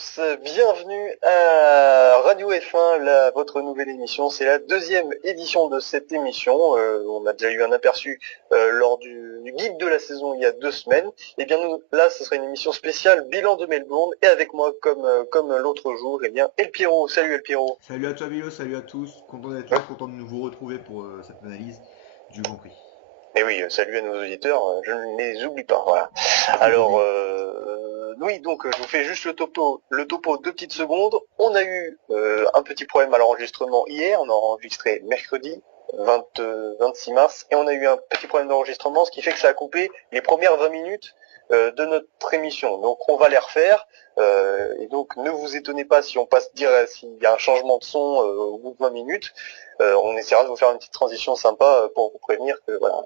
tous, bienvenue à Radio F1, votre nouvelle émission. C'est la deuxième édition de cette émission. On a déjà eu un aperçu lors du guide de la saison il y a 2 semaines. Et bien nous, là, ce sera une émission spéciale bilan de Melbourne. Et avec moi, comme l'autre jour, El Piero. Salut El Piero. Salut à toi Milo, salut à tous, content d'être là, content de nous vous retrouver pour cette analyse du Grand Prix. Et oui, salut à nos auditeurs, je ne les oublie pas. Voilà. Pas que Alors, j'oublie. oui, donc je vous fais juste le topo 2 petites secondes. On a eu un petit problème à l'enregistrement hier, on a enregistré mercredi 26 mars, et on a eu un petit problème d'enregistrement, ce qui fait que ça a coupé les premières 20 minutes de notre émission. Donc on va les refaire, et donc ne vous étonnez pas si on passe dire s'il y a un changement de son au bout de 20 minutes. On essaiera de vous faire une petite transition sympa pour vous prévenir que voilà,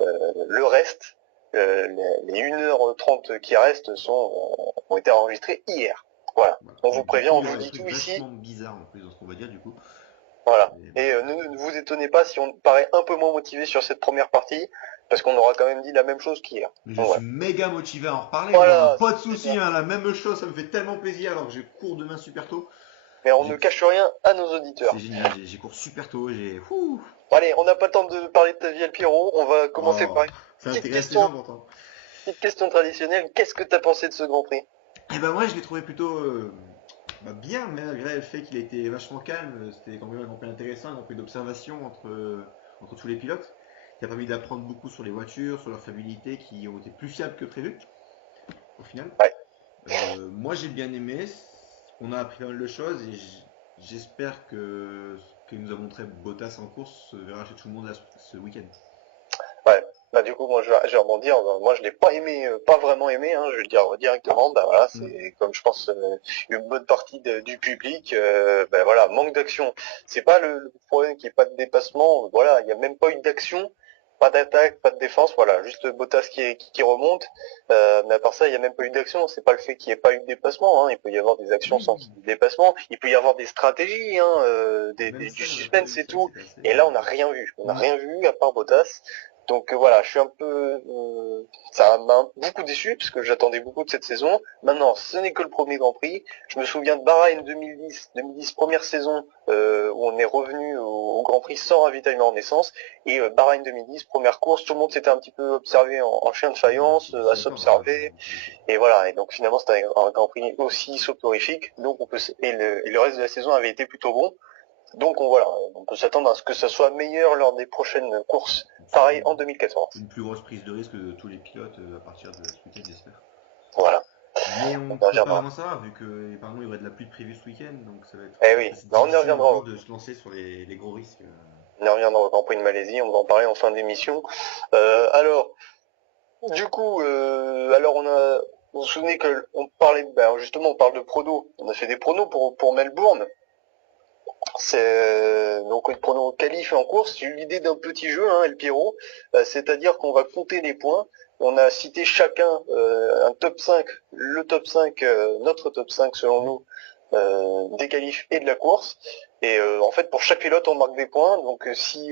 le reste, les 1h30 qui restent ont été enregistrés hier. Voilà. Voilà. On vous Donc, du prévient, coup, on il y vous aura des dit trucs tout ici. vachement bizarres en plus dans ce qu'on va dire du coup. Voilà. Mais bon. Et ne vous étonnez pas si on paraît un peu moins motivé sur cette première partie, parce qu'on aura quand même dit la même chose qu'hier. Mais je Donc suis voilà. méga motivé à en reparler, moi. Voilà, Pas de c'est soucis, bien. hein, la même chose, ça me fait tellement plaisir alors que j'ai cours demain super tôt. Mais on ne J'ai- cache rien à nos C'est auditeurs. génial, j'ai cours super tôt, j'ai. Ouh. Bon, allez, on n'a pas le temps de parler de ta vie, El Piero. On va commencer Oh, par une ça petite intéresse les gens question, pourtant. petite question traditionnelle. Qu'est-ce que t'as pensé de ce Grand Prix? Et ben moi je l'ai trouvé plutôt bien, malgré le fait qu'il a été vachement calme. C'était quand même un Grand Prix intéressant, un Grand Prix d'observation entre tous les pilotes, qui a permis d'apprendre beaucoup sur les voitures, sur leur fiabilité, qui ont été plus fiables que prévu au final. Ouais. Moi j'ai bien aimé, on a appris pas mal de choses et j'espère que ce que nous a montré Bottas en course se verra chez tout le monde là, ce week-end. Ouais. Bah du coup moi je vais rebondir. Bah, moi je l'ai pas aimé, pas vraiment aimé, hein, je vais le dire directement. Bah voilà, Mm. c'est comme je pense une bonne partie du public. Bah voilà, manque d'action. C'est pas le problème qu'il n'y ait pas de dépassement. Voilà, il y a même pas eu d'action, pas d'attaque, pas de défense. Voilà, juste Bottas qui remonte. Mais à part ça, il y a même pas eu d'action. C'est pas le fait qu'il n'y ait pas eu de dépassement. Hein. Il peut y avoir des actions Oui, sans oui. qu'il y ait de dépassement. Il peut y avoir des stratégies, hein, Même du ça, on n'a pas suspense vu et ça, tout. c'était assez. Et là, on n'a rien vu. On n'a Mm. rien vu à part Bottas. Donc voilà, je suis un peu, ça m'a beaucoup déçu parce que j'attendais beaucoup de cette saison. Maintenant, ce n'est que le premier Grand Prix. Je me souviens de Bahreïn 2010 première saison où on est revenu au Grand Prix sans ravitaillement en essence. Et Bahreïn 2010 première course, tout le monde s'était un petit peu observé en chien de Oui, faïence, à s'y attendre hein, s'observer. pour le coup. Et voilà, et donc finalement c'était un Grand Prix aussi soporifique. Donc et le reste de la saison avait été plutôt bon. Donc voilà, on peut s'attendre à ce que ça soit meilleur lors des prochaines courses. Surtout Pareil en 2014. une plus grosse prise de risque de tous les pilotes à partir de ce week-end, j'espère. Voilà, Mais on on y peut pas reviendra. vraiment savoir, vu que apparemment il y aurait de la pluie de prévue ce week-end, donc ça va être Eh peut-être oui, assez bah, on y difficile reviendra. encore de se lancer sur les gros risques. On y reviendra au Grand Prix de Malaisie, on va en parler en fin d'émission. Alors, du coup, alors vous vous souvenez que on parlait, ben justement, on parle de pronos. On a fait des pronos pour Melbourne. C'est donc une prono qualif et en course. J'ai eu l'idée d'un petit jeu, hein, El Piero, c'est-à-dire qu'on va compter les points. On a cité chacun un top 5, le top 5, notre top 5 selon Oui, nous, des qualifs et de la course. Et en fait, pour chaque pilote, on marque des points. Donc si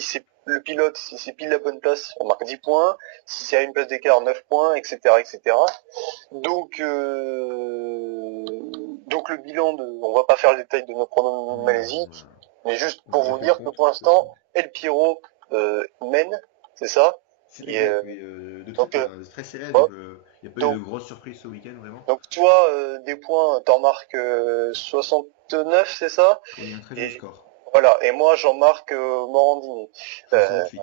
c'est le pilote, si c'est pile la bonne place, on marque 10 points. Si c'est à une place d'écart, 9 points, etc., etc. Donc, donc le bilan on va pas faire le détail de nos pronoms de non, Malaisie, mais juste on a pour déjà vous fait le dire que compte, pour de toute façon. l'instant, El Piero mène, c'est ça. C'est Et, exact, oui, de très donc, peu, hein, très serré, bon, donc il n'y a pas eu de donc, grosses surprises ce week-end, vraiment. donc toi, des points, t'en marques 69, c'est ça. Oui, un très joli Et score. voilà, et moi j'en marque Morandini. Euh, 68.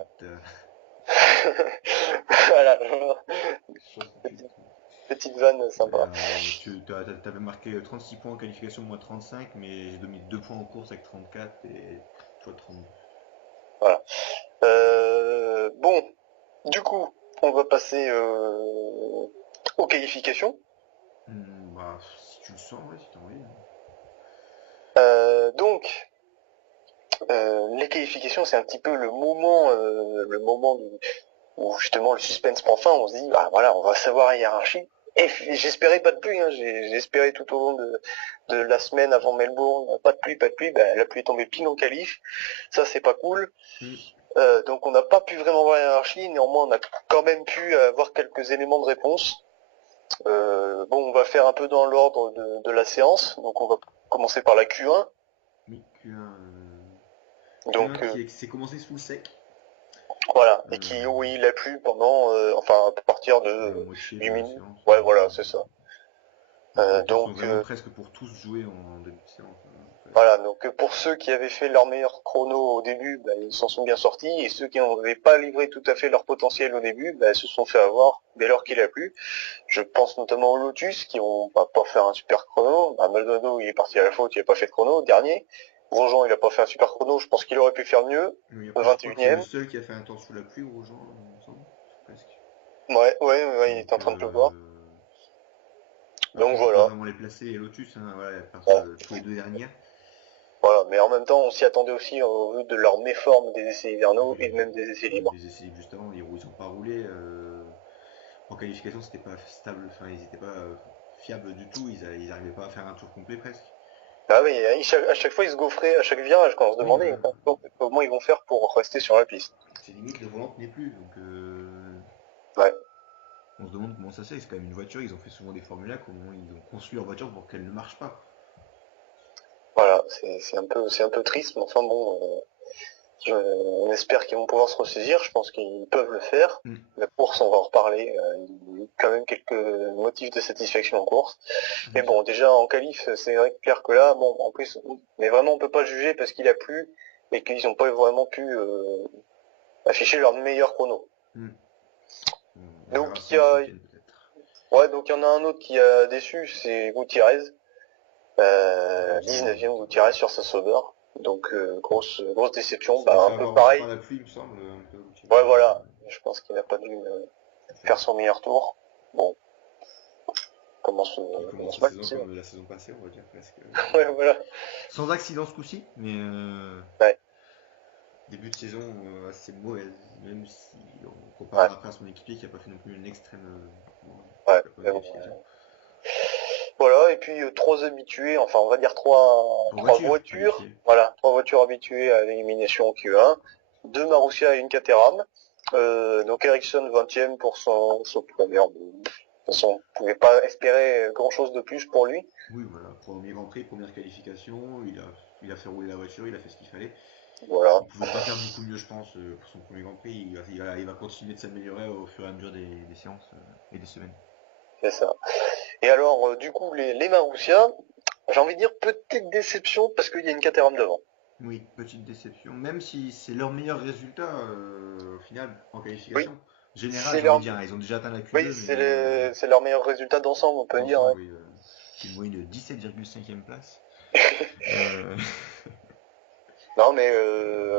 voilà, 68. petite, petite vanne sympa. Tu avais marqué 36 points en qualification, moi 35, mais j'ai donné 2 points en course avec 34 et toi 32. Voilà. Bon, du coup, on va passer aux qualifications. Bah, si tu le sens, ouais, si t'as envie. Donc, les qualifications, c'est un petit peu le moment où justement le suspense prend fin. On se dit, bah voilà, on va savoir la hiérarchie. Et j'espérais pas de pluie, hein. J'ai espéré tout au long de la semaine avant Melbourne, pas de pluie, pas de pluie. Bah, la pluie est tombée pile en qualif. Ça, c'est pas cool. Hmm. Donc on n'a pas pu vraiment voir la hiérarchie. Néanmoins, on a quand même pu avoir quelques éléments de réponse. Bon, on va faire un peu dans l'ordre de la séance. Donc on va commencer par la Q1. Oui, Donc Q1 qui s'est commencé sous le sec. voilà, et qui où Euh, il a plu pendant, enfin à partir sur la de moitié 8 de la minutes. séance. Ouais, voilà, c'est ça. Donc les temps sont Donc vraiment presque pour tous jouer en début de séance, presque. voilà, donc pour ceux qui avaient fait leur meilleur chrono au début, bah, ils s'en sont bien sortis, et ceux qui n'avaient pas livré tout à fait leur potentiel au début, bah, se sont fait avoir dès lors qu'il a plu. Je pense notamment aux Lotus qui ont pas fait un super chrono. Bah, Maldonado il est parti à la faute, il a pas fait de chrono, dernier. Grosjean il a pas fait un super chrono, je pense qu'il aurait pu faire mieux. Oui, après je crois que c'est le 21ème. seul qui a fait un temps sous la pluie, Grosjean, il me semble, presque. Ouais, il est Donc en train de pleuvoir. après Donc je peux pas voilà. vraiment les placer, les Lotus, hein, voilà, à part Ouais. tous les deux dernières. Voilà, mais en même temps, on s'y attendait aussi au vu de leur méforme des essais hivernaux et Oui, même des essais libres. les essais juste avant, ils ont pas roulé. En qualification, c'était pas stable, enfin ils étaient pas fiables du tout, ils arrivaient pas à faire un tour complet presque. Ah oui, à chaque fois ils se gaufraient à chaque virage quand on se Oui, demandait voilà. comment ils vont faire pour rester sur la piste. C'est limite le volant tenait plus, donc Ouais, on se demande comment ça se fait. C'est quand même une voiture, ils ont fait souvent des formulas, comment ils ont construit leur voiture pour qu'elle ne marche pas. voilà, c'est un peu triste, mais enfin bon, on espère qu'ils vont pouvoir se ressaisir. Je pense qu'ils peuvent le faire. Mm. La course, on va en reparler. Il y a eu quand même quelques motifs de satisfaction en course. Mais C'est ça. bon, déjà en qualif, c'est vrai clair que là, bon, en plus, mais vraiment on peut pas juger parce qu'il a plu et qu'ils n'ont pas vraiment pu afficher leur meilleur chrono. Mm. On verra Donc il y ça ce a, week-end peut-être. ouais, donc il y en a un autre qui a déçu, c'est Gutiérrez, Malheureusement, 19e Gutiérrez sur sa Sauber. Donc grosse déception, il s'est bah fait un peu avoir aussi par pareil. la pluie, il me semble, un peu. Ouais, voilà, je pense qu'il n'a pas dû C'est ça. faire son meilleur tour. Bon, Qui commence commence la mal, saison c'est vrai. comme la saison passée, on va dire presque. Ouais, voilà. Sans accident ce coup-ci, mais Ouais, début de saison assez mauvaise, même si on ouais, compare après à son équipier qui a pas fait non plus une extrême ouais. la bonne Mais bon, qualification. voilà, et puis trois habitués, enfin on va dire Pour trois voiture, voitures. habitué. Voilà, trois voitures habituées à l'élimination en Q1. Deux Marussia et une Caterham. Donc Ericsson 20e pour son premier. De toute façon, on ne pouvait pas espérer grand chose de plus pour lui. Oui, voilà, premier Grand Prix, première qualification, il a fait rouler la voiture, il a fait ce qu'il fallait. Voilà, Il pouvait pas faire beaucoup mieux, je pense, pour son premier Grand Prix. Il va continuer de s'améliorer au fur et à mesure des séances et des semaines. c'est ça. Et alors, du coup, les Marussia, j'ai envie de dire peut-être déception parce qu'il y a une Caterham devant. Oui, petite déception, même si c'est leur meilleur résultat au final en Oui, qualification. Général, c'est j'ai envie de leur, dire, hein, ils ont déjà atteint la oui, Q2, mais c'est leur meilleur résultat d'ensemble, on peut dire. Ouais. d'ensemble, oui, c'est une moyenne de 17,5e place. Euh, Non, mais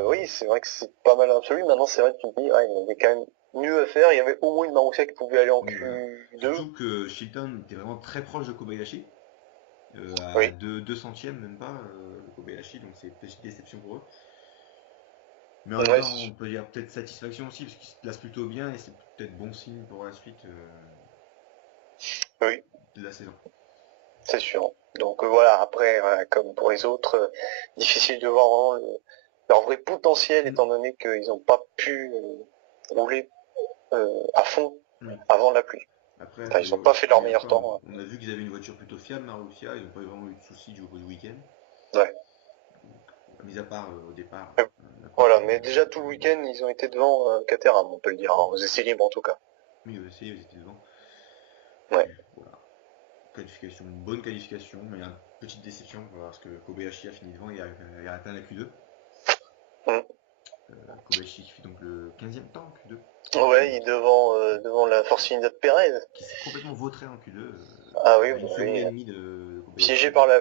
oui, c'est vrai que c'est pas mal absolu. Maintenant, c'est vrai que tu te dis, ouais, il y avait quand même mieux à faire. Il y avait au moins une Marussia qui pouvait aller en oui, voilà. Q2. Surtout que Shilton était vraiment très proche de Kobayashi, à Oui, 2 centièmes même pas de Kobayashi, donc c'est une petite déception pour eux. Mais en même ouais, temps, on peut dire peut-être satisfaction aussi, parce qu'ils se placent plutôt bien et c'est peut-être bon signe pour la suite oui, de la saison. c'est sûr. Donc voilà, après, comme pour les autres, difficile de voir vraiment leur vrai potentiel Mm. étant donné qu'ils n'ont pas pu rouler à fond Oui. avant la pluie. Après, Enfin, ils n'ont pas fait leur meilleur après temps. on a vu qu'ils avaient une voiture plutôt fiable, Marussia, ils n'ont pas vraiment eu de soucis du week-end. Ouais. Mis à part au départ, Mais la course voilà, où mais déjà tout le week-end, ils ont été devant Caterham, on peut le dire, hein, aux essais libres en tout cas. oui, aussi, ils étaient devant. Ouais. Voilà. Qualification, une bonne qualification, mais une petite déception parce que Kobayashi a fini devant et a atteint la Q2. Mm. Kobayashi qui fait donc le 15e temps en Q2. Ouais, il est devant la Force India de Perez. Qui s'est complètement vautré en Q2, Ah oui, à une bah seconde oui. et demie de Piégé Kobayashi. par la,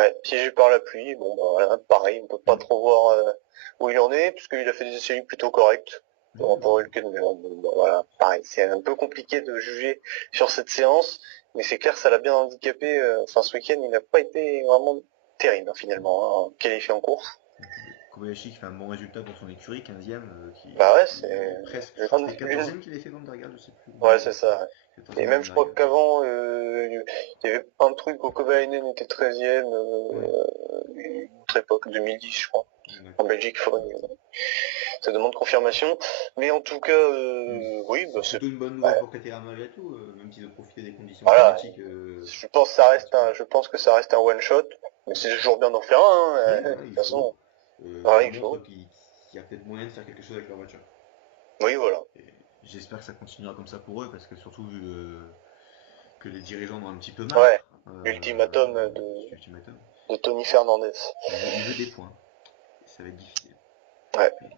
ouais, piégé par la pluie. Bon, bah voilà, pareil, on peut pas Mm. trop voir où il en est, puisqu'il a fait des essais libres plutôt corrects. Oui, Bon, pour Hulken, mais bon, bah, voilà, pareil, c'est un peu compliqué de juger sur cette séance, mais c'est clair que ça l'a bien handicapé. Enfin, ce week-end, il n'a pas été vraiment terrible, hein, finalement, hein, qualifié en course. Kobayashi qui fait un bon résultat pour son écurie, 15e, Bah ouais, qui c'est presque, je crois que c'était 14e qu'il avait fait Vandergaard, je sais plus. ouais, c'est ça. Ouais. Et 14e même, je crois Vandergaard. qu'avant, il y avait un truc où Kovalainen était 13e, Oui. une autre époque, 2010, je crois. En Belgique, ça demande confirmation. Mais en tout cas, oui, bah, C'est c'est plutôt une bonne nouvelle ouais, pour Caterham malgré tout, même s'ils ont profité des conditions voilà. climatiques. Je pense que ça reste un one shot, mais c'est toujours bien d'en faire un. Oui, De voilà, il toute faut. façon, ouais, Ça il montre faut. qu'il y a peut-être moyen de faire quelque chose avec leur voiture. Oui, voilà. Et j'espère que ça continuera comme ça pour eux, parce que surtout vu que les dirigeants ont un petit peu Ouais. marre L'ultimatum cet ultimatum. de Tony Fernandez. Il veut des points. Et ça va être difficile. Ouais. Puis,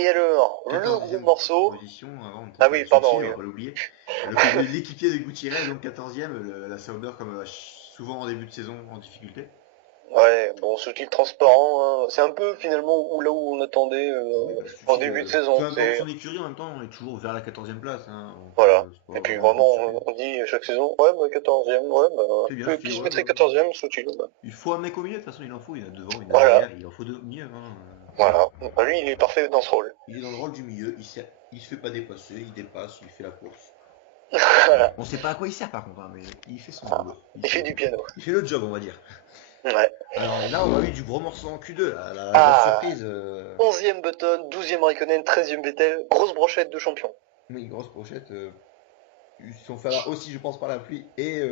Et alors, le gros 14e morceau. position, avant on était Ah sur oui, le pardon, Sochi, on oui. va pas l'oublier. L'équipier de Gutiérrez, donc 14e, la Sauber comme souvent en début de saison en difficulté. Ouais, bon, Soutil transparent, hein. C'est un peu finalement là où on attendait Oui, bah, en Sochi, début de peu saison. importe son écurie, en même temps, on est toujours vers la 14e place. Hein, donc, Voilà. c'est pas Et puis vraiment une vraiment, grande surprise. on dit chaque saison, ouais, bah 14e, ouais, C'est bien, bah, Sochi, qui se ouais, mettrait bah, 14e, Soutil, bah. il faut un mec au milieu, de toute façon, il en faut. Il y en a devant, il y en a Voilà, derrière, il en faut deux milieux. Hein. voilà. Bah, lui, il est parfait dans ce rôle. Il est dans le rôle du milieu, il se fait pas dépasser, il dépasse, il fait la course. Voilà. On sait pas à quoi il sert par contre, hein, mais il fait son boulot. Il fait du piano. Il fait le job, on va dire. Ouais. Alors, et là, on a eu du gros morceau en Q2, la grosse Ah, surprise. 11e Button, 12e Raikkonen, 13e Vettel, grosse brochette de champion. Oui, grosse pochette. Ils se sont fait avoir aussi, je pense, par la pluie et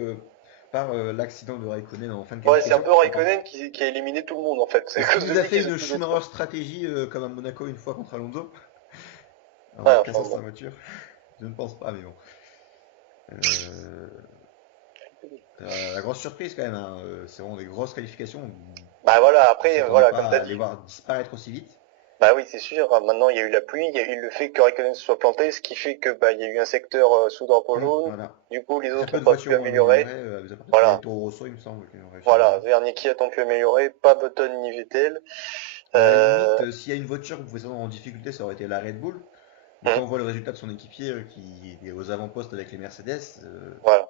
par l'accident de Raikkonen en fin de Ouais, c'est un qualification. peu Raikkonen qui a éliminé tout le monde en fait. C'est à Est-ce qu'il cause de nous a lui fait qu'ils ont une tous Schumacher stratégie comme à Monaco une fois contre Alonso Ouais, en enfin cassant sa bon. voiture? Je ne pense pas, mais bon. Euh, la grosse surprise quand même, hein, c'est vraiment des grosses qualifications. Bah voilà, On après, s'attendait voilà, pas comme à t'as les dit. voir disparaître aussi vite. Bah oui, c'est sûr. Maintenant, il y a eu la pluie, il y a eu le fait que Raikkonen se soit planté, ce qui fait que bah il y a eu un secteur sous drapeau jaune. Voilà. Du coup, les Très autres peu n'ont de pas pu voitures ont améliorer. amélioré, à part peut-être les Voilà, Toro Rosso, il me semble, qui ont réussi à voilà. améliorer. Dernier qui a tant pu améliorer, pas Button ni Vettel. À la Euh, limite, s'il y a une voiture que vous pouvez savoir en difficulté, ça aurait été la Red Bull. Mais quand hum, on voit le résultat de son équipier qui est aux avant-postes avec les Mercedes, voilà.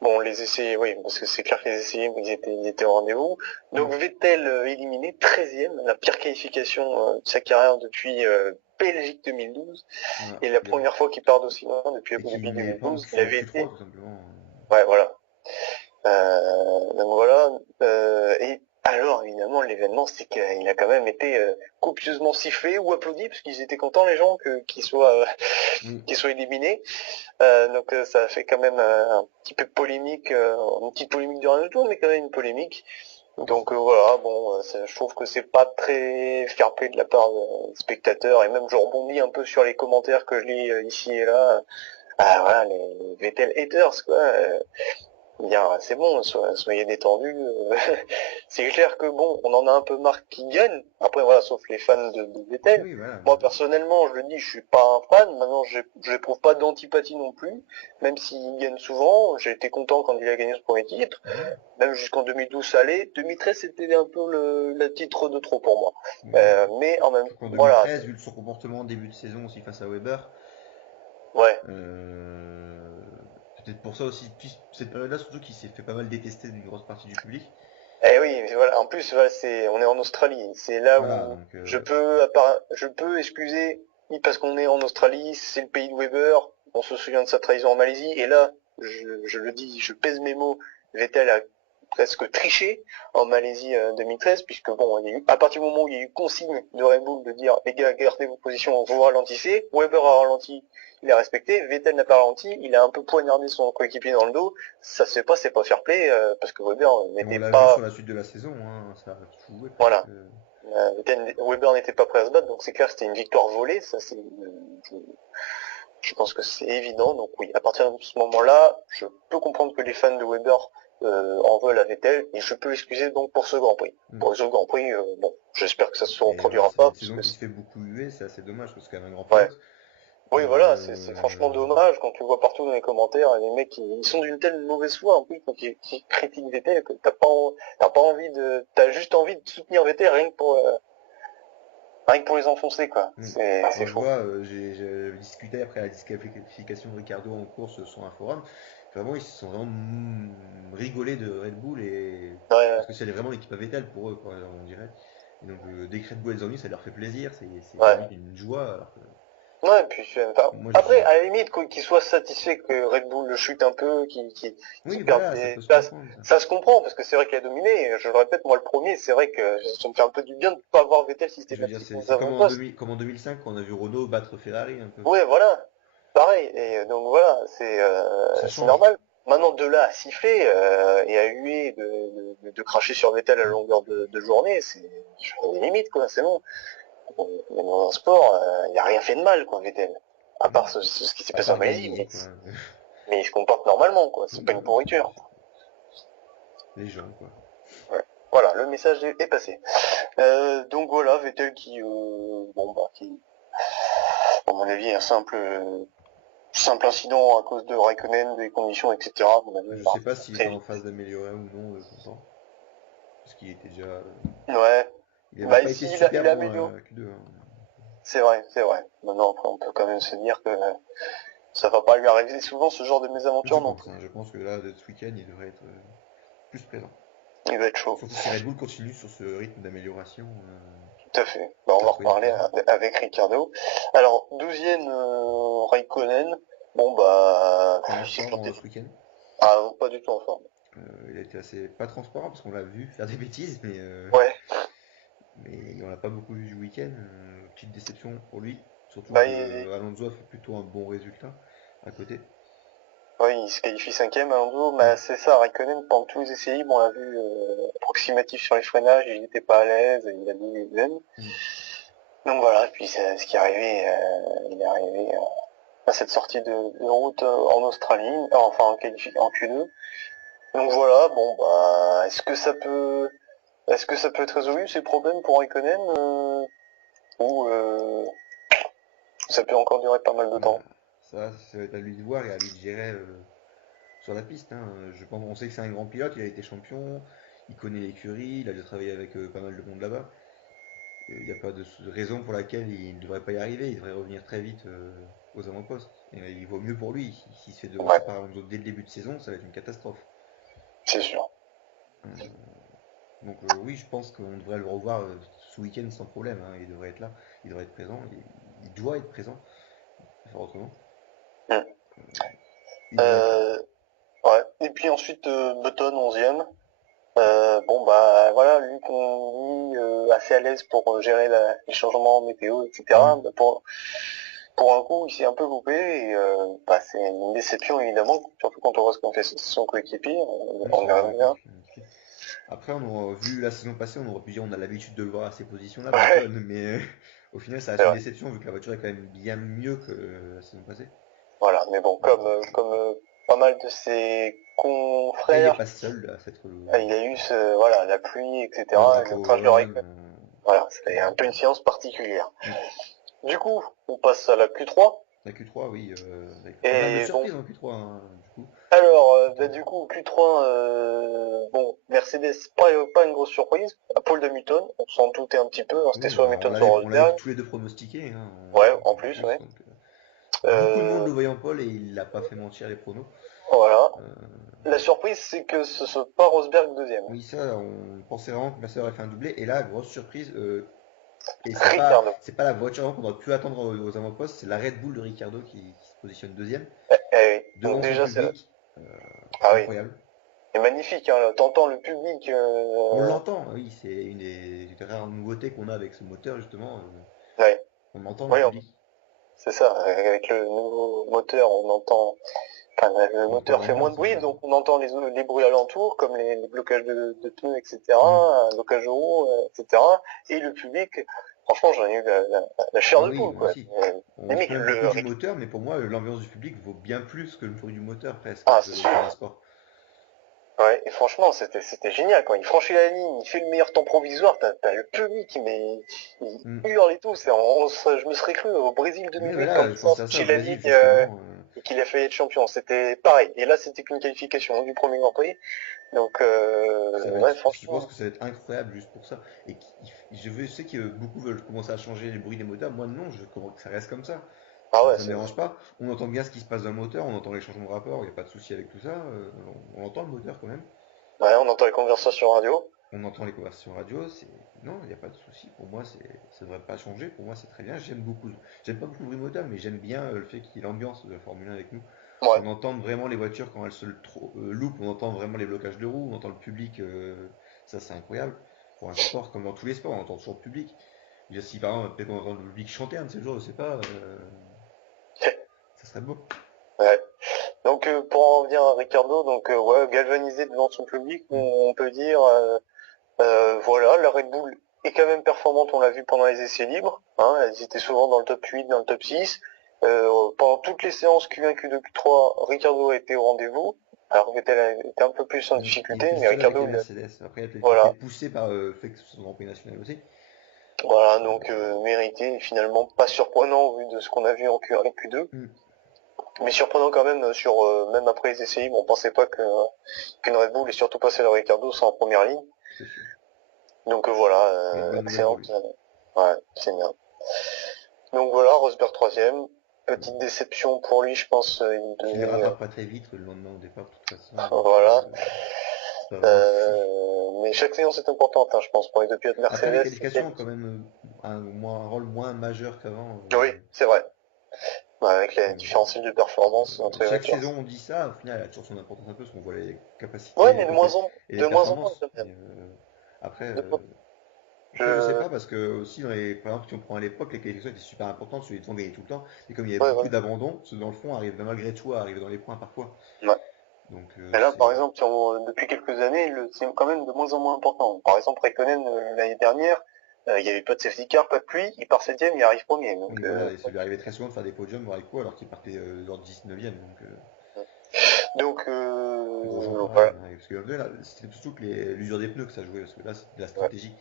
Bon, les essais, oui, parce que c'est clair que les essais, ils étaient au rendez-vous. Donc mm, Vettel éliminé, 13e, la pire qualification de sa carrière depuis Belgique 2012. voilà. Et la première fois qu'il part d'aussi loin Et depuis qu'il n'est pas en 2012, il avait Q3 été. tout simplement. Ouais, voilà. Donc voilà. Et alors, évidemment, l'événement, c'est qu'il a quand même été copieusement sifflé ou applaudi, parce qu'ils étaient contents, les gens, Oui. qu'il soit éliminé. Donc ça a fait quand même un petit peu polémique, une petite polémique de rien du tout, mais quand même une polémique. Donc voilà, bon, je trouve que c'est pas très fair-play de la part des spectateurs, et même je rebondis un peu sur les commentaires que je lis ici et là. Ah voilà, les Vettel haters, quoi. Dire c'est bon, soyez détendus. C'est clair que bon, on en a un peu marre qu'ils gagnent. Après voilà, sauf les fans de Vettel. Oui, voilà. Moi personnellement, je le dis, je suis pas un fan. Maintenant, je n'éprouve pas d'antipathie non plus, même s'il gagne souvent. J'ai été content quand il a gagné ce premier titre. Mhm. Même jusqu'en 2012, ça allait. 2013, c'était un peu le titre de trop pour moi. Oui. Mais en même, Surtout qu'en voilà, 2013, vu son comportement en début de saison aussi face à Weber, ouais. euh, peut-être pour ça aussi, puis cette période-là, surtout qu'il s'est fait pas mal détester d'une grosse partie du public. Eh oui, mais voilà. En plus, voilà, on est en Australie. C'est là Voilà, où donc je peux excuser, oui, parce qu'on est en Australie, c'est le pays de Weber. On se souvient de sa trahison en Malaisie. Et là, je le dis, je pèse mes mots. Vettel a presque triché en Malaisie 2013, puisque bon, il y a eu, à partir du moment où il y a eu consigne de Red Bull de dire, les gars, gardez vos positions, vous ralentissez. Weber a ralenti, il a respecté. Vettel n'a pas ralenti, il a un peu poignardé son coéquipier dans le dos. Ça se fait pas, c'est pas fair play, parce que Weber et on n'était l'a vu sur pas. la suite de la saison, hein, ça a tout joué presque. Voilà. Weber n'était pas prêt à se battre, donc c'est clair que c'était une victoire volée, ça c'est, je pense que c'est évident. Donc oui, à partir de ce moment-là, je peux comprendre que les fans de Weber en veulent à Vettel, et je peux l'excuser donc pour ce Grand Prix. Mm. Pour les autres Grands Prix, bon, j'espère que ça se Et voilà, reproduira c'est pas, une parce saison que qui se fait beaucoup huer, c'est assez dommage parce que c'est quand même un grand ouais. pilote. Oui, voilà, c'est franchement Euh, dommage quand tu vois partout dans les commentaires les mecs ils sont d'une telle mauvaise foi en plus quand ils critiquent Vettel que t'as pas envie t'as juste envie de soutenir Vettel rien que pour les enfoncer quoi. mm. C'est Quand je faux. vois, j'ai discuté après la disqualification de Ricardo en course sur un forum, vraiment ils se sont vraiment rigolés de Red Bull et Ouais, ouais. parce que c'est vraiment l'équipe à Vettel pour eux, quoi, on dirait. Et donc dès que Red Bull est mis, ça leur fait plaisir, c'est Ouais. limite une joie. Alors que Ouais, puis enfin, Moi, après, j'ai... à la limite, qu'il soit satisfait que Red Bull le chute un peu, Oui, qu'il perde voilà, ça des peut se places, comprendre, ça. ça se comprend, parce que c'est vrai qu'il a dominé, je le répète, moi le premier, c'est vrai que ça me fait un peu du bien de ne pas avoir Vettel Je veux dire, systématiquement aux c'est avant-postes. comme en 2005 quand on a vu Renault battre Ferrari un peu. Ouais, voilà, pareil, et donc voilà, Ça c'est change. normal. Maintenant, de là à siffler et à huer, de cracher sur Vettel à la Mm. longueur de journée, c'est des limites, quoi, c'est bon. Mais dans un sport, il a rien fait de mal, quoi, Vettel. À part ce qui s'est À passé en part Malaisie, gagner, quoi. mais il se comporte normalement, quoi. C'est Oui, pas une voilà, pourriture. les gens, quoi. Ouais. Voilà, le message est passé. Donc voilà, Vettel qui, à mon avis, un simple incident à cause de Raikkonen, des conditions, etc. À mon avis, Je il va sais pas s'il très était en vite. phase d'améliorer ou non son temps. Parce qu'il était déjà. Ouais. Il avait Bah pas été ici, super il a bon amélioré. à Q2, hein. C'est vrai, c'est vrai. Maintenant, après, on peut quand même se dire que ça va pas lui arriver souvent ce genre de Je mésaventure non pense, plus. hein, je pense que là, ce week-end, il devrait être plus présent. Il va être chaud. Surtout si Red Bull continue sur ce rythme d'amélioration Tout à fait. Bah, on va incroyable reparler qu'ils ont. avec Ricardo. Alors, 12e Raikkonen. Bon bah, Pas en c'est forme planté. ce week-end. Ah non, pas du tout en forme. Il a été assez pas transparent parce qu'on l'a vu faire des bêtises, Ouais. mais on l'a pas beaucoup vu du week-end. Petite déception pour lui, surtout Bah, que Alonso a fait plutôt un bon résultat à côté. ouais, il se qualifie 5e à Ando, Mm. mais c'est ça, Raikkonen, pendant tous les essais libres, on l'a vu approximatif sur les freinages, il n'était pas à l'aise, il a mis les veines. Mm. Donc voilà, puis ce qui est arrivé, il est arrivé à cette sortie de route en Australie, enfin en Q2. Donc voilà, bon bah, est-ce que ça peut être résolu ces problèmes pour Raikkonen ou ça peut encore durer pas mal de Bah, temps? ça va être à lui de voir et à lui de gérer sur la piste, hein. Je pense, on sait que c'est un grand pilote, il a été champion, il connaît l'écurie, il a déjà travaillé avec pas mal de monde là-bas. Il n'y a pas de raison pour laquelle il ne devrait pas y arriver. Il devrait revenir très vite aux avant-postes. Et il vaut mieux pour lui. S'il se fait Ouais, devancer par Alonso dès le début de saison, ça va être une catastrophe. c'est sûr. Euh, donc oui, je pense qu'on devrait le revoir ce week-end sans problème, hein. Il devrait être là, il devrait être présent, il doit être présent. Faire autrement. Mm. Il devrait être là. Euh, ouais. Et puis ensuite Button 11e. Bon bah voilà, lui qu'on dit assez à l'aise pour gérer les changements météo, etc. Mm. Bah, pour un coup, il s'est un peu loupé et bah, c'est une déception évidemment, surtout quand on voit ce qu'on fait son coéquipier, Oui, on son verra bien. coéquipier. Après, on aurait vu la saison passée, on aurait pu dire on a l'habitude de le voir à ces positions-là, Ouais, Button, mais au final, ça c'est reste une vrai. déception vu que la voiture est quand même bien mieux que la saison passée. Voilà, mais bon, comme pas mal de ses Après, il n'est confrères, pas seul à s'être il a eu voilà, la pluie, le etc. Et le drapeau crash de jaune. Raikkonen. Voilà, Que- c'était un peu une séance particulière. Mm. Du coup, on passe à la Q3. La Q3, oui, avec pas mal de Et bon, surprises en Q3, hein, du coup. alors, C'était... du coup, Q3, bon, Mercedes, pas une grosse surprise. Paul Hamilton, on s'en doutait un petit peu, hein, c'était Oui, soit bah, Hamilton, soit on l'avait Rosberg. tous les deux pronostiqué, hein, Ouais, en en plus, plus. ouais. Donc, beaucoup de monde Euh, le voyait en pole et il n'a pas fait mentir les pronos. voilà. Euh, La surprise, c'est que ce soit pas Rosberg deuxième. oui, ça, on pensait vraiment que Mercedes aurait fait un doublé. Et là, grosse surprise, et Ricardo. c'est pas la voiture qu'on aurait pu attendre aux avant-postes, c'est la Red Bull de Ricciardo qui se positionne deuxième, Oui. Donc devant son déjà, public. Euh, ah oui, incroyable. c'est magnifique, hein, là. T'entends le public, On l'entend, oui, c'est une des rares nouveautés qu'on a avec ce moteur, justement. ouais. On entend le Oui, public, c'est ça. Avec le nouveau moteur, on entend. Enfin, le on entend moteur fait moins de l'ambiance bruit, déjà. donc on entend les bruits alentours, comme les blocages de pneus, Hmm. etc., blocage de roues, etc. Et le public, franchement, j'en ai eu la chair Ah de oui, poule, moi quoi. aussi. On se Limite, plaint beaucoup du moteur, mais pour moi, l'ambiance du public vaut bien plus que le bruit du moteur, presque, ah, c'est sur un sûr. sport. Ouais, et franchement, c'était génial, quand il franchit la ligne, il fait le meilleur temps provisoire, t'as le public, mais il Hmm. hurle et tout, je me serais cru au Brésil Oui, 2008 quand voilà, il je sort pensais à ça au chez la Brésil, ligne, justement. et qu'il a failli être champion. C'était pareil. Et là, c'était qu'une qualification du premier Grand Prix. Donc, ouais, Je pense franchement. que ça va être incroyable juste pour ça. Et je sais que beaucoup veulent commencer à changer les bruits des moteurs. Moi, non, ça reste comme ça. Ah ouais, Ça me dérange pas. On entend bien ce qui se passe dans le moteur, on entend les changements de rapport, il n'y a pas de souci avec tout ça. On entend le moteur quand même. ouais, on entend les conversations radio. on entend les conversations radio, c'est non, il n'y a pas de souci. Pour moi, ça devrait pas changer. Pour moi, c'est très bien. J'aime pas beaucoup le bruit moteur, mais j'aime bien le fait qu'il y ait l'ambiance de la Formule 1 avec nous. Ouais, On entend vraiment les voitures quand elles se loupent, on entend vraiment les blocages de roues, on entend le public, ça c'est incroyable. Pour un sport comme dans tous les sports, on entend toujours le public. Je veux dire, si par exemple, peut-être on entend le public chanter un de ces jours, je sais pas, ça serait beau. ouais. Donc pour en revenir à Ricardo, donc ouais, galvanisé devant son public, Mm. on peut dire voilà, la Red Bull est quand même performante, on l'a vu pendant les essais libres, hein, elles étaient souvent dans le top 8, dans le top 6. Pendant toutes les séances Q1, Q2, Q3, Ricardo a été au rendez-vous. Alors Vettel a été un peu plus en Il difficulté, était mais seul avec Ricardo, les Mercedes. Après, peut-être qu'il était voilà, poussé par le fait que ce soit son Grand Prix national aussi. voilà, donc mérité, et finalement pas surprenant au vu de ce qu'on a vu en Q1 et Q2, Mm. mais surprenant quand même sur même après les essais libres, on pensait pas qu'une Red Bull et surtout passer le Ricardo sans en première ligne. C'est sûr. Donc voilà, Mais une bonne nouvelle pour excellente. lui. Ouais, c'est bien. Donc voilà, Rosberg troisième. Petite déception pour lui, je pense. Il Qui ne devait, rattrape pas très vite le lendemain au départ, de toute façon. Donc, voilà. c'est pas vraiment un souci. Mais chaque séance est importante, hein, je pense, pour les deux pilotes Après, les Mercedes. qualifications ont quand même un rôle moins majeur qu'avant. Oui, c'est vrai. Ouais, avec les Donc, différentiels de performance entre les chaque voitures. saison, on dit ça. Au final, elle a toujours son importance un peu parce qu'on voit les capacités Ouais, et mais et les de moins en moins performances. quand même. Après, De- euh, après, je sais je, pas parce que aussi, par exemple, si on prend à l'époque, les qualifications étaient super importantes, celui devant gagnait tout le temps. Et comme il y avait ouais, beaucoup voilà. d'abandons, ceux dans le fond arrivent malgré tout à arriver dans les points parfois. Ouais. Donc, Et là, par c'est. exemple, depuis quelques années, c'est quand même de moins en moins important. Par exemple, Raikkonen, l'année dernière, il n'y avait pas de safety car, pas de pluie, il part septième, il arrive premier. Donc, Oui, voilà, et ça lui arrivait très souvent de faire des podiums au Raikkonen alors qu'il partait lors 19e. Donc, Grosjean, pareil, voilà. hein, parce que là, c'était surtout que l'usure des pneus que ça jouait, parce que là, c'était de la Ouais. stratégie.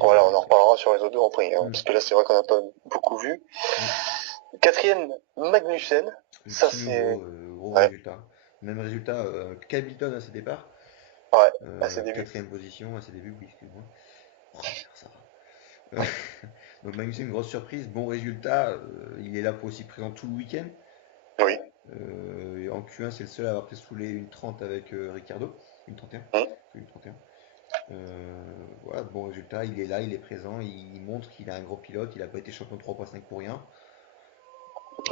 Voilà, on Et, en reparlera sur les autres Grands Prix, hein, mm, parce que là, c'est vrai qu'on n'a pas beaucoup vu. mm. Quatrième, Magnussen. Le Ça, petit c'est... nouveau, gros Ouais, résultat. Même résultat qu'Hamilton à ses départs. ouais, à ses débuts. Quatrième position à ses débuts, oui, excuse-moi. Oh, ça va. Donc Magnussen, une grosse surprise, bon résultat. Il est là pour aussi présent tout le week-end. Oui. Et en Q1, c'est le seul à avoir fait saouler une 30 avec Ricardo. Une 31. Hum. Une 31. Voilà, bon résultat, il est là, il est présent, il montre qu'il est un gros pilote, il n'a pas été champion 3.5 pour rien.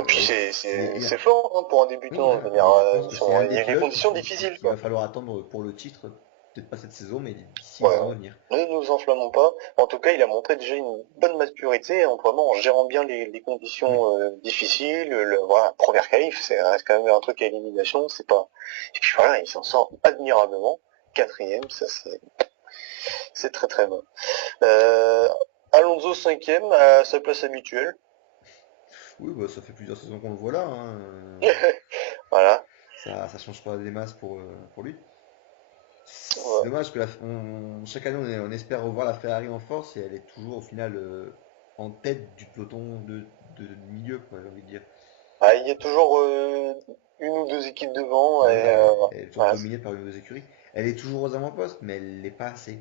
Et puis, Et c'est fort hein, pour un oui, débutant. Je voilà. veux dire, Et je pense que c'est un il y des a eu des pilotes conditions difficiles, qu'il va quoi. falloir attendre pour le titre, peut-être pas cette saison, mais d'ici Ouais, les ans ouais. à venir. Ne nous enflammons pas. En tout cas, il a montré déjà une bonne maturité, en vraiment en gérant bien les Oui, conditions difficiles. Voilà, première qualif, c'est reste quand même un truc à élimination, c'est pas. Et puis voilà, il s'en sort admirablement. Quatrième, ça c'est très très bon. Euh, Alonso cinquième à sa place habituelle. oui bah, ça fait plusieurs saisons qu'on le voit là, hein. Voilà. Ça change pas des masses pour lui. C'est Ouais. dommage que chaque année on espère revoir la Ferrari en force et elle est toujours au final en tête du peloton de milieu, quoi, j'ai envie de dire. Ah, il y a toujours une ou deux équipes devant. Ah, Et, voilà, elle est toujours voilà. dominée par une ou deux écuries. Elle est toujours aux avant-postes, mais elle l'est pas assez.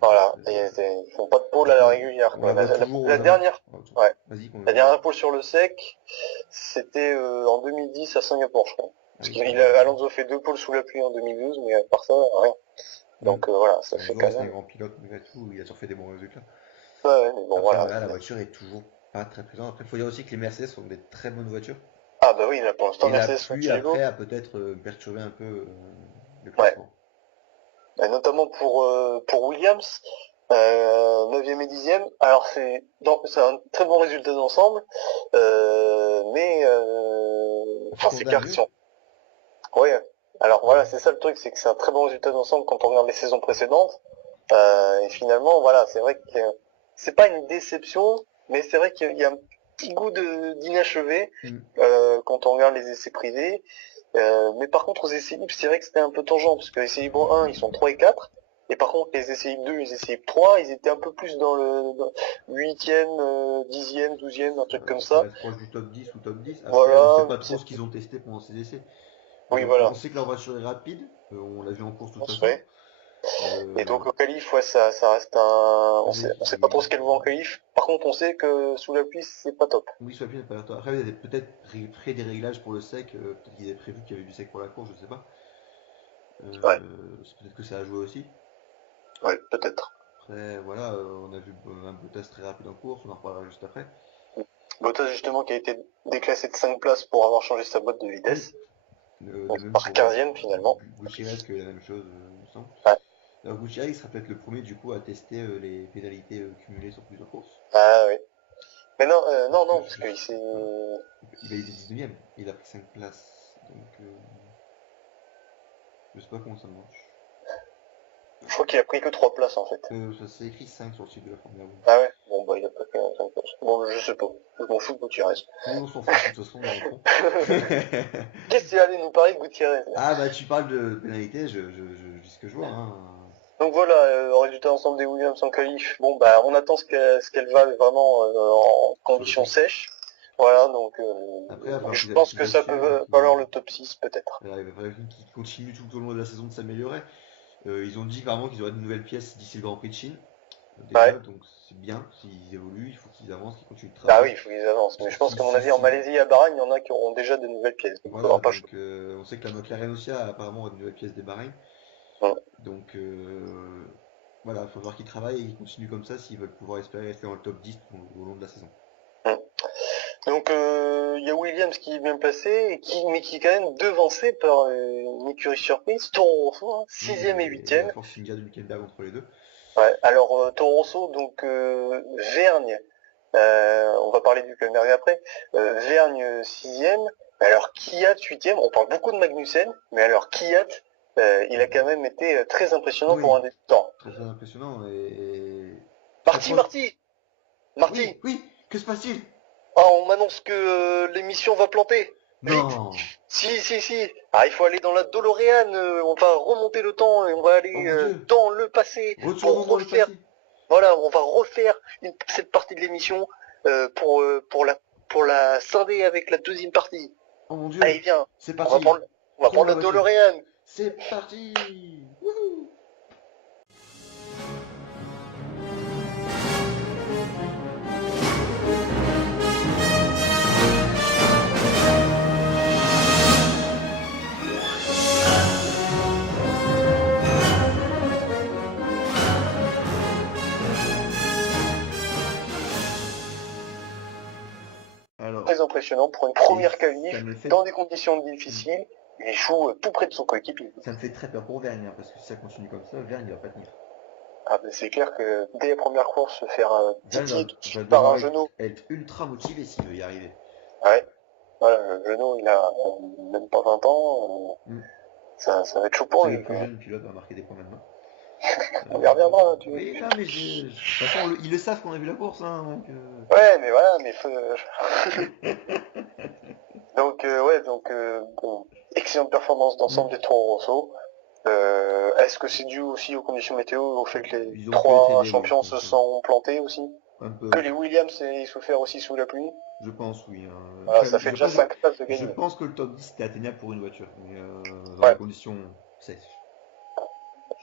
Voilà. Euh, Ils font pas de pôle du à la coup, régulière, on quoi. la voit toujours La aux avant. dernière. Oh, Ouais. vas-y, La dernière pole sur le sec, c'était en 2010 à Singapour, je crois. ah Parce oui, quand même. Alonso fait deux pôles sous la pluie en 2012, mais à part ça, rien. Hmm. Donc voilà, ça fait Alonso quand reste un même. grand pilote malgré tout, il a toujours fait des bons résultats. Ouais, ouais, mais bon, Après, voilà. voilà, la voiture est toujours pas très présente. Après, il faut dire aussi que les Mercedes sont des très bonnes voitures. Ah bah oui, là pour l'instant, Et la Mercedes pluie, continue l'eau. après, a peut-être perturbé un peu le Ouais. classement. Et notamment pour Williams, 9e et 10e. Alors c'est un très bon résultat d'ensemble, mais enfin Tour c'est d'un clair que mieux. si on... Ouais. Alors voilà, c'est ça le truc, c'est que c'est un très bon résultat d'ensemble quand on regarde les saisons précédentes. Et finalement, voilà, c'est vrai que c'est pas une déception, mais c'est vrai qu'il y a un petit goût d'inachevé Hmm. quand on regarde les essais privés. Mais par contre, aux essais libres, c'est vrai que c'était un peu tangent, parce que les essais libres 1, ils sont 3 et 4. Et par contre, les essais libres 2 et les essais libres 3, ils étaient un peu plus dans le 8e, 10e, 12e, un truc comme Ça va ça. être proche du top 10 ou top 10. Après, on sait Voilà. pas trop ce qu'ils ont testé pendant ces essais. Oui, On voilà. sait que leur voiture est rapide, on l'a vu en course de On toute se façon. fait. Et Euh, donc au qualif, ouais, ça reste un. On sait pas trop ce vas-y. qu'elle vaut en qualif. Par contre, on sait que sous la pluie, c'est pas top. Oui, soit plus, pas l'air. Après, il y a peut-être fait des réglages pour le sec. Peut-être qu'ils avaient prévu qu'il y avait du sec pour la course, je sais pas. Ouais. C'est peut-être que ça a joué aussi. Ouais, peut-être. Après, voilà, on a vu un Bottas très rapide en course, on en reparlera juste après. Bottas justement qui a été déclassé de 5 places pour avoir changé sa boîte de Oui, vitesse. de Donc même par pour 15e finalement. Gutiérrez qui a eu la même chose, il me semble. Ouais. Alors Gutiérrez il sera peut-être le premier du coup à tester les pénalités cumulées sur plusieurs courses. Ah oui. Mais non, Parce non, que non, parce je, qu'il s'est... il était 19ème, il a pris 5 places. Donc je sais pas comment ça marche. Je crois qu'il a pris que 3 places en fait. Ça c'est écrit 5 sur le site de la Formule 1. Ah ouais. Bon bah il a pas que 5 places. Bon je sais pas. Je m'en fous de Gutiérrez. Oui, on s'en fout, de toute façon, on est con. Qu'est-ce que tu allais nous parler de Gutiérrez là? Ah bah tu parles de pénalité, je dis ce que je vois. Hein. Donc voilà, résultat ensemble des Williams en qualif. Bon bah on attend ce qu'elle va vraiment en Sur le conditions test. sèches. Voilà, donc Après, il va falloir je pense qu'ils que ça assurent, peut valoir le top 6 peut-être. il va falloir qu'ils continuent tout au long de la saison de s'améliorer. Ils ont dit carrément qu'ils auraient de nouvelles pièces d'ici le Grand Prix de Chine. Déjà, Ouais. donc c'est bien, s'ils évoluent, il faut qu'ils avancent, qu'ils continuent de Bah oui, travailler. il faut qu'ils avancent. Parce Mais que je pense qu'à mon avis en Malaisie et à Bahreïn, il y en a qui auront déjà de nouvelles pièces. Donc il voilà, faudra pas donc chaud. on sait que la McLaren aussi a apparemment de nouvelles pièces des Bahreïn. Mm. Donc voilà, il faut voir qu'ils travaillent et qu'ils continuent comme ça s'ils veulent pouvoir espérer rester dans le top 10 au long de la saison. Mm. Donc il y a Williams qui est bien placé, mais qui est quand même devancé par une écurie surprise, Toro Rosso, hein, Oui, 6e et et la 8e. Force India de Hülkenberg entre les deux. Ouais, alors Toro Rosso, donc Vergne, on va parler du Hülkenberg après, Vergne 6e, alors Kvyat 8e, on parle beaucoup de Magnussen, mais alors Kvyat, il a quand même été très impressionnant pour Oui, un débutant. très très impressionnant et très Marty, proche. Marty, Marty, Oui, oui, que se passe-t-il? ah, on m'annonce que l'émission va planter. Vite. Non! Si, si, si. Ah, il faut aller dans la DeLorean. On va remonter le temps et on va Oh aller mon dieu! dans le passé Retournons pour dans le refaire. passé! Voilà, on va refaire cette partie de l'émission pour la scinder avec la deuxième partie. Oh mon Allez, dieu! viens. C'est On va parti! prendre, on va Prenons prendre la la voiture! DeLorean. C'est parti! Wouhou! Alors, Très impressionnant pour une et première ça qualif me fait, dans des conditions difficiles. Il joue tout près de son coéquipier. ça me fait très peur pour Vergne, hein, parce que si ça continue comme ça, Vergne il va pas tenir. Ah, ben c'est clair que dès la première course, se faire Vergne titiller tout de va suite par un devoir genou. être ultra motivé s'il veut y arriver. Ouais. Voilà, le genou, il a même pas 20 ans. Mm. Ça va être chaud pour C'est le lui, plus quand même. jeune pilote à marquer des points maintenant. On y reviendra, hein, Oui, non, mais de toute façon, ils le savent qu'on a vu la course, hein, donc. Ouais, mais voilà, mais donc, ouais, donc, bon, excellente performance Mm. d'ensemble des Toro Rosso. Est-ce que c'est dû aussi aux conditions météo, au fait que les Ils ont pu être trois aidés, oui, je champions pense. se sont plantés aussi? Un peu, Que oui. les Williams aient souffert aussi sous la pluie? Je pense, oui. Hein. Voilà, Après, ça fait déjà 5 places de je gagner. pense que le top 10 était atteignable pour une voiture, mais dans des Ouais, conditions sèches.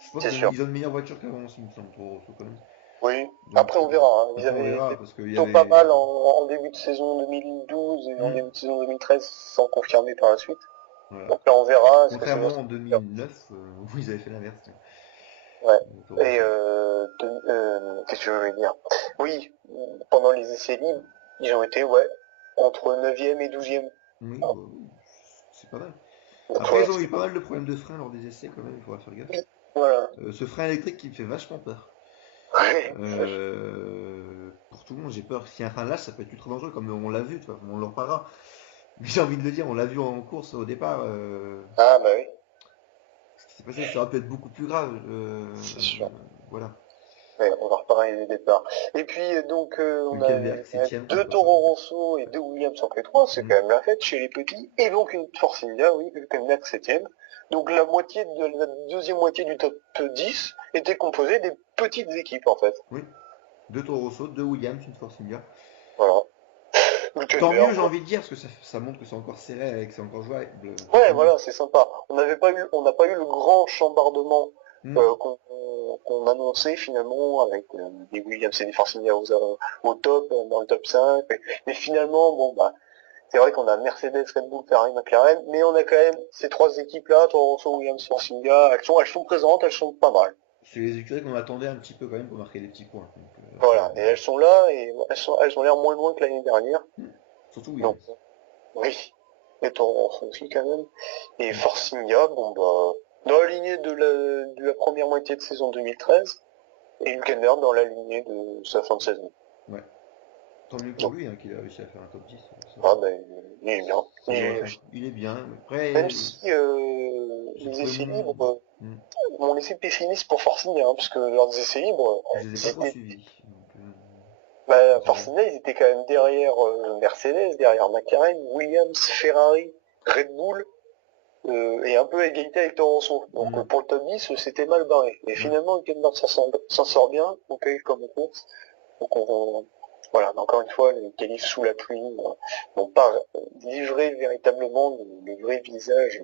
Je pense c'est qu'ils sûr. ont une meilleure voiture qu'avant aussi, il me semble, Toro Rosso quand même. Oui. Donc, Après, on verra, hein. Ils après, on avaient verra, été parce qu'il y plutôt pas avait. mal en début de saison 2012 et en Hmm, début de saison 2013 sans confirmer par la suite. voilà. Donc là, on verra. Est-ce que ça va Contrairement se en faire? 2009, où ils avaient fait l'inverse, Ouais. Toro Et Rosso. qu'est-ce que je voulais dire? Oui, pendant les essais libres, ils ont été, ouais, entre 9e et 12e. Oui, bah oui, c'est pas mal. Donc Après, voilà, ils ont eu pas mal de problèmes de frein lors des essais quand même, il faudra faire gaffe. voilà. Ce frein électrique qui me fait vachement peur. Ouais. Pour tout le monde, j'ai peur. Si y a un frein lâche, ça peut être ultra dangereux, comme on l'a vu, tu vois, on en reparlera. Mais j'ai envie de le dire, on l'a vu en course au départ. Ah bah oui, Ce qui s'est passé, ça aurait pu être beaucoup plus grave. c'est sûr. Voilà. Ouais, on va reparler des départs. Et puis donc on a Hülkenberg, 7ème, comme deux quoi ça. Toro Rosso et deux Williams en P3, c'est Mm. quand même la fête chez les petits. Et donc une Force India, oui, Hülkenberg 7e. Donc la moitié de la deuxième moitié du top 10 était composée des petites équipes en fait. Oui. Deux Toro Rosso, deux Williams, une Force India. Voilà. Tant mieux, Hülkenberg, j'ai envie de dire, parce que ça montre que c'est encore serré et que c'est encore jouable. ouais, Tant mieux. voilà, c'est sympa. On n'a pas eu le grand chambardement Mm. qu'on annonçait finalement avec des Williams et des Force India au top, dans le top 5. Mais finalement, bon bah, c'est vrai qu'on a Mercedes, Red Bull, Ferrari, McLaren, mais on a quand même ces trois équipes-là, Toro Rosso, Williams, Force India, elles sont présentes, elles sont pas mal. c'est les écuries qu'on attendait un petit peu quand même pour marquer des petits points. Donc, Voilà, et elles sont là, et elles ont l'air moins loin que l'année dernière. surtout Donc, Williams. oui, et Torrance aussi quand même. Et Force India, bon bah, dans la lignée de la première moitié de saison 2013, et Hülkenberg dans la lignée de sa fin de saison. Ouais. Tant mieux pour Donc, lui hein, qu'il a réussi à faire un top 10. Ça, ah ben, il est bien. il est bien. Après, Même si j'ai les trouvé essais mon. libres Hmm. m'ont laissé pessimiste pour Force India, hein, parce que leurs essais libres, Je les ai pas trop c'était suivis. Donc, bah, dis-moi. Force India, ils étaient quand même derrière Mercedes, derrière McLaren, Williams, Ferrari, Red Bull, et un peu à égalité avec Toronto. Donc Hmm. pour le top 10, c'était mal barré. Et Ouais. finalement, Hülkenberg s'en sort bien, donc comme course. Donc voilà, mais encore une fois, les qualifs sous la pluie n'ont pas livré véritablement le vrai visage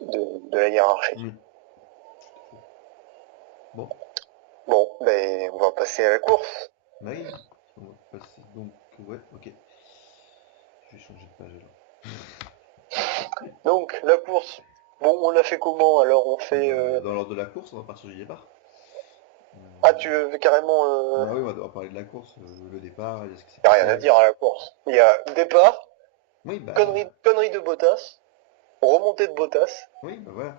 de la hiérarchie. Oui. Bon, Bon, ben on va passer à la course. bah oui. On va passer. Donc, ouais, ok. Je vais changer de page alors. Donc la course, bon, on l'a fait comment? Alors on fait... Bah, dans l'ordre de la course, on va partir du départ. Ah, tu veux carrément... Bah oui, on va parler de la course, le départ, ce qui s'est Y a rien à passé. dire à la course. Il y a départ, Oui, bah, connerie de Bottas, remontée de Bottas, oui, bah voilà.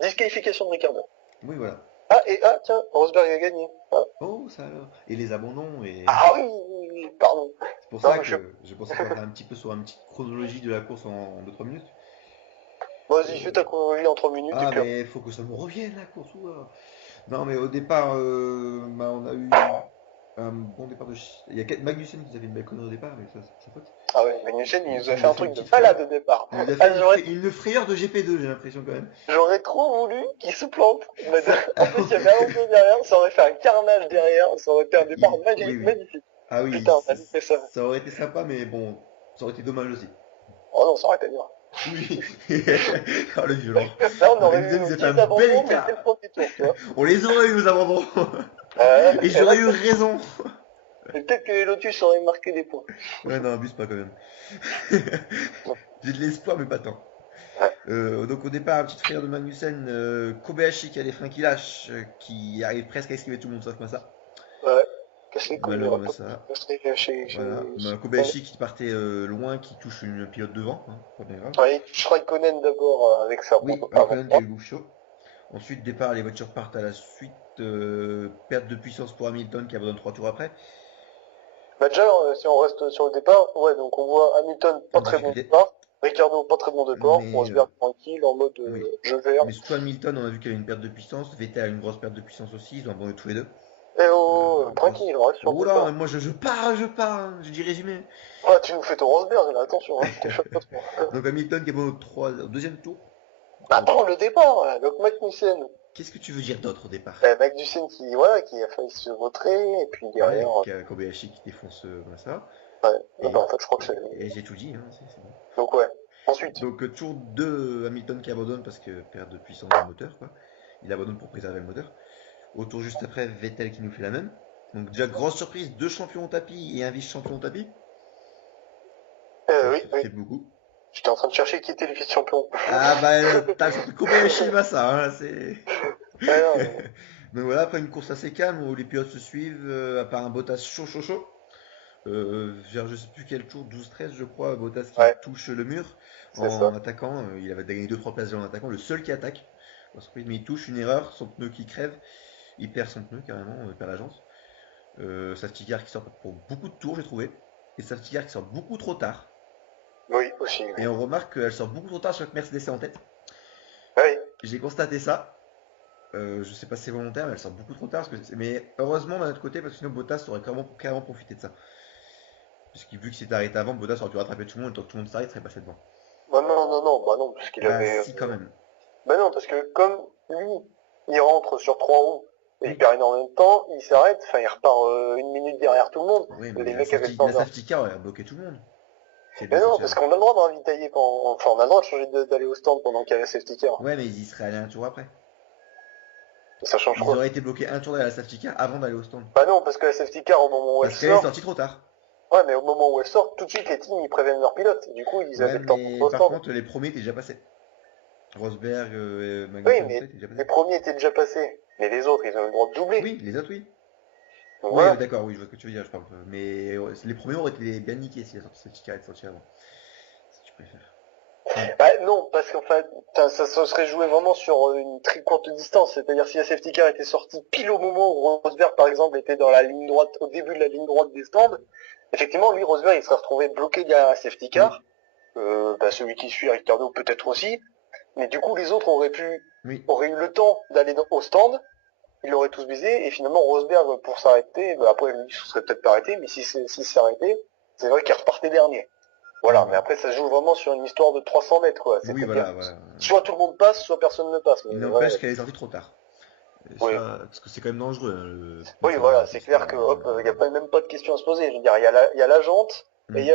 disqualification de Ricardo. Oui, voilà. Ah, et ah, tiens, Rosberg a gagné. Ah, Oh, ça alors. Et les abandons, et ah oui, oui, oui, pardon. c'est pour Non, ça mais que je pensais qu'on va faire un petit peu sur une petite chronologie de la course en 2-3 minutes. Vas-y, fais ta Euh, chronologie en 3 minutes et Ah, puis après. mais faut que ça me revienne la course. Ouah. Non, mais au départ, bah, on a eu un bon départ de. Il y a Magnussen qui nous a fait une belle connerie au départ, mais ça, c'est sa faute. Ah ouais, Magnussen, il nous a Qui fait nous a un fait une truc de petite frayeur. malade au départ. Il nous a Ah, fait une frayeur de GP2, j'ai l'impression quand même. j'aurais trop voulu qu'il se plante. Mais Ça, en plus, il y avait Alonso derrière, ça aurait fait un carnage derrière, ça aurait été un départ oui, oui. magnifique. Ah oui, Putain, on a loupé ça. ça aurait été sympa, mais bon, ça aurait été dommage aussi. Oh non, ça aurait été bien. Oui, oh, le violent. Là, on aurait Hamilton eu nous a fait un 10 bel abandons, mais écart. dès le premier tour, tu vois. On les aurait eu, nous abandons. Et Et là, j'aurais eu raison. peut-être que les Lotus auraient marqué des points. Ouais, non, abuse pas quand même. J'ai de l'espoir, mais pas tant. Ouais. Donc au départ, petite frayeur de Magnussen, Kobayashi qui a les freins qui lâchent, qui arrive presque à esquiver tout le monde sauf Massa. Ouais. Casse les couilles, il Malheureux aurait pas Massa. pu Voilà. Bah, Ouais. Kobayashi qui partait loin, qui touche une pilote devant, hein, pas bien grave. Ouais, Schraikonen d'abord avec sa roue Oui, avant Raikkonen qui a eu droite. le bouche chaud. Ensuite, départ, les voitures partent à la suite. Perte de puissance pour Hamilton qui abandonne 3 tours après. Bah déjà, si on reste sur le départ, ouais, donc on voit Hamilton pas En très bon difficulté. départ, Ricardo pas très bon départ, Mais, Rosberg tranquille en mode oui. je gère. Mais surtout Hamilton, on a vu qu'il y avait une perte de puissance. Vettel a une grosse perte de puissance aussi. Ils ont abandonné tous les deux. Eh oh, Grosse. tranquille, on reste sur le Oula, départ. moi je pars, hein, j'ai dit résumé. Ah, tu nous fais ton Rosberg là, attention, hein, t'échappes pas trop. Donc Hamilton qui est bon au deuxième tour. Attends, le départ, là, donc Magnussen. Qu'est-ce que tu veux dire d'autre au départ? Magnussen qui, voilà, qui a failli se vautrer, et puis Ouais, derrière, qui a Kobayashi qui défonce ça. ouais, ah bah, Et, en fait, je crois que c'est... et j'ai tout dit, hein, c'est bon. Donc ouais, ensuite, Donc tour 2, Hamilton qui abandonne parce que perte de puissance du moteur, quoi. Il abandonne pour préserver le moteur. Au tour juste après, Vettel qui nous fait la même. Donc déjà grosse surprise, 2 champions au tapis et un vice-champion au tapis. oui, Ça oui, fait beaucoup. j'étais en train de chercher qui était le vice-champion. Ah bah t'as sorti Kobayashi et Massa, hein, c'est. Ouais, non, Donc voilà, après une course assez calme où les pilotes se suivent, à part un Bottas chaud. Vers je sais plus quel tour, 12-13 je crois, Bottas qui ouais, touche le mur c'est en ça. attaquant. Il avait gagné 2-3 places déjà en attaquant, le seul qui attaque. Pas surprise, mais il touche une erreur, son pneu qui crève, il perd son pneu carrément, il perd l'agence. Safety car qui sort pour beaucoup de tours, j'ai trouvé. Et Safety car qui sort beaucoup trop tard. Oui, aussi, Et oui. on remarque qu'elle sort beaucoup trop tard sur que Mercedes est en tête. Oui, J'ai constaté ça. Je sais pas si c'est volontaire, mais elle sort beaucoup trop tard. Mais heureusement d'un autre côté, parce que sinon Bottas aurait carrément profité de ça. Parce que vu qu'il s'était arrêté avant, Bottas aurait pu rattraper tout le monde, et tant que tout le monde s'arrête, il serait passé devant. bah non, parce qu'il Bah avait... si quand même. Bah non, parce que comme lui, il rentre sur 3 roues, et il Oui, perd énormément de temps, il s'arrête, enfin il repart 1 minute derrière tout le monde. oui, Les mais mecs avaient le la temps de... safety car aurait bloqué tout le monde. Si elle Mais devait non, sortir. parce qu'on a le droit de ravitailler pendant... Enfin, on a le droit de changer d'aller au stand pendant qu'il y a la safety car. Ouais, mais ils y seraient allés un tour après. Ça change Ils quoi? auraient été bloqués un tour derrière la safety car avant d'aller au stand. Bah non, parce que la safety car, au moment où elle Parce qu'elle est sort... sortie trop tard. Ouais, mais au moment où elle sort, tout de suite, les teams, ils préviennent leurs pilotes. Du coup, ils Ouais, avaient le temps de rentrer mais au par stand. contre, les premiers étaient déjà passés. Rosberg, Oui, Magnussen, tout mais ça, était déjà les passé. premiers étaient déjà passés. Mais les autres, ils ont eu le droit de doubler. Oui, les autres, oui. Donc Oui, voilà. d'accord, oui, je vois ce que tu veux dire, je parle. Mais les premiers auraient été bien niqués si la safety car était sortie avant. Si tu préfères. Mm. Bah, non, parce qu'en fait, ça se serait joué vraiment sur une très courte distance. C'est-à-dire si la safety car était sortie pile au moment où Rosberg, par exemple, était dans la ligne droite, au début de la ligne droite des stands, effectivement, lui, Rosberg, il serait retrouvé bloqué derrière la safety Oui, car. Bah, celui qui suit, Ricardo, peut-être aussi. Mais du coup, les autres oui. auraient eu le temps d'aller au stand. Ils l'auraient tous baisé. Et finalement, Rosberg, pour s'arrêter, bah, après, lui, il se serait peut-être pas arrêté. Mais s'il s'arrêtait, c'est vrai qu'il repartait dernier. Oui, Voilà, mais voilà. après ça se joue vraiment sur une histoire de 300 mètres, quoi. Oui, C'est-à-dire, voilà, voilà. soit tout le monde passe, soit personne ne passe. Il Mais voilà. n'empêche qu'elle est sortie trop tard. Et Oui, ça, parce que c'est quand même dangereux, hein, le pneu oui, sur la voilà, c'est piste. clair que hop, il n'y a pas, même pas de question à se poser. Je veux dire, il y a la jante et Mm. il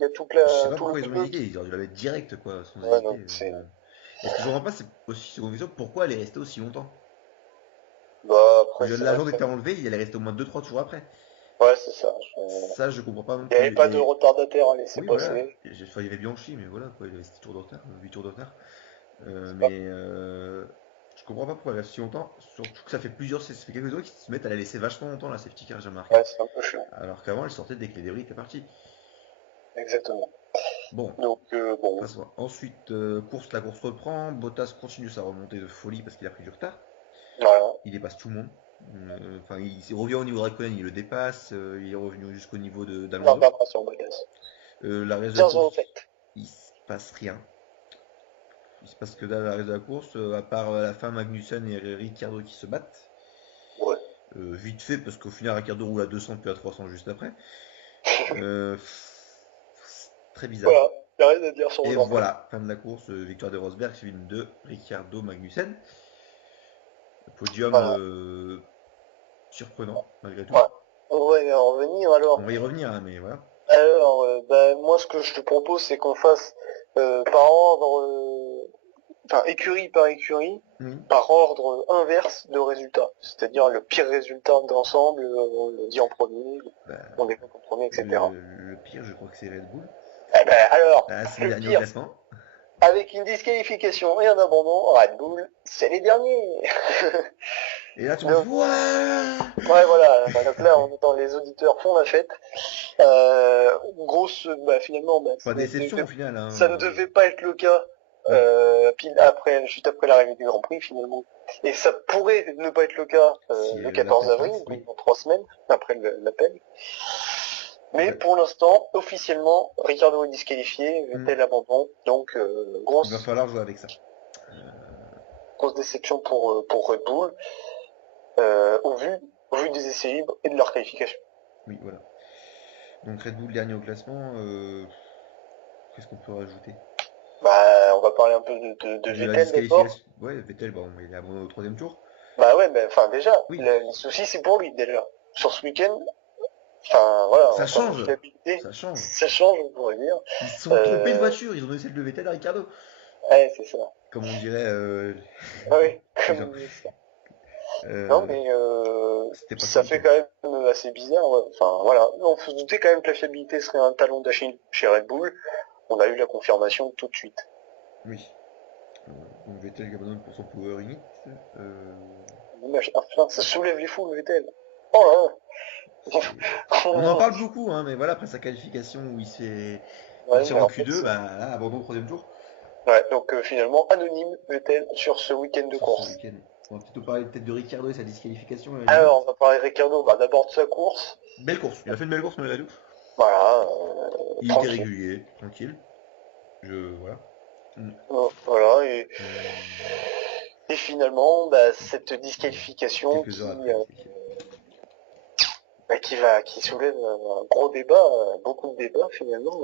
y a tout, Je sais pas tout le pourquoi ils ont pneu hésité, qui. ils auraient dû la mettre direct, quoi, sans Ouais, hésiter. non, c'est. Et ce que je comprends pas, c'est aussi, seconde question, pourquoi elle est restée aussi longtemps? Bah après, c'est vrai L'agent que ça. était enlevé, il allait rester au moins 2-3 jours après. Ouais, c'est ça. Ça, je comprends pas non Il n'y avait plus. pas de Et retardataire à laisser oui, voilà. passer. Enfin, il y avait Bianchi, mais voilà, quoi, il avait 6 tours de retard, 8 tours de retard. C'est pas. Mais je comprends pas pourquoi elle reste si longtemps. Surtout que ça fait ça fait quelques années qu'ils se mettent à la laisser vachement longtemps, la safety car, j'ai remarqué. Ouais, c'est un peu chiant. Alors qu'avant, elle sortait dès que les débris étaient partis. Exactement. Bon, Donc bon, passons. Ensuite, la course reprend. Bottas continue sa remontée de folie parce qu'il a pris du retard. voilà. Il dépasse tout le monde. Enfin, il revient au niveau de Raikkonen, il le dépasse. Il est revenu jusqu'au niveau Non, d'Alonso. pas sur Bottas. La reste de la Tiens-en course, au fait. il se passe rien. Il se passe que dalle à la reste de la course, à part à la fin Magnussen et Ricciardo qui se battent. Ouais. Vite fait, parce qu'au final, Ricciardo roule à 200 puis à 300 juste après. Euh, Très bizarre. Voilà. Il n'y a rien à dire sur le Et Grand Prix. voilà, fin de la course, victoire de Rosberg, suivi de Ricciardo Magnussen. Podium Voilà. surprenant, malgré tout. Ouais. On va y revenir On alors. va y revenir, hein, mais voilà. Alors, bah, moi, ce que je te propose, c'est qu'on fasse par ordre, enfin écurie par écurie, Oui. par ordre inverse de résultats. C'est-à-dire le pire résultat d'ensemble, on le dit en premier, on Bah, développe en premier, etc. le pire, je crois que c'est Red Bull. Eh ben alors, Ah, c'est le le dernier au pire, classement. avec une disqualification et un abandon, Red Bull, c'est les derniers. Et là, tout le monde Donc, fait Ouah. ouais, voilà. Donc là, on entend les auditeurs font la fête. Grosse, bah, finalement, bah, Pas déception au final, ça ne hein. devait pas être le cas. Oui. Pile après, juste après l'arrivée du Grand Prix finalement. Et ça pourrait ne pas être le cas Si le l'appel 14 avril, passe, donc oui. dans 3 semaines, après l'appel. Mais Ouais. pour l'instant, officiellement, Ricardo est disqualifié, Hmm. Vettel abandon, donc Il va grosse, falloir jouer avec ça. grosse déception pour Red Bull, au vu des essais libres et de leur qualification. Oui, voilà. Donc Red Bull dernier au classement. Qu'est-ce qu'on peut rajouter? Bah, on va parler un peu de De la Vettel d'abord. disqualification. Ouais, Vettel, bon, il est abandonné au troisième tour. Bah ouais, mais enfin déjà, Oui, le souci c'est pour lui déjà. Sur ce week-end, enfin voilà, ça en termes de change. fiabilité, Ça change. ça change, on pourrait dire. Ils se sont trompés de Euh, voiture. Ils ont donné celle de Vettel à Ricardo. ouais, c'est ça. Comme on dirait Ah oui, les gens. comme ça. Non, Euh, mais C'était pas ce ça fait week-end. quand même assez bizarre. Ouais. Enfin voilà, on se doutait quand même que la fiabilité serait un talon d'Achille chez Red Bull. On a eu la confirmation tout de suite. Oui. Donc Vettel qui abandonne pour son power unit. Euh, Enfin, ça soulève les foules, Vettel. Oh là c'est- On en là. parle beaucoup, hein, mais voilà, après sa qualification où il se fait Ouais, sortir mais en en fait, Q2, bah là, abandon au troisième tour ouais, donc finalement anonyme Vettel sur ce week-end de sur ce course. week-end. On va peut-être parler peut-être de Ricardo et sa disqualification à la limite. Alors, on va parler de Ricardo, bah, d'abord de sa course. Belle course, il a fait une belle course malgré tout. Voilà, Il était tranquille. régulier, tranquille. Voilà. Mm. Voilà, Euh, et finalement, bah, cette disqualification Quelques heures après, qui soulève un gros débat, beaucoup de débats finalement.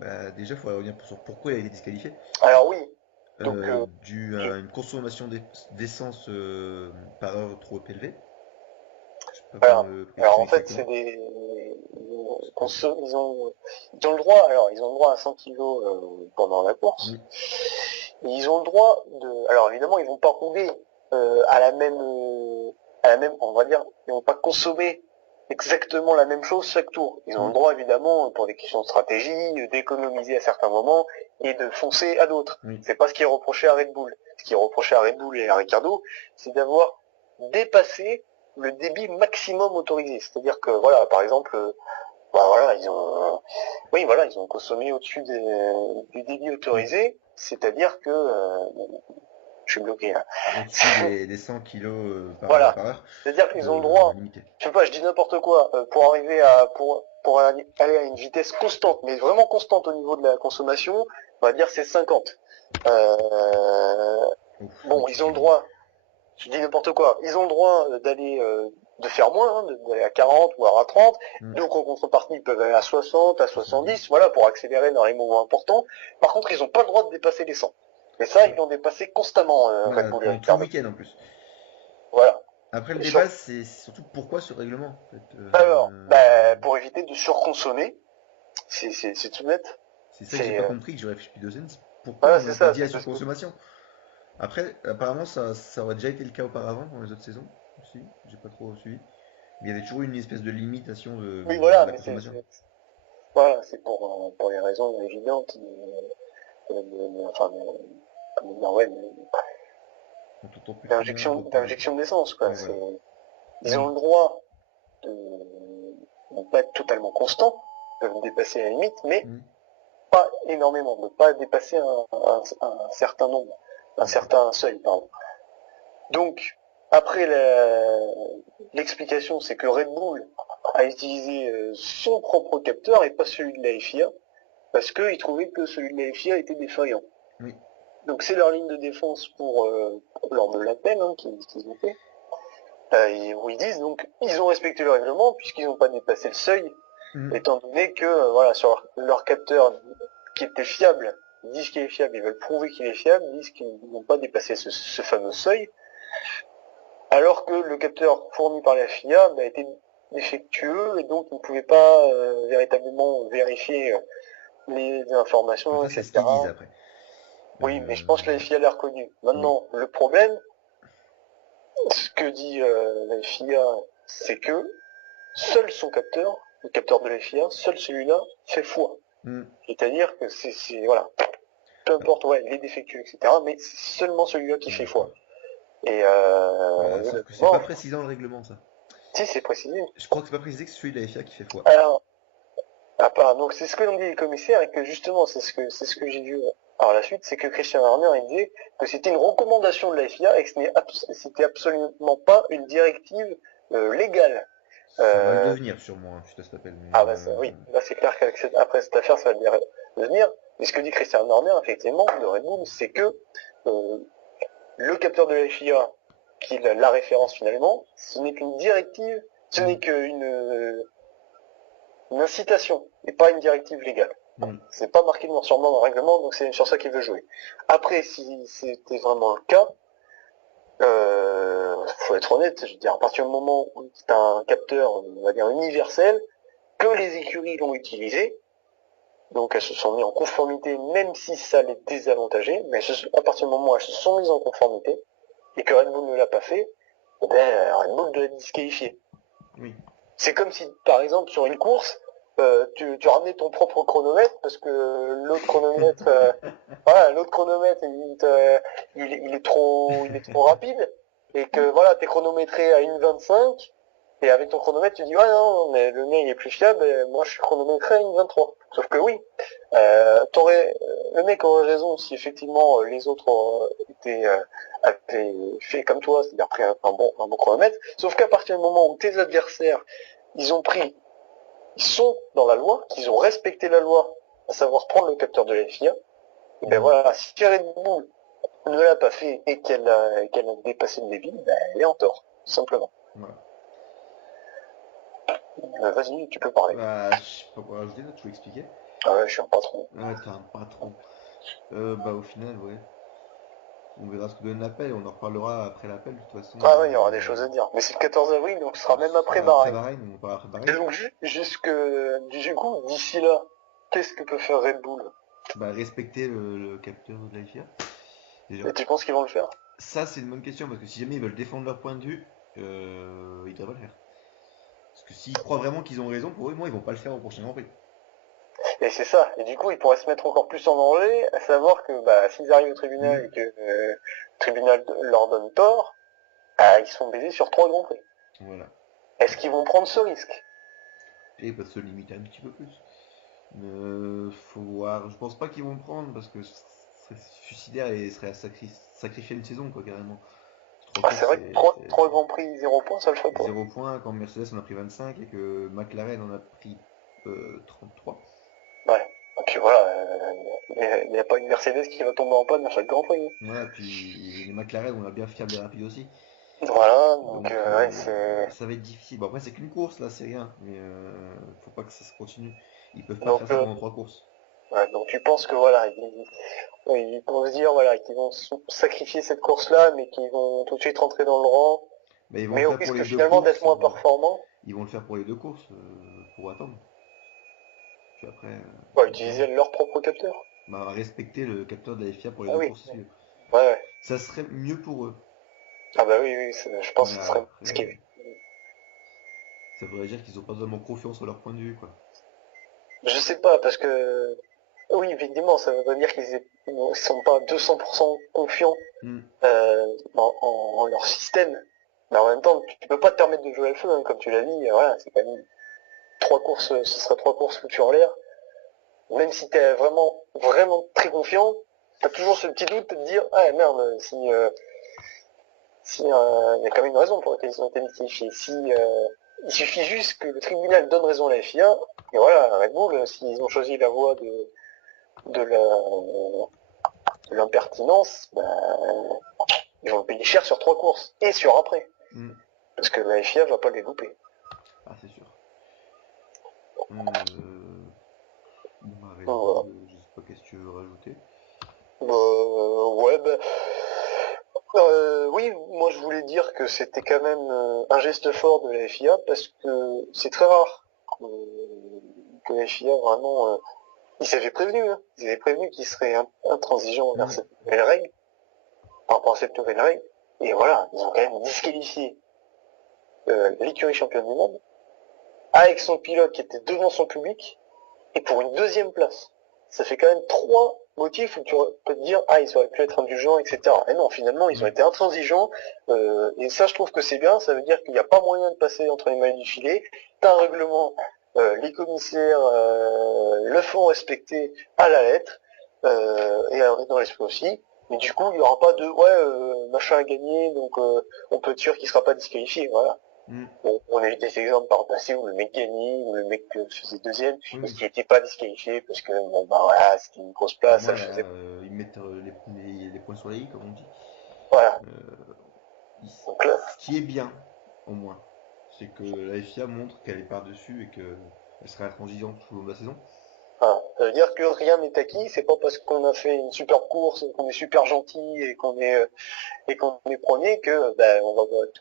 bah, déjà, il faudrait revenir sur pourquoi il a été disqualifié. Alors oui, donc Dû à une consommation d'essence par heure trop élevée. Je sais pas comment voilà. le Alors en expliquer ça fait, c'est comment. des C'est pas ça. ils ont le droit. Alors ils ont le droit à 100 kilos pendant la course. Oui, Et ils ont le droit de. Alors évidemment, ils vont pas rouler à la même, on va dire, ils vont pas consommer exactement la même chose chaque tour. Ils ont le oui, droit évidemment, pour des questions de stratégie, d'économiser à certains moments et de foncer à d'autres. Oui. C'est pas ce qui est reproché à Red Bull. Ce qui est reproché à Red Bull et à Ricciardo, c'est d'avoir dépassé le débit maximum autorisé. C'est-à-dire que voilà, par exemple, voilà, ils ont consommé au-dessus du débit autorisé, c'est-à-dire que je suis bloqué là. Au-dessus des 100 kilos par Voilà. heure. C'est-à dire qu'ils ont le droit, limité. je sais pas, je dis n'importe quoi, pour arriver à pour aller à une vitesse constante, mais vraiment constante au niveau de la consommation, on va dire c'est 50. Bon, ils ont le droit, je dis n'importe quoi, ils ont le droit d'aller de faire moins, hein, d'aller à 40 ou à 30, donc en contrepartie ils peuvent aller à 60, à 70, voilà, pour accélérer dans les moments importants. Par contre, ils n'ont pas le droit de dépasser les 100. Et ça, ils l'ont dépassé constamment, Red Bull et Pendant tout le Ricciardo. week-end en plus. Voilà. Après, le Et débat, c'est surtout pourquoi ce règlement en fait. Alors, pour éviter de surconsommer, c'est tout net. C'est ça que j'ai pas compris, que j'ai réfléchi depuis 2 semaines. Pourquoi Voilà, on c'est n'a pas ça, dit à c'est parce que surconsommation? Après, apparemment, ça aurait déjà été le cas auparavant dans les autres saisons aussi. J'ai pas trop suivi. Mais il y avait toujours une espèce de limitation de oui, voilà, la mais consommation. voilà, c'est pour les raisons évidentes, comment dire, ouais, On t'entend plus très bien. d'injection d'essence, quoi. Oui, voilà. Ils ont le droit de ne pas être totalement constant, de dépasser la limite, mais pas énormément, de ne pas dépasser un certain nombre, un certain seuil, pardon. Donc, après l'explication, c'est que Red Bull a utilisé son propre capteur et pas celui de la FIA, parce qu'ils trouvaient que celui de la FIA était défaillant. Oui. Donc c'est leur ligne de défense pour lors de l'appel qu'ils ont fait. Où ils disent donc ils ont respecté le règlement puisqu'ils n'ont pas dépassé le seuil, étant donné que voilà, sur leur capteur qui était fiable, ils disent qu'il est fiable, ils veulent prouver qu'il est fiable, ils disent qu'ils n'ont pas dépassé ce fameux seuil, alors que le capteur fourni par la FIA était défectueux et donc ils ne pouvaient pas véritablement vérifier les informations, C'est etc. ce qu'ils disent après. Oui, mais je pense que la FIA l'a reconnu. Maintenant, le problème, ce que dit la FIA, c'est que seul son capteur, le capteur de la FIA, seul celui-là fait foi. C'est-à-dire que c'est voilà, peu importe, ouais, il est défectueux, etc. Mais c'est seulement celui-là qui fait foi. Et sauf que c'est pas précisé dans le règlement, ça. Si, c'est précisé. Je crois que c'est pas précisé que c'est celui de la FIA qui fait foi. Alors, donc c'est ce que l'ont dit les commissaires et que justement c'est ce que j'ai vu par la suite, c'est que Christian Horner il disait que c'était une recommandation de la FIA et que c'était absolument pas une directive légale. Ça va le devenir sûrement, je te t'appelle. Oui, là c'est clair qu'après cette affaire ça va le devenir. Mais ce que dit Christian Horner effectivement de Red Bull, c'est que le capteur de la FIA, qui est la référence finalement, ce n'est qu'une directive, ce n'est qu'une incitation et pas une directive légale. C'est pas marqué noir sur blanc dans le règlement, donc c'est sur ça qu'il veut jouer. Après, si c'était vraiment le cas, faut être honnête, je veux dire, à partir du moment où tu as un capteur, on va dire universel, que les écuries l'ont utilisé, donc elles se sont mises en conformité, même si ça les désavantageait, mais à partir du moment où elles se sont mises en conformité, et que Red Bull ne l'a pas fait, Red Bull doit être disqualifié. Oui. C'est comme si, par exemple, sur une course, tu ramenais ton propre chronomètre parce que l'autre chronomètre, il est trop rapide et que voilà, t'es chronométré à 1,25 et avec ton chronomètre tu dis ouais non mais le mien il est plus fiable et moi je suis chronométré à 1,23. Sauf que oui, le mec aurait raison si effectivement les autres avaient fait comme toi, c'est-à-dire pris un bon chronomètre. Sauf qu'à partir du moment où tes adversaires ils sont dans la loi, qu'ils ont respecté la loi, à savoir prendre le capteur de la FIA, et ben voilà, si Red Bull ne l'a pas fait et qu'elle a dépassé le débit, elle est en tort, tout simplement. Voilà. Vas-y, tu peux parler. Je sais pas quoi rajouter là, tu veux expliquer? Ah ouais, je suis un patron. Ouais, t'es un patron. Au final, ouais. On verra ce que donne l'appel, on en reparlera après l'appel de toute façon. Ah ouais, il y aura des choses à dire. Mais c'est le 14 avril, donc ce sera même après Bahreïn. On parlera après Bahreïn. Et donc, du coup, d'ici là, qu'est-ce que peut faire Red Bull? Respecter le capteur de la FIA. Déjà. Et tu penses qu'ils vont le faire? Ça, c'est une bonne question, parce que si jamais ils veulent défendre leur point de vue, ils doivent le faire. Parce que s'ils croient vraiment qu'ils ont raison, pour eux, moi, ils vont pas le faire au prochain Grand Prix. Et c'est ça. Et du coup, ils pourraient se mettre encore plus en danger, à savoir que bah, s'ils arrivent au tribunal et que le tribunal leur donne tort, ils sont baisés sur 3 grands prix. Voilà. Est-ce qu'ils vont prendre ce risque? Et ils peuvent se limiter un petit peu plus. Faut voir. Je pense pas qu'ils vont le prendre parce que ce serait suicidaire et serait à sacrifier une saison, quoi, carrément. Trois C'est courses, vrai que trois grands prix, 0 points, ça le ferait pas. 0 points quand Mercedes en a pris 25 et que McLaren en a pris 33. Ouais. Et puis voilà, il n'y a pas une Mercedes qui va tomber en panne à chaque Grand Prix. Voilà, puis les McLaren, on a bien fiable et rapide aussi. Voilà, donc Donc ouais, c'est... ça va être difficile. Bon, après, c'est qu'une course, là, c'est rien. Mais faut pas que ça se continue. Ils peuvent pas Donc, faire ça pendant 3 courses. ouais, donc tu penses que voilà, ils vont se dire voilà, qu'ils vont sacrifier cette course-là, mais qu'ils vont tout de suite rentrer dans le rang, Mais ils vont mais le au faire pour risque les deux finalement d'être courses. moins performants. Ils vont le faire pour les 2 courses pour attendre. Puis après, Ouais, on verra. utiliser leur propre capteur. Bah, respecter le capteur de la FIA pour les Ah deux oui, courses à suivre. ouais, ouais. Ça serait mieux pour eux. Ah bah oui, oui, je pense Mais que ce serait après, risqué. ça voudrait dire qu'ils ont pas vraiment confiance en leur point de vue, quoi. Je sais pas, parce que oui, évidemment, ça veut dire qu'ils sont pas 200% confiants Hmm. en leur système. Mais en même temps, tu peux pas te permettre de jouer à le feu, hein, comme tu l'as dit. Voilà, c'est quand même 3 courses, ce serait 3 courses foutues en l'air. Même si t'es vraiment, vraiment très confiant, t'as toujours ce petit doute de te dire, ah merde, si il y a quand même une raison pour laquelle ils ont été disqualifiés. Il suffit juste que le tribunal donne raison à la FIA, et voilà, Red Bull, s'ils ont choisi la voie de l'impertinence, ils vont payer cher sur 3 courses, et sur après. Hmm. Parce que la FIA va pas les louper. Ah, c'est sûr. Bon, bah, Red Voilà. Bull, je sais pas qu'est-ce que tu veux rajouter. Ouais, oui, moi je voulais dire que c'était quand même un geste fort de la FIA parce que c'est très rare que la FIA vraiment... ils avaient prévenu, hein. Ils avaient prévenu qu'ils seraient intransigeants vers cette nouvelle règle, par rapport à cette nouvelle règle. Et voilà, ils ont quand même disqualifié l'écurie championne du monde avec son pilote qui était devant son public et pour une deuxième place. Ça fait quand même 3 motifs où tu peux te dire ah ils auraient pu être indulgents, etc. Et non, finalement ils ont été intransigeants, et ça je trouve que c'est bien, ça veut dire qu'il n'y a pas moyen de passer entre les mailles du filet, t'as un règlement, les commissaires le font respecter à la lettre, et dans l'esprit aussi, mais du coup il n'y aura pas de machin à gagner, donc on peut être sûr qu'il ne sera pas disqualifié, voilà. Hmm. On a eu des exemples par le passé où le mec gagnait, où le mec faisait deuxième, Oui, et oui. qui n'était pas disqualifié parce que bon bah voilà, c'était une grosse Au place, ça moins, le là, faisait. ils mettent les points sur les i, comme on dit. Voilà. Euh, Donc là, Ce qui est bien, au moins, c'est que la FIA montre qu'elle est par-dessus et qu'elle sera intransigeante tout au long de la saison. voilà. Ça veut dire que rien n'est acquis, c'est pas parce qu'on a fait une super course, qu'on est super gentil et qu'on est premier que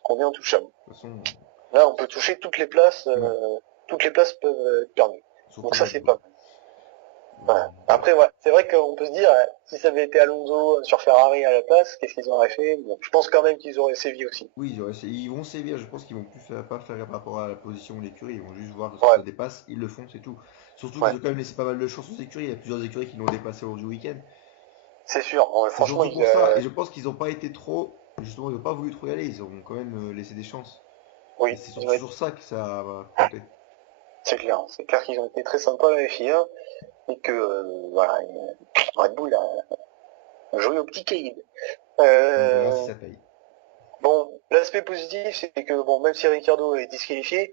qu'on est intouchable. De toute façon, Là on peut toucher toutes les places peuvent être perdues. Donc surtout ça Red c'est Bull. pas mal. Ouais. Après, ouais, c'est vrai qu'on peut se dire, si ça avait été Alonso sur Ferrari à la place, qu'est-ce qu'ils auraient fait? Bon, je pense quand même qu'ils auraient sévi aussi. Oui, ils vont sévir, je pense qu'ils vont plus pas faire par rapport à la position de l'écurie, ils vont juste voir ce que Ouais, ça dépasse, ils le font, c'est tout. Surtout qu'ils ouais, ont quand même laissé pas mal de chance aux écuries, il y a plusieurs écuries qui l'ont dépassé lors du week-end. c'est sûr. Bon, C'est franchement, surtout pour ça, et je pense qu'ils n'ont pas été trop, justement, ils n'ont pas voulu trop y aller, ils ont quand même laissé des chances. Et oui, c'est ils surtout ont sur ça que ça va compter. c'est clair. C'est clair qu'ils ont été très sympas la FIA et que voilà, Red Bull a joué au petit caïd. On verra si Euh, ça paye. bon, l'aspect positif, c'est que bon, même si Ricciardo est disqualifié,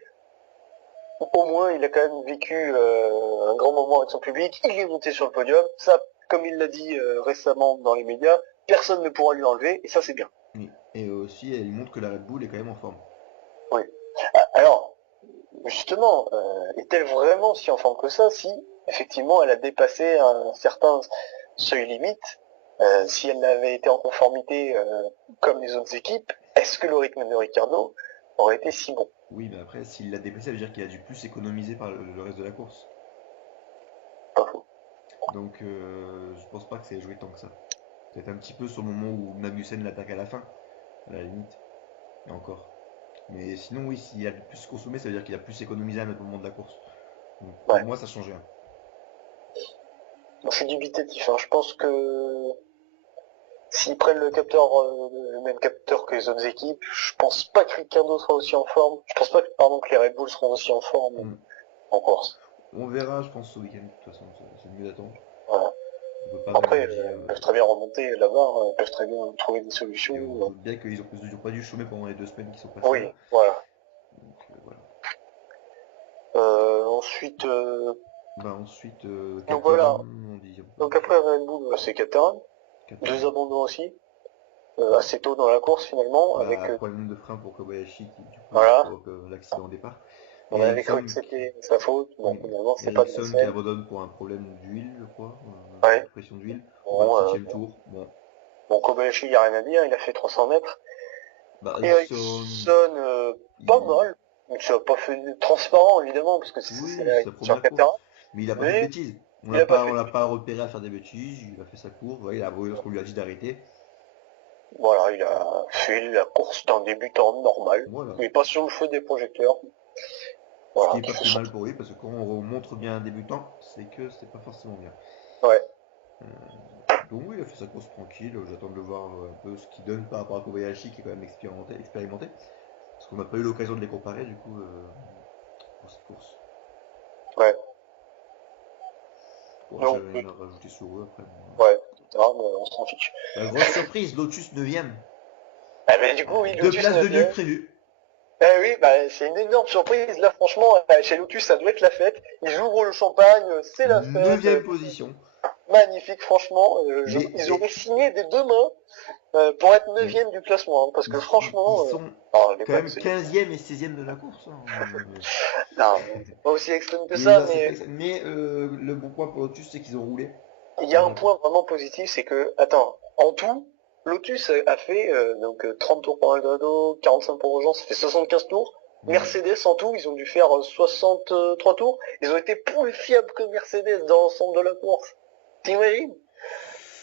au moins il a quand même vécu un grand moment avec son public. Il est monté sur le podium. Ça, comme il l'a dit récemment dans les médias, personne ne pourra lui enlever et ça c'est bien. Oui. Et aussi, elle montre que la Red Bull est quand même en forme. Oui. Alors, justement, est-elle vraiment si en forme que ça si effectivement elle a dépassé un certain seuil limite, si elle avait été en conformité comme les autres équipes, est-ce que le rythme de Ricardo aurait été si bon? Oui, mais après, s'il l'a dépassé, ça veut dire qu'il a dû plus économiser par le reste de la course. Pas faux. Donc, je pense pas que c'est joué tant que ça. Peut-être un petit peu sur le moment où Magnussen l'attaque à la fin, à la limite, et encore. Mais sinon, oui, s'il a plus consommé, ça veut dire qu'il a plus économisé à un autre moment de la course. Donc, pour Ouais. moi, ça change rien. Je suis dubitatif, hein. Je pense que s'ils prennent le capteur, le même capteur que les autres équipes, je pense pas que Ricciardo sera aussi en forme. Je pense pas que, pardon, que les Red Bull seront aussi en forme Mm. en course. On verra, je pense, ce week-end, de toute façon, c'est mieux d'attendre. Voilà. On peut pas Après, vraiment dire. ils peuvent très bien remonter la barre, ils peuvent très bien trouver des solutions. Et on doute bien qu'ils ont pas dû chômer pendant les 2 semaines qui sont passées Oui, là. voilà. Donc voilà. Ensuite, Bah ensuite, donc Caterham, voilà. on dit. Donc après Red Bull, c'est Caterham. Caterham. Deux abandons aussi, assez tôt dans la course finalement, avec Bah, problème de frein pour Kobayashi qui du coup voilà. provoque l'accident au départ. On Et avait cru que Ericsson, c'était sa faute. Bon, oui, finalement, c'est pas de la Ericsson qui semaine. abandonne pour un problème d'huile, je crois, Ouais. de pression d'huile, au Bon, 27e tour. Bon, bon, Kobayashi, il n'y a rien à dire, il a fait 300 mètres. bah Ericsson, Ericsson, pas il- mal. Donc ça n'a pas fait transparent, évidemment, parce que c'est oui, c'est sa sur première course, Caterham. mais il a pas fait de Mais bêtises. il a pas On fait de l'a but. pas repéré à faire des bêtises, il a fait sa course, ouais, il a avoué lorsqu'on lui a dit d'arrêter. Voilà, il a fait la course d'un débutant normal, Voilà. mais pas sur le feu des projecteurs. Ce qui Voilà, est qui pas fait plus son... mal pour lui, parce que quand on montre bien un débutant, c'est que c'est pas forcément bien. Ouais, Donc oui, il a fait sa course tranquille, j'attends de le voir un peu ce qu'il donne par rapport à Kobayashi qui est quand même expérimenté. Parce qu'on n'a pas eu l'occasion de les comparer du coup pour cette course. ouais. Bon, j'ai Donc, rien à rajouter sur eux après. ouais, Caterham, on s'en fiche. La grosse surprise, Lotus 9ème. Ah ben du coup, oui, Deux Lotus places de nul 9e. prévues. Eh oui, bah, c'est une énorme surprise. Là, franchement, chez Lotus, ça doit être la fête. Ils ouvrent le champagne, c'est la fête. 9ème position. Magnifique, franchement. Mais Ils auraient signé des deux mains pour être mm, 9e du classement. Hein, parce que ils franchement, sont alors, quand déconne, même c'est 15ème et 16ème de la course, hein. non, c'est pas aussi extrême que Mais ça, là, mais mais le bon point pour Lotus, c'est qu'ils ont roulé il y a pendant un la course. point vraiment positif, c'est que, attends, en tout, Lotus a fait 30 tours pour Maldonado, 45 pour Grosjean, ça fait 75 tours. Ouais. Mercedes en tout, ils ont dû faire 63 tours. Ils ont été plus fiables que Mercedes dans l'ensemble de la course. T'imagines?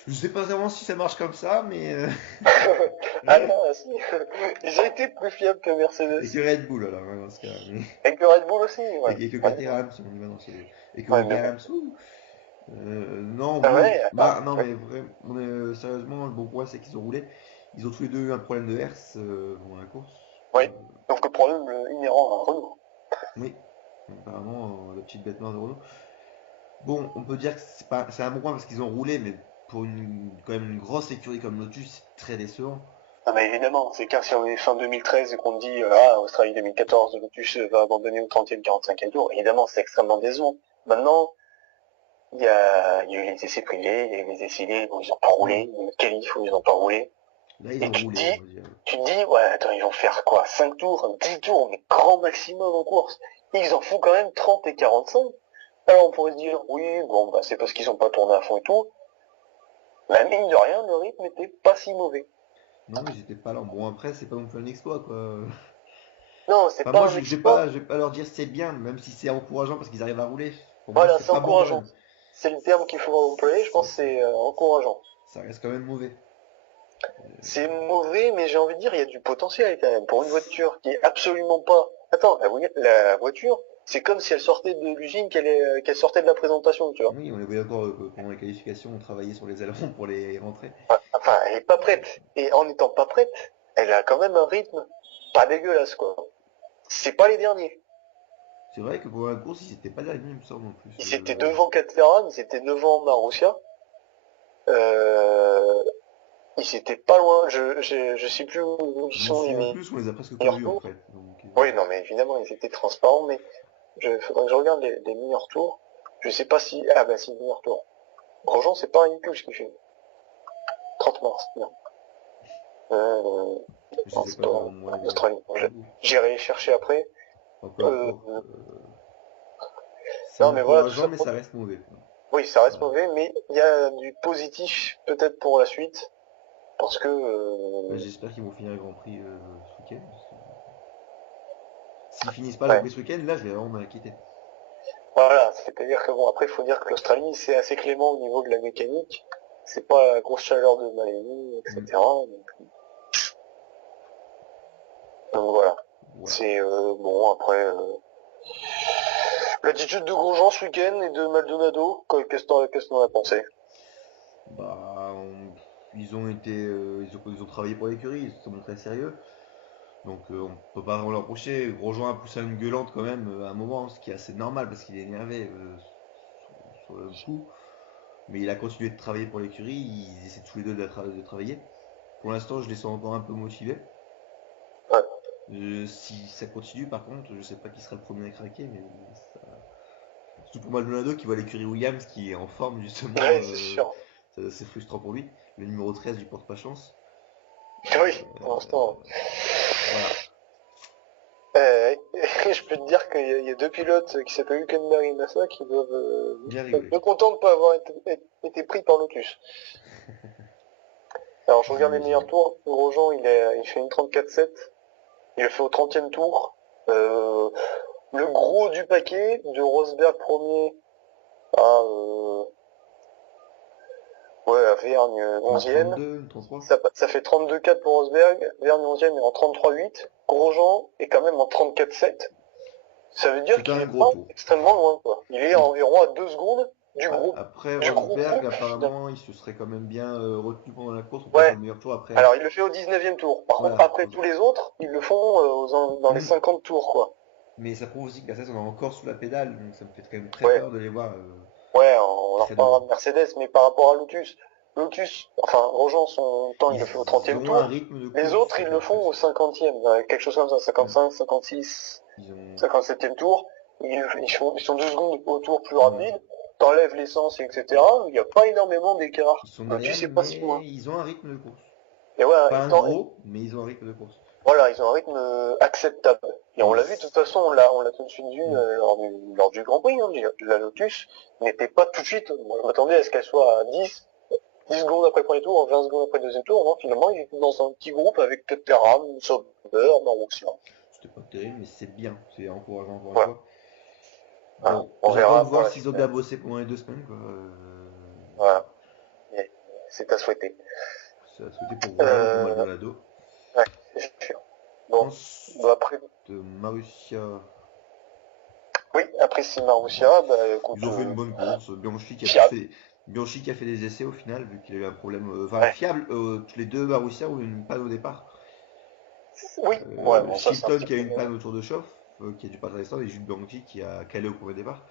Je sais pas vraiment si ça marche comme ça, mais Ah non, ah si. Ils ont été plus fiables que Mercedes. et que Red Bull alors dans ce cas. Et que Red Bull aussi, ouais. Et que Ouais, Caterham si on y va dans ce et que ouais, mais bon. Williams. Non, Ah oui, ouais, bah attends. non mais vraiment, sérieusement, le bon point c'est qu'ils ont roulé. Ils ont tous les deux eu un problème de herse pendant la course. Oui. Donc le problème inhérent à Renault. Oui, apparemment la petite bête noire de Renault. Bon, on peut dire que c'est un bon point parce qu'ils ont roulé, mais pour quand même une grosse écurie comme Lotus, c'est très décevant. Ah bah évidemment, c'est car si on est fin 2013 et qu'on dit ah Australie 2014, Lotus va abandonner au 30e, 45e tour, évidemment c'est extrêmement décevant. Maintenant, il y a eu les essais privés, il y a eu les essais libres où ils n'ont pas Hmm. roulé, le qualif où ils n'ont pas roulé. Là, ils Et ont roulé, on va dire. tu te dis, ouais attends, ils vont faire quoi 5 tours, 10 tours, mais grand maximum en course. Ils en font quand même 30 et 45. Alors on pourrait se dire, oui, bon bah c'est parce qu'ils n'ont pas tourné à fond et tout. Mais mine de rien, le rythme était pas si mauvais. Non, ils étaient pas là. Bon, après, c'est pas non plus un exploit, quoi. Non, c'est Enfin, pas moi, un exploit. je vais pas leur dire c'est bien, même si c'est encourageant parce qu'ils arrivent à rouler. Pour moi, Voilà, c'est c'est pas bon quand encourageant. même. C'est le terme qu'il faut employer, je pense que c'est encourageant. Ça reste quand même mauvais. C'est mauvais, mais j'ai envie de dire, il y a du potentiel quand même. Pour une voiture qui est absolument pas... Attends, la voiture, c'est comme si elle sortait de l'usine, qu'elle sortait de la présentation, tu vois. Oui, on les voyait encore pendant les qualifications, on travaillait sur les ailerons pour les rentrer. Enfin, elle est pas prête. Et en n'étant pas prête, elle a quand même un rythme pas dégueulasse, quoi. C'est pas les derniers. C'est vrai que pour la course, ils étaient pas derniers, il me semble en plus. Ils étaient devant Caterham, ils étaient devant Marussia. Euh, ils étaient pas loin, je sais plus où ils Je m'en sont les souviens plus, on les a presque pas meilleurs vus en tours. fait. Donc, Oui, non, mais évidemment, ils étaient transparents, mais faudrait que je regarde les meilleurs tours. Je sais pas si, ah bah si, les meilleurs tours. Grosjean, c'est pas un Nicole ce qu'il fait. 30 mars, non. je Non, les ai c'est pas pas devant moi, les Australie. j'avoue. J'irai chercher après. Enfin, peu Euh, importe. C'est non, mais voilà, tout encourageant, ça mais pour... ça reste mauvais. Oui, ça reste Voilà. mauvais, mais il y a du positif peut-être pour la suite, parce que Ouais, j'espère qu'ils vont finir le Grand Prix ce week-end. S'ils finissent pas le Grand ouais. Prix ce week-end, là, je vais vraiment m'inquiéter. Voilà, c'est-à-dire que bon, après, il faut dire que l'Australie, c'est assez clément au niveau de la mécanique. C'est pas la grosse chaleur de Miami, Mm. etc. Donc voilà. Voilà. C'est bon après L'attitude de Grosjean ce week-end et de Maldonado, qu'est-ce que t'en as pensé? Bah, ils ont été, ils ont travaillé pour l'écurie, ils se sont montrés sérieux. Donc on peut pas vraiment leur reprocher. Grosjean a poussé une gueulante quand même à un moment, ce qui est assez normal parce qu'il est énervé sur le coup. Mais il a continué de travailler pour l'écurie, ils essaient tous les deux de travailler. Pour l'instant, je les sens encore un peu motivés. Ouais, Si ça continue, par contre, je sais pas qui sera le premier à craquer, mais surtout pour Maldonado qui voit l'écurie Williams qui est en forme justement, ouais, c'est sûr. c'est frustrant pour lui. Le numéro 13 lui porte pas chance. Oui, Euh, pour l'instant. voilà, Je peux te dire qu'il y a deux pilotes qui s'appellent Hülkenberg et Massa qui doivent bien être rigolé. peu contents de ne pas avoir été pris par Lotus. Alors je regarde les meilleurs J'imagine. tours. Grosjean, il fait une 34-7. Il le fait au 30e tour. Euh, le gros du paquet, de Rosberg premier à, ouais, à Vergne Une 11e. 32, une 33. Ça fait 32-4 pour Rosberg. Vergne 11e est en 33-8. Grosjean est quand même en 34-7. Ça veut dire C'était qu'il un est gros pas tour. extrêmement loin, quoi. Il est Oui. environ à 2 secondes du groupe, Après, du gros Rosberg, groupe, finalement. apparemment, il se serait quand même bien retenu pendant la course pour pas faire Ouais. le meilleur tour après. Alors, il le fait au 19e tour. Par contre, Voilà. après tous les autres, ils le font dans les Hmm. 50 tours, quoi. Mais ça prouve aussi que Mercedes on est encore sous la pédale, donc ça me fait quand même très Ouais. peur de les voir Ouais, on en très reparlera devant. de Mercedes, mais par rapport à Lotus, enfin, Grosjean, son temps, il le fait au Ils 30e ont un tour. rythme de Les course autres, ils le font au presque. 50e, quelque chose comme ça, Hmm. 55, 56, Ils ont. 57e tour. Ils sont 2 secondes au tour plus Voilà. rapide. T'enlèves l'essence, etc. Il n'y a pas énormément d'écart. Ils sont derrière, Lotus, c'est pas si loin. mais ils ont un rythme de course. Et voilà, Pas un gros, mais ils ont un rythme de course. voilà, ils ont un rythme acceptable. Et on Et l'a vu, de toute façon, on l'a tout de suite vu hmm. lors du Grand Prix. Hein. La Lotus n'était pas tout de suite. Moi, je m'attendais à ce qu'elle soit à 10 secondes après le premier tour, 20 secondes après le deuxième tour. Non, finalement, ils étaient dans un petit groupe avec Caterham, Sauber, Marussia. C'était pas terrible, mais c'est bien. C'est encourageant encore une Voilà, fois. voilà. Bon, On j'attends verra de pour voir la s'ils ont suite. bien bossé pendant les 2 semaines, quoi. Voilà, et c'est à souhaiter. C'est à souhaiter pour Grosjean et pour Euh, Maldonado. ouais, c'est sûr. Bon, bah Ensuite, après, Marussia. oui, après c'est Marussia, bah Ils écoute, ont fait une bonne course. Bianchi qui a fiable. fait, Bianchi qui a fait des essais au final, vu qu'il a eu un problème. Enfin, Ouais. fiable, tous les deux Marussia ont eu une panne au départ. Oui, ouais, bon, ça c'est un Chilton petit qui a eu peu. une panne autour de chauffe, qui a dû partir à l'essence, et Jules Bianchi qui a calé au premier départ.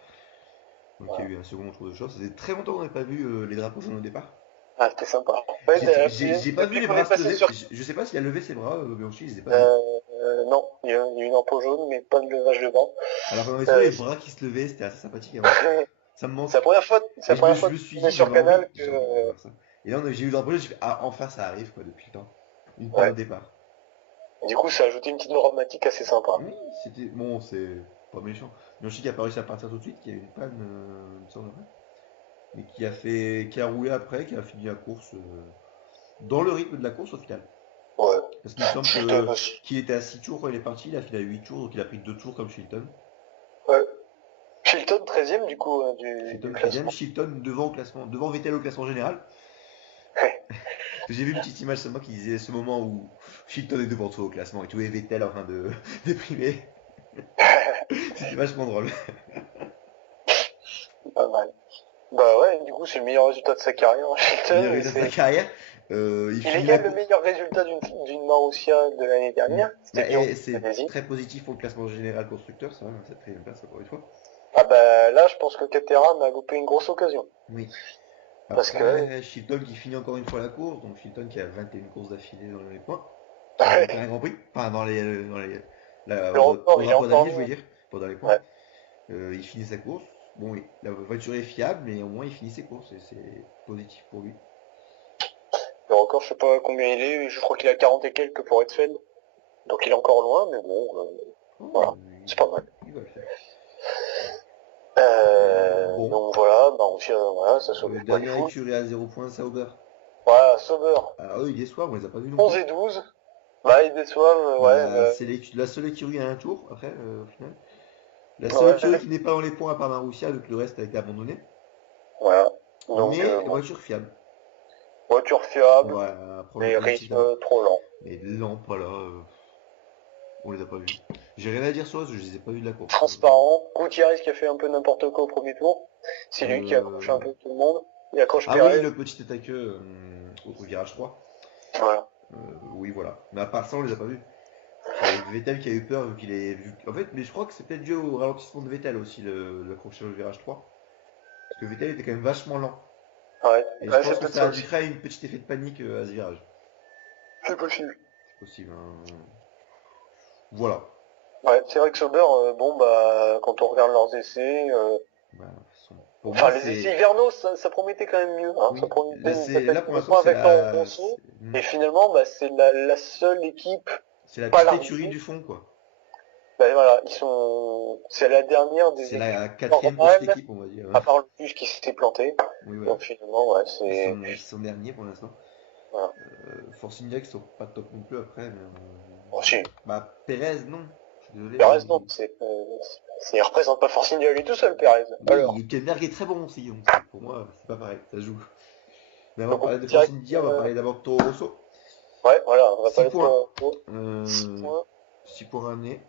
Donc il y a Voilà. eu un second tour de chauffe. Ça faisait très longtemps qu'on n'avait pas vu les drapeaux jaunes au départ. Ah, c'était sympa. Ouais, J'ai pas vu depuis les qu'on bras est se passé lever. sur... Je sais pas s'il a levé ses bras, Bianchi, je les ai pas vus. non, il y a eu une ampoule jaune, mais pas de levage de banc. Alors qu'on avait souvent les Euh, bras qui se levaient, c'était assez sympathique avant. Ça me manque. c'est Mais la première je fois me suis qu'on est dit, sur Canal que... j'avais envie de voir ça. Et là, j'ai eu le drapeau jaune, j'ai fait, ah, enfin ça arrive, quoi, depuis le temps. Une panne au ouais. départ. Du coup, ça a ajouté une petite dramatique assez sympa. Oui, c'était. Bon, c'est pas méchant. Bianchi qui a pas réussi à partir tout de suite, qui a eu une panne, il me semble, après. Mais qui a fait. Qui a roulé après, qui a fini la course dans le rythme de la course au final. Ouais. Parce qu'il me semble Chilton que aussi. qu'il était à 6 tours quand il est parti, il a fini à 8 tours, donc il a pris 2 tours comme Chilton. Ouais. Chilton 13e du coup du Chilton 13ème, classement. Chilton devant au classement, devant Vettel au classement général. J'ai vu une petite image sur moi qui disait ce moment où Chilton est devant toi au classement et tout, et Vettel en train de déprimer. C'était vachement drôle. Pas mal. Bah ouais, du coup, c'est le meilleur résultat de sa carrière, hein, Meilleur Chilton. Et résultat de sa carrière. Il il finit la égale le course. meilleur résultat d'une Marussia de l'année dernière. C'était bien C'est Fantasy. très positif pour le classement général constructeur, ça, cette 13ème place encore une fois. Ah bah là, je pense que Caterham a loupé une grosse occasion. Oui. Parce que Après, Chilton qui finit encore une fois la course, donc Chilton qui a 21 courses d'affilée dans les points. Enfin, ouais, 21 Grand Prix, enfin le record, au il est drapeau encore d'Avis, je veux loin. dire, pas dans les points. Ouais. Il finit sa course. Bon, oui, la voiture est fiable, mais au moins il finit ses courses et c'est positif pour lui. Le record, je sais pas combien il est, je crois qu'il a 40 et quelques pour Redfeld. Donc il est encore loin, mais bon, Oh, voilà, c'est pas mal. il va le faire. Bon, Donc voilà, bah on tient, voilà, ça sauve pas les dernière fous. écurie à 0 points, Sauber. Voilà, Sauber, Alors eux, ils déçoivent, on les a pas vus non 11 plus. et 12. Bah ils déçoivent, ouais, Bah, c'est la seule écurie à un tour, après, au final. La seule écurie ouais, qui n'est pas dans les points à part Marussia, donc le reste a été abandonné. voilà. Donc Mais bon, voiture fiable. voiture fiable, Voilà, prendre le mais positif d'abord. rythme trop lent. Mais lent, voilà. On les a pas vus. J'ai rien à dire sur eux, je les ai pas vus de la course. Transparent. Gutiérrez qui a fait un peu n'importe quoi au premier tour. C'est lui qui a accroché un Euh, peu tout le monde. Il accroche Ah oui, Perez. le petit attaqueux au virage 3. Voilà. Oui, voilà. Mais à part ça, on les a pas vus. C'est Vettel qui a eu peur vu qu'il est vu. En fait, mais je crois que c'est peut-être dû au ralentissement de Vettel aussi, l'accrochage au virage 3. Parce que Vettel était quand même vachement lent. Ouais. Et je Ouais, c'est pense que peut-être ça ça a dû aussi. créer une petite effet de panique à ce virage. C'est possible. C'est possible, hein. Voilà. Ouais, c'est vrai que Sauber, bon bah quand on regarde leurs essais, Bah, pour enfin moi, les essais c'est. hivernaux, ça promettait quand même mieux, hein. Ça Oui. promettait Là, une là, bataille pour de l'instant, points avec Alonso. hmm, Et finalement, bah c'est la seule équipe c'est la pas petite écurie larguée. du fond, quoi. Bah voilà, c'est la dernière C'est des la équipes quatrième petite normales, équipe, on va dire. à part le juge qui s'était planté. Oui, voilà. Donc finalement, ouais, Ils sont derniers pour l'instant. voilà. Force India qui sont pas top non plus après, mais. Bon, si, Bah, Perez, non. Je suis désolé, Perez, non, il représente pas Force India lui tout seul, Perez. Oui, Alors, Hülkenberg est très bon aussi, donc pour moi, c'est pas pareil, ça joue. Mais avant de donc on parler de Force dirait India, on va parler d'abord de Toro Rosso. ouais, voilà, on va 6 pas être points. trop 6 Euh, points. 6 points ramenés.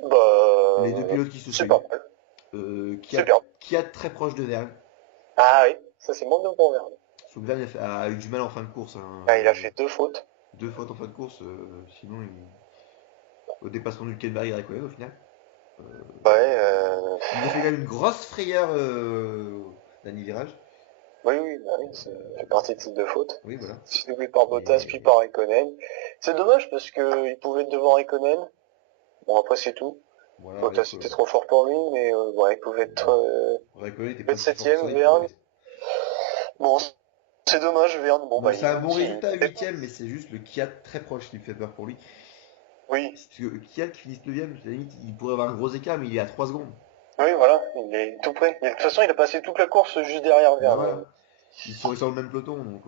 Les deux Bah, pilotes qui se c'est pas suivent. mal. Qui C'est bien. a très proche de Vergne. Ah oui, ça c'est moins bien pour Verne. Sauf que Vergne a eu du mal en fin de course, Ah, il a fait 2 fautes. 2 fautes en fin de course, sinon au dépassement du Hülkenberg, il aurait au final. Euh, Ouais, il nous a fait quand même une grosse frayeur dernier virage. oui, oui, bah oui, ça fait partie de ces 2 fautes. Oui, voilà. Suivi par Bottas, puis Et par Raikkonen. C'est dommage parce que il pouvait être devant Raikkonen. Bon, après c'est tout. voilà, Bottas était trop fort pour lui, mais ouais, il Raikkonen n'était pouvait pas être si fort que septième, ça, il Verne. pouvait. Bon, c'est dommage, Verne. Bon, Bon, bah, c'est un bon il résultat, était... huitième, mais c'est juste le Kiat très proche qui me fait peur pour lui. Oui, Parce que Kiat qui finisse 9ème, à la limite, il pourrait avoir un gros écart, mais il est à 3 secondes. oui, voilà, il est tout près. Mais de toute façon, il a passé toute la course juste derrière Bah Verne. voilà, ils sont sur le même peloton, donc.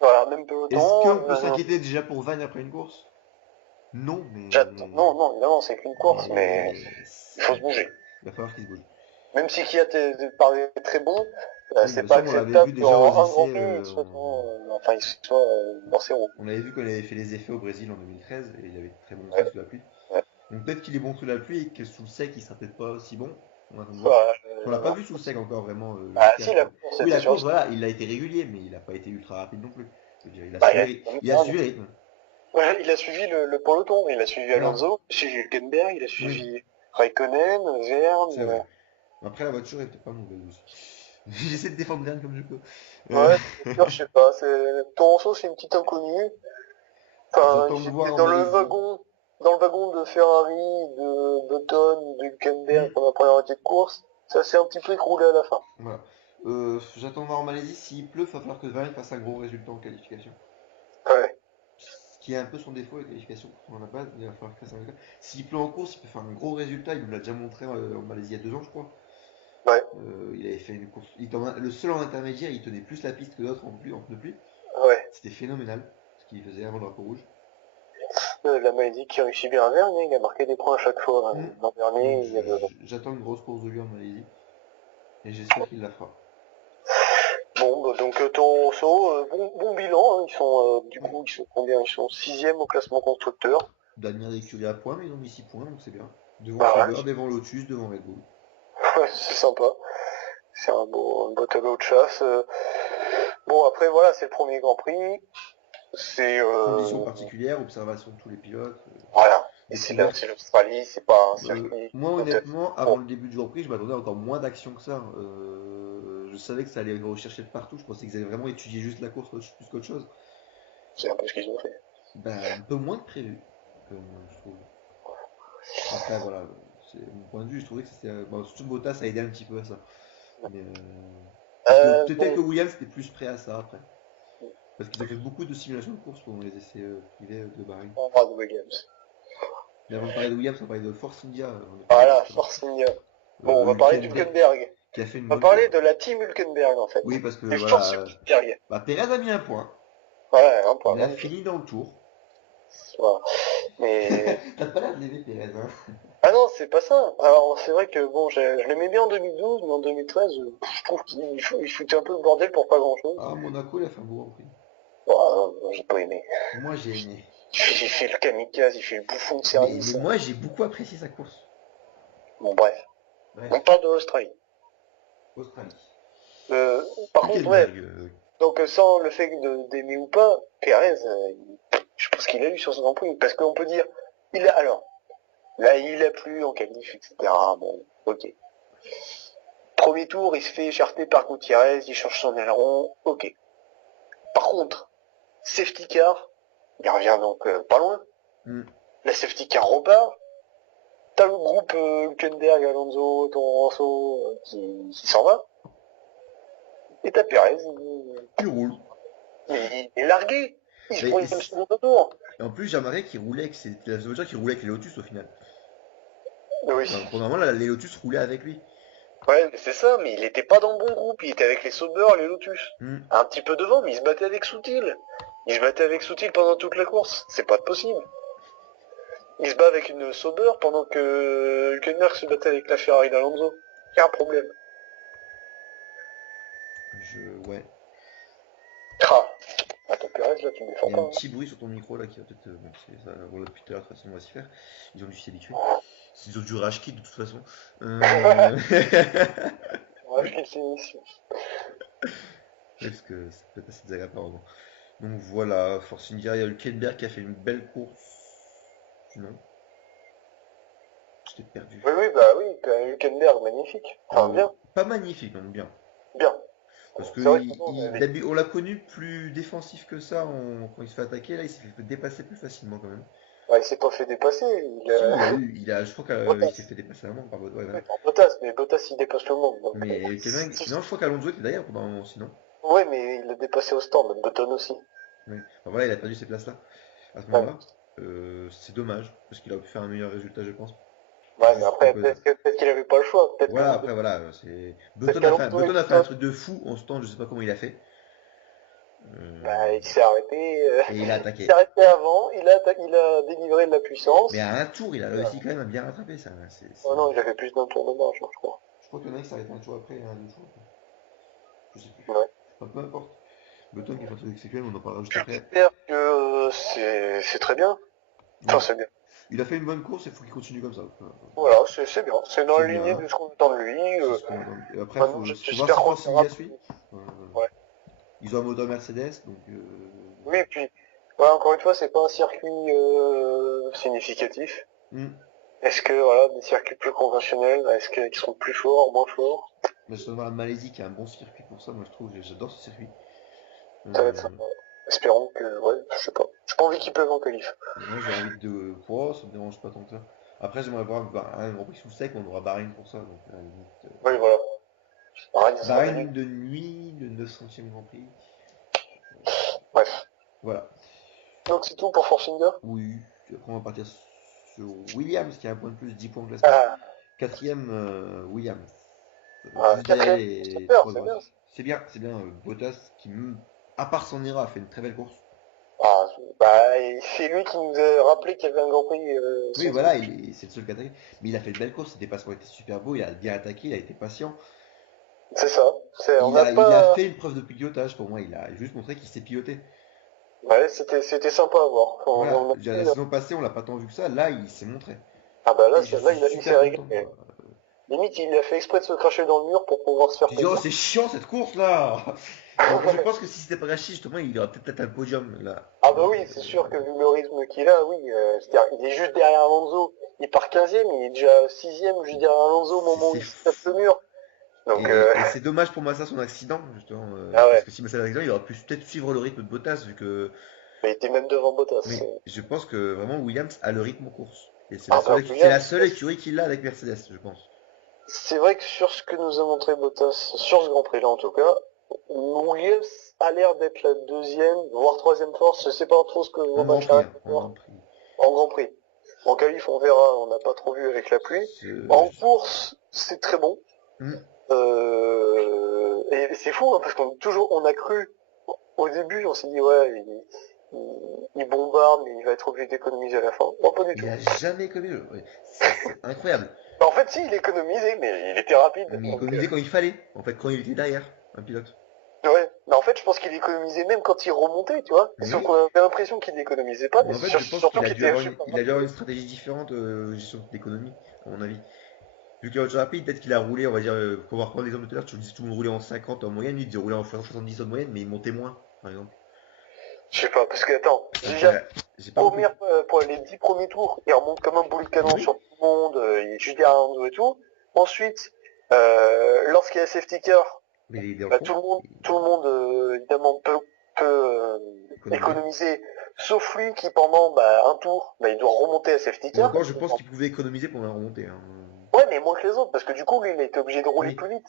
Voilà, même Est-ce peloton. qu'on peut s'inquiéter déjà pour Van après une course? Non, J'attends. Non, non, évidemment, c'est qu'une course, mais mais il faut se bouger. il va falloir qu'il se bouge. Même si Kiat paraît très bon, Oui, c'est mais pas ça, on l'avait vu acceptable déjà aux qu'en un Grand essais. Prix, il soit dans ses roues. On l'avait vu quand il avait fait les effets au Brésil en 2013, et il avait très bon aussi Ouais, sous la pluie. ouais. Donc peut-être qu'il est bon sous la pluie et que sous le sec, il sera peut-être pas aussi bon. On attend de voir. Voilà, On l'a pas vu sous le sec encore vraiment, ah Kiat, si, la quoi. course Oui, était la sur le course, site. voilà, il a été régulier, mais il a pas été ultra rapide non plus. Je veux dire, Bah, il a suivi le rythme. ouais, il a suivi le peloton. Il a suivi Voilà. Alonso, il a suivi Hülkenberg, il a Oui, suivi Raikkonen, c'est Verne. vrai. Après, la voiture est peut-être pas mauvaise aussi. J'essaie de défendre Verne comme je peux. Ouais, c'est sûr, je sais pas. Toronto, c'est une petite inconnue. Enfin, J'attends de ils voir étaient en Malaisie. dans le wagon de Ferrari, de Button, de Hülkenberg Hmm, pendant la première moitié de course. Ça s'est un petit peu écroulé à la fin. voilà. J'attends de voir en Malaisie. S'il pleut, il va falloir que Verne fasse un gros résultat en qualification. Ouais. Ce qui est un peu son défaut, les qualifications pour la base, il va falloir faire ça. S'il pleut en course, il peut faire un gros résultat. Il nous l'a déjà montré en Malaisie il y a 2 ans, je crois. Ouais. Il avait fait une course. Le seul en intermédiaire, il tenait plus la piste que d'autres en pneu pluie. Ouais. C'était phénoménal ce qu'il faisait avant le drapeau rouge. La Malaisie qui réussit bien à Verne, il a marqué des points à chaque fois. Hmm. L'an Donc dernier, il y a 2 ans. j'attends une grosse course de lui en Malaisie. Et j'espère qu'il la fera. Bon, bah, donc Toro Rosso, bon bilan, hein. Ils sont du Hmm. coup ils sont combien? Ils sont sixième au classement constructeur. Dernière écurie à points, mais ils ont mis 6 points, donc c'est bien. Devant Bah ouais, Sauber, devant Lotus, devant Red Bull. ouais, c'est sympa. C'est un beau tableau de chasse. Bon après voilà, c'est le premier Grand Prix. C'est Conditions particulières, observation de tous les pilotes, voilà. Et découverte. c'est l'Australie, c'est pas un circuit Moi, peut-être. honnêtement, avant Bon, le début du Grand Prix, je m'attendais à encore moins d'action que ça. Je savais que ça allait rechercher de partout. Je pensais qu'ils allaient vraiment étudier juste la course plus qu'autre chose. c'est un peu ce qu'ils ont fait. Ben, un peu moins que prévu, je trouve. Après, voilà, c'est mon point de vue. Je trouvais que c'était. Bon, surtout Bottas, ça a aidé un petit peu à ça. Mais peut-être que Bon, Williams était plus prêt à ça après. Parce qu'ils ont fait beaucoup de simulations de course pendant les essais privés de Bahreïn. on va de Williams. Mais avant de parler de Williams, on va parler de Force India. On a parlé Voilà, juste avant. Force India. Bon, on va parler Hülkenberg d'Hülkenberg. qui a fait une On va bonne parler course. de la team Hülkenberg en fait. Oui, parce que Et Force voilà. Hülkenberg. Bah, Perez a mis un point. Voilà, un point. Il a fini dans le tour. Voilà. Mais T'as pas l'air de l'aimer, Perez, hein. ah non, c'est pas ça. Alors c'est vrai que bon, je l'aimais bien en 2012, mais en 2013, je trouve qu'il foutait un peu le bordel pour pas grand chose. Ah, Monaco, il a fait un beau Grand Prix. Bon, j'ai pas aimé. Moi, j'ai aimé. Il fait le kamikaze, il fait le bouffon de Mais, service. mais moi, j'ai beaucoup apprécié sa course. Bon, bref. Ouais, On parle de l'Australie. Australie. Euh, Par contre, ouais, Hülkenberg, donc sans le fait d'aimer ou pas, Perez, je pense qu'il a eu sur ce Grand Prix, parce qu'on peut dire, alors, là il a plu en qualif, etc. Bon, ok. Premier tour, il se fait écharper par Gutiérrez, il change son aileron, ok. Par contre, safety car, il revient donc pas loin. hmm. La safety car repart. T'as le groupe Hülkenberg, Alonso, Toro Rosso qui s'en va. Et t'as Perez, Il roule. il est largué. Il se Mais prend une seconde au tour. et en plus, j'ai remarqué qu'il roulait, que c'était la voiture qui roulait avec les Lotus au final. Oui. Enfin, pour normalement, les Lotus roulaient avec lui. Ouais, mais c'est ça, mais il était pas dans le bon groupe, il était avec les Sauber, les Lotus. Hmm. Un petit peu devant, mais il se battait avec Soutil. Il se battait avec Soutil pendant toute la course. C'est pas possible. Il se bat avec une Sauber pendant que Hülkenberg se battait avec la Ferrari d'Alonso. Il y a un problème. Ouais. Ah, attends, Perez, là, tu me défends Il y a pas. un Hein. petit bruit sur ton micro là qui va peut-être. Bon, ça roule depuis tout à l'heure, de toute façon, on va s'y faire. Ils ont dû s'y habituer. Ils ont dû rage quit de toute façon. Ouais, je quitte l'émission. Parce que ça peut être assez désagréable apparemment. Donc voilà, Force India, il y a Hülkenberg qui a fait une belle course. Sinon, j'étais perdu. Oui, bah oui, Hülkenberg, magnifique. Enfin, bien, Pas magnifique, donc bien. bien. Parce que C'est vrai que on l'a connu plus défensif que ça quand il se fait attaquer. Là, il s'est fait dépasser plus facilement quand même. ouais, il s'est pas fait dépasser. Si, je crois qu'il s'est Bottas. fait dépasser avant par Bottas. Ouais, Oui, voilà. par Bottas, mais Bottas, il dépasse le monde. Donc, Mais Hülkenberg, non, je crois qu'Alonso était derrière pendant un moment, sinon. ouais, mais il l'a dépassé au stand, Button aussi. Ouais. Enfin, voilà, il a perdu ces places-là à ce Ouais, moment-là. C'est dommage, parce qu'il aurait pu faire un meilleur résultat, je pense. ouais, mais Juste à après, cause. peut-être qu'il avait pas le choix. Voilà, après, voilà, c'est. Peut-être qu'Alonso Button était a fait un top. truc de fou en stand, je sais pas comment il a fait. Bah, Euh, il s'est arrêté. Et il a Il s'est attaqué. arrêté avant, il a délivré de la Mais puissance. à un tour, il a Voilà. réussi quand même à bien rattraper ça. Oh non, il avait plus d'un tour de marge, je crois. Je crois qu'il y en a qui s'arrêtent un tour après, un deux tours après. Je sais plus. Ouais. Enfin, peu importe. Button qui a fait un truc exceptionnel, on en parlera juste après. J'espère que c'est très bien. Enfin, Ouais. c'est bien. Il a fait une bonne course, il faut qu'il continue comme ça. Voilà, c'est bien. C'est dans C'est la lignée bien. de ce qu'on attend de lui. C'est ce qu'on et après, Maintenant, faut voir j'espère si qu'on le Force verra. India suit. Euh, Ouais. Ils ont un moteur Mercedes, donc. Oui, et puis, ouais, encore une fois, c'est pas un circuit significatif. Hmm. Est-ce que, voilà, des circuits plus conventionnels, est-ce qu'ils seront plus forts, moins forts? Mais je la Malaisie qui a un bon circuit pour ça, moi je trouve, j'adore ce circuit. Ça va être Euh, sympa. Espérons que, ouais, je sais pas. J'ai pas envie qu'il pleuve en qualif. Moi j'ai envie de. Oh, ça me dérange pas tant que ça. Après j'aimerais voir un Grand Prix sous sec, mais on aura Bahreïn pour ça, donc à la limite. Oui, voilà. Pareil, ça sera Bahreïn magnifique. de nuit, le 900e Grand Prix. Bref. Voilà. Donc c'est tout pour Forcinger. Oui, après on va partir sur Williams qui a un point de plus, 10 points au classement. Ah, Quatrième, Williams. Juste derrière quatrième les Sauber, trois c'est gros. bien. C'est bien. Bottas qui, à part son erreur, a fait une très belle course. Ah, bah, et c'est lui qui nous a rappelé qu'il y avait un Grand Prix Oui, sans voilà, finish. c'est le seul qui a attaqué. Mais il a fait une belle course, ses dépassements étaient super beaux, il a bien attaqué, il a été patient. C'est ça. On n'a Il a pas. fait une preuve de pilotage pour moi, il a juste montré qu'il sait piloter. Ouais, c'était sympa à voir. Voilà, On a la vu, saison passée, on l'a pas tant vu que ça, là, il s'est montré. ah bah là, Et je là suis il s'est super content, réglé. quoi. Limite, il a fait exprès de se cracher dans le mur pour pouvoir se faire Tu dis, oh, plaisir. c'est chiant cette course là! Je pense que si c'était pas gâché, justement, il aurait peut-être un podium là. Ah bah oui, c'est sûr que vu le rythme qu'il a, oui. C'est-à-dire, il est juste derrière Alonso. Il part 15e, il est déjà 6e juste derrière Alonso au moment où C'est il se tape le mur. Donc, et c'est dommage pour Massa son accident, justement, ah parce ouais. que si Massa avait l'accident, il aurait pu peut-être suivre le rythme de Bottas, vu que. Mais il était même devant Bottas. Mais je pense que vraiment Williams a le rythme en course. Et Ah bah c'est la Williams, seule écurie qu'il a avec Mercedes, je pense. c'est vrai que sur ce que nous a montré Bottas, sur ce Grand Prix-là en tout cas, Williams a l'air d'être la deuxième, voire troisième force. Je sais pas trop ce que En vaut Grand Prix, McLaren hein, en Grand Prix. en Grand Prix. En qualif, on verra, on n'a pas trop vu avec la pluie. En course, c'est très bon. Hmm. Et c'est fou, hein, parce on a cru, au début, on s'est dit, ouais, il bombarde, mais il va être obligé d'économiser à la fin. Non, pas du tout. Il a jamais commis le. Ouais, c'est incroyable. Bah, en fait, si, il économisait, mais il était rapide. Mais il Donc, économisait quand il fallait, en fait, quand il était derrière un pilote. ouais. Mais en fait, je pense qu'il économisait même quand il remontait, tu vois. Sauf Oui, qu'on avait l'impression qu'il n'économisait pas, mais mais en fait, je pense surtout qu'il a qu'il dû était avoir super il a dû avoir motivé. une stratégie différente gestion de l'économie, à mon avis. Vu qu'il est voiture rapide, peut-être qu'il a roulé, on va dire, pour voir prendre l'exemple de tout à l'heure, tu dis tout le monde roulait en 50 en moyenne, lui il disait rouler en 70 en moyenne, mais il montait moins, par exemple. Je sais pas, parce que, attends, Ça déjà, fait, j'ai pas beaucoup. pour les 10 premiers tours, il remonte comme un boulet de canon Oui, sur tout le monde, il est juste derrière Alonso et tout. Ensuite, lorsqu'il y a safety car, mais il est dans le bah, fond, tout le monde évidemment peut économiser. économiser, sauf lui qui pendant un tour, bah, il doit remonter à safety Et car. encore, je pense qu'il pouvait économiser pendant la remontée, hein. Ouais, mais moins que les autres, parce que du coup, lui, il a été obligé de rouler Oui, plus vite.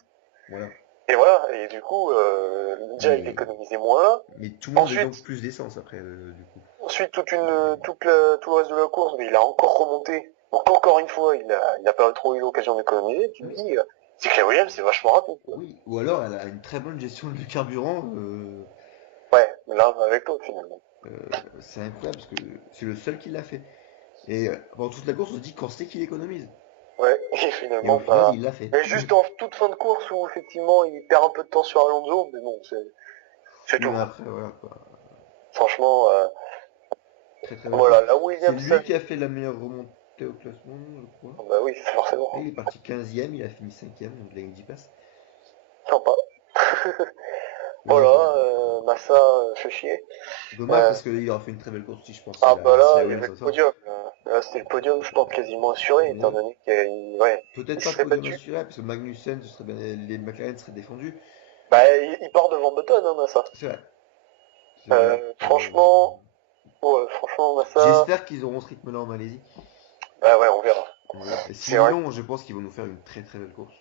voilà. Et voilà, et du coup, déjà, il Mais, économisait moins. mais tout le monde avait donc Ensuite, plus d'essence après, du coup. ensuite tout le reste de la course, mais il a encore remonté. Donc encore une fois, il a pas trop eu l'occasion d'économiser. Tu te Oui, dis, c'est que la Williams, c'est vachement rapide, quoi. oui. Ou alors, elle a une très bonne gestion du carburant. Ouais, l'un va avec l'autre, finalement. Euh, c'est incroyable parce que c'est le seul qui l'a fait. Et pendant toute la course, on se dit quand c'est qu'il économise. Ouais, et Et au finalement, final, il l'a fait. mais juste en toute fin de course où, effectivement, il perd un peu de temps sur Alonso, mais bon, c'est Oui, tout. mais après, voilà quoi. Franchement, Très très belle voilà, course. la C'est Williams, ça, lui qui a fait la meilleure remontée au classement, je crois. bah oui, Et il forcément. est parti 15e, il a fini 5e, donc il a une 10 places. Sympa. Ouais, Voilà, bah, Massa fait chier. dommage Euh, parce qu'il aura fait une très belle course aussi, je pense, Ah bah si là, la il y Williams avait s'en le sort. podium. Là, c'était le podium, je pense, quasiment assuré, étant Ouais. donné qu'il ouais, Peut-être il pas le serait podium battu. assuré, parce que Magnussen, les McLaren seraient défendus. Bah, il part devant Button, hein, Massa. C'est vrai, c'est vrai. Franchement, ouais, franchement, Massa, J'espère qu'ils auront ce rythme-là en Malaisie. bah ouais, on verra. On verra. Et C'est s'ils vrai. l'ont, je pense qu'ils vont nous faire une très très belle course.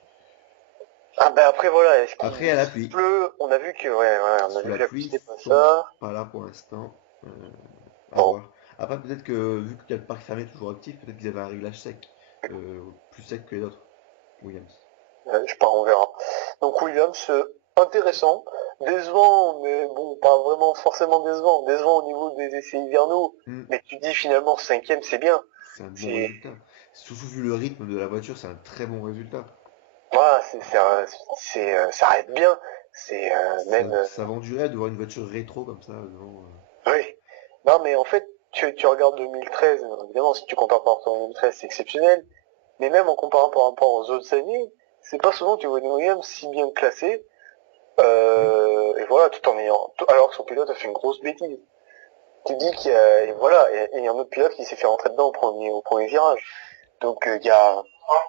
Ah bah après, voilà, est-ce Après, il y a qu'il la s'il pluie. pleut? On a vu que, ouais, on a Sous vu la que la pluie, pluie, ils c'était pas sont ça. pas là pour l'instant. Euh, à Bon, voir. Après, peut-être que vu qu'il y a le parc fermé toujours actif, peut-être qu'ils avaient un réglage sec. Plus sec que les autres. Williams. je sais pas, on verra. Donc Williams, intéressant. Décevant, mais bon, pas vraiment forcément décevant. Décevant au niveau des essais hivernaux. Hmm, Mais tu dis finalement 5e, c'est bien. c'est un bon C'est résultat. Surtout vu le rythme de la voiture, c'est un très bon résultat. Voilà, ça arrête bien. C'est Ça, même, ça vend du rêve de voir une voiture rétro comme ça devant. oui. Non, mais en fait, tu regardes 2013, évidemment, si tu compares par rapport à 2013, c'est exceptionnel. Mais même en comparant par rapport aux autres années, c'est pas souvent que tu vois une Williams si bien classée. Oui. Et voilà, alors que son pilote a fait une grosse bêtise. Tu dis qu'il y a, et voilà, et un autre pilote qui s'est fait rentrer dedans au premier virage. Donc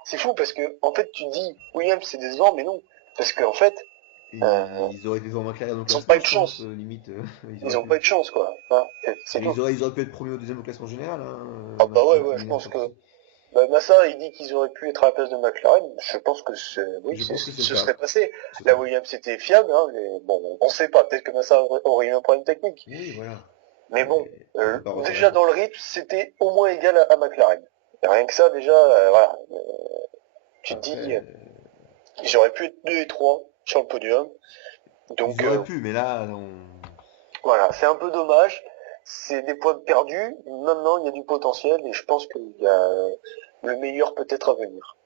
c'est fou parce que en fait tu dis Williams c'est décevant, mais non, parce qu'en fait Et euh, ils auraient été devant McLaren au ils ont pas classement, eu de je pense, chance. limite. Ils Ils auraient ont pas eu pu. de chance quoi. Hein, c'est Mais tout. ils auraient pu être premier ou deuxième au classement général, hein, Ah bah ouais, ouais, je Williams pense que aussi. Massa il dit qu'ils auraient pu être à la place de McLaren. Je pense que oui, Je pense que c'est le ce cas. serait passé. Ce La serait le cas. Williams c'était fiable, hein, mais bon, on sait pas. Peut-être que Massa aurait eu un problème technique. Oui, voilà. Mais bon, On peut pas refaire la déjà dans le course. rythme, c'était au moins égal à McLaren. Et rien que ça, déjà, voilà. Tu te dis, Après, ils auraient pu être 2 et 3 sur le podium. ils Donc auraient pu, mais là, voilà, c'est un peu dommage. C'est des points perdus. Maintenant, il y a du potentiel et je pense qu'il y a le meilleur peut-être à venir.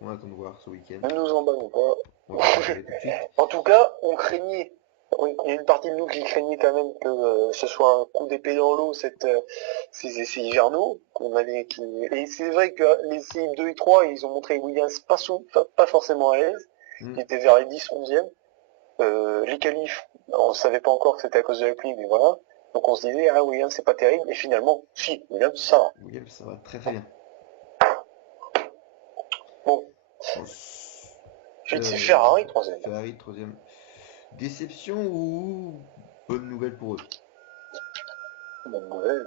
on attend de voir ce week-end. Ne nous emballons pas. On va pas s'emballer tout de suite. En tout cas, on craignait. Oui, il y a une partie de nous qui craignait quand même que ce soit un coup d'épée dans l'eau, ces essais hivernaux Et c'est vrai que les essais 2 et 3, ils ont montré Williams pas forcément à l'aise. Hmm. Il était vers les 10, 11e. Les qualifs, on ne savait pas encore que c'était à cause de la pluie, mais voilà. Donc on se disait, ah Williams, c'est pas terrible. Et finalement, si, Williams, ça va. Williams, ça va très très bien. Bon, Bon, ensuite c'est Ferrari, 3e. Ferrari, troisième. Déception ou bonne nouvelle pour eux? Bonne nouvelle.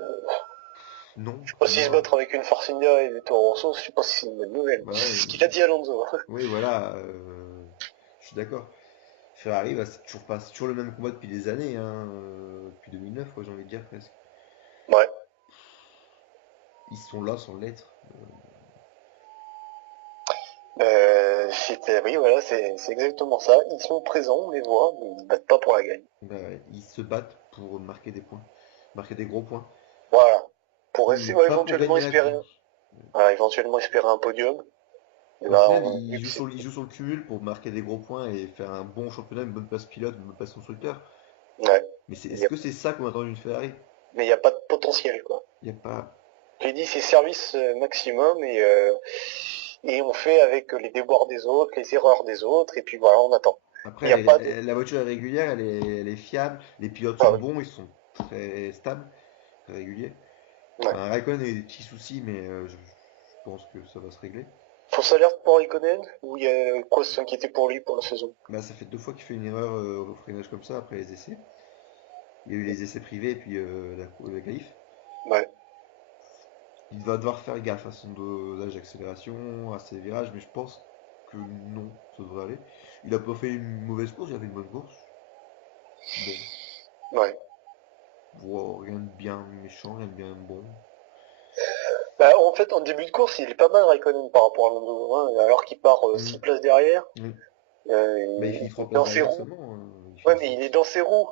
Non, Je sais pas pour s'ils se moi. battent avec une Force India et des Toro Rosso, je sais pas si c'est une bonne nouvelle. Bah C'est ouais, ce qu'il a dit Alonso. oui, voilà. Je suis d'accord. Ferrari, bah, c'est toujours pas, c'est toujours le même combat depuis des années, hein, depuis 2009, quoi, j'ai envie de dire presque. Ouais. Ils sont là sans l'être. Oui, voilà, c'est exactement ça. Ils sont présents, on les voit, mais ils ne battent pas pour la gagne. Bah ouais, ils se battent pour marquer des points, marquer des gros points, Voilà. Pour mais essayer, pas pour gagner la course. voilà, éventuellement espérer un podium. Et Au là, final, on a vu que c'est ils jouent sur le cumul pour marquer des gros points et faire un bon championnat, une bonne place pilote, une bonne place constructeur. Ouais. Mais Il y est-ce a- que c'est ça qu'on attend d'une Ferrari? Mais il n'y a pas de potentiel, quoi. Il n'y a pas. J'ai dit c'est service maximum et on fait avec les déboires des autres, les erreurs des autres, et puis voilà, on attend. Il n'y a Après, pas de... la voiture est régulière, elle est fiable, les pilotes Ah sont oui. bons, ils sont très stables, très réguliers. Ouais. Enfin, Raikkonen a eu des petits soucis, mais je pense que ça va se régler. Fausse alerte pour Raikkonen ou il y a quoi s'inquiéter pour lui pour la saison? Bah, ça fait 2 fois qu'il fait une erreur au freinage comme ça après les essais. Il y a eu les essais privés et puis la qualif. Ouais. Il va devoir faire gaffe à son dosage d'accélération, à ses virages, mais je pense que non, ça devrait aller. Il a pas fait une mauvaise course, il a fait une bonne course. Bon, Ouais. rien de bien méchant, rien de bien bon. Bah, en fait, en début de course, il est pas mal Raikkonen par rapport à Alonso, hein, alors qu'il part Hmm, 6 places derrière. oui. Bah, il Il finit 3 est places dans ses derrière roues. seulement, il Ouais, finit mais six. il est dans ses roues.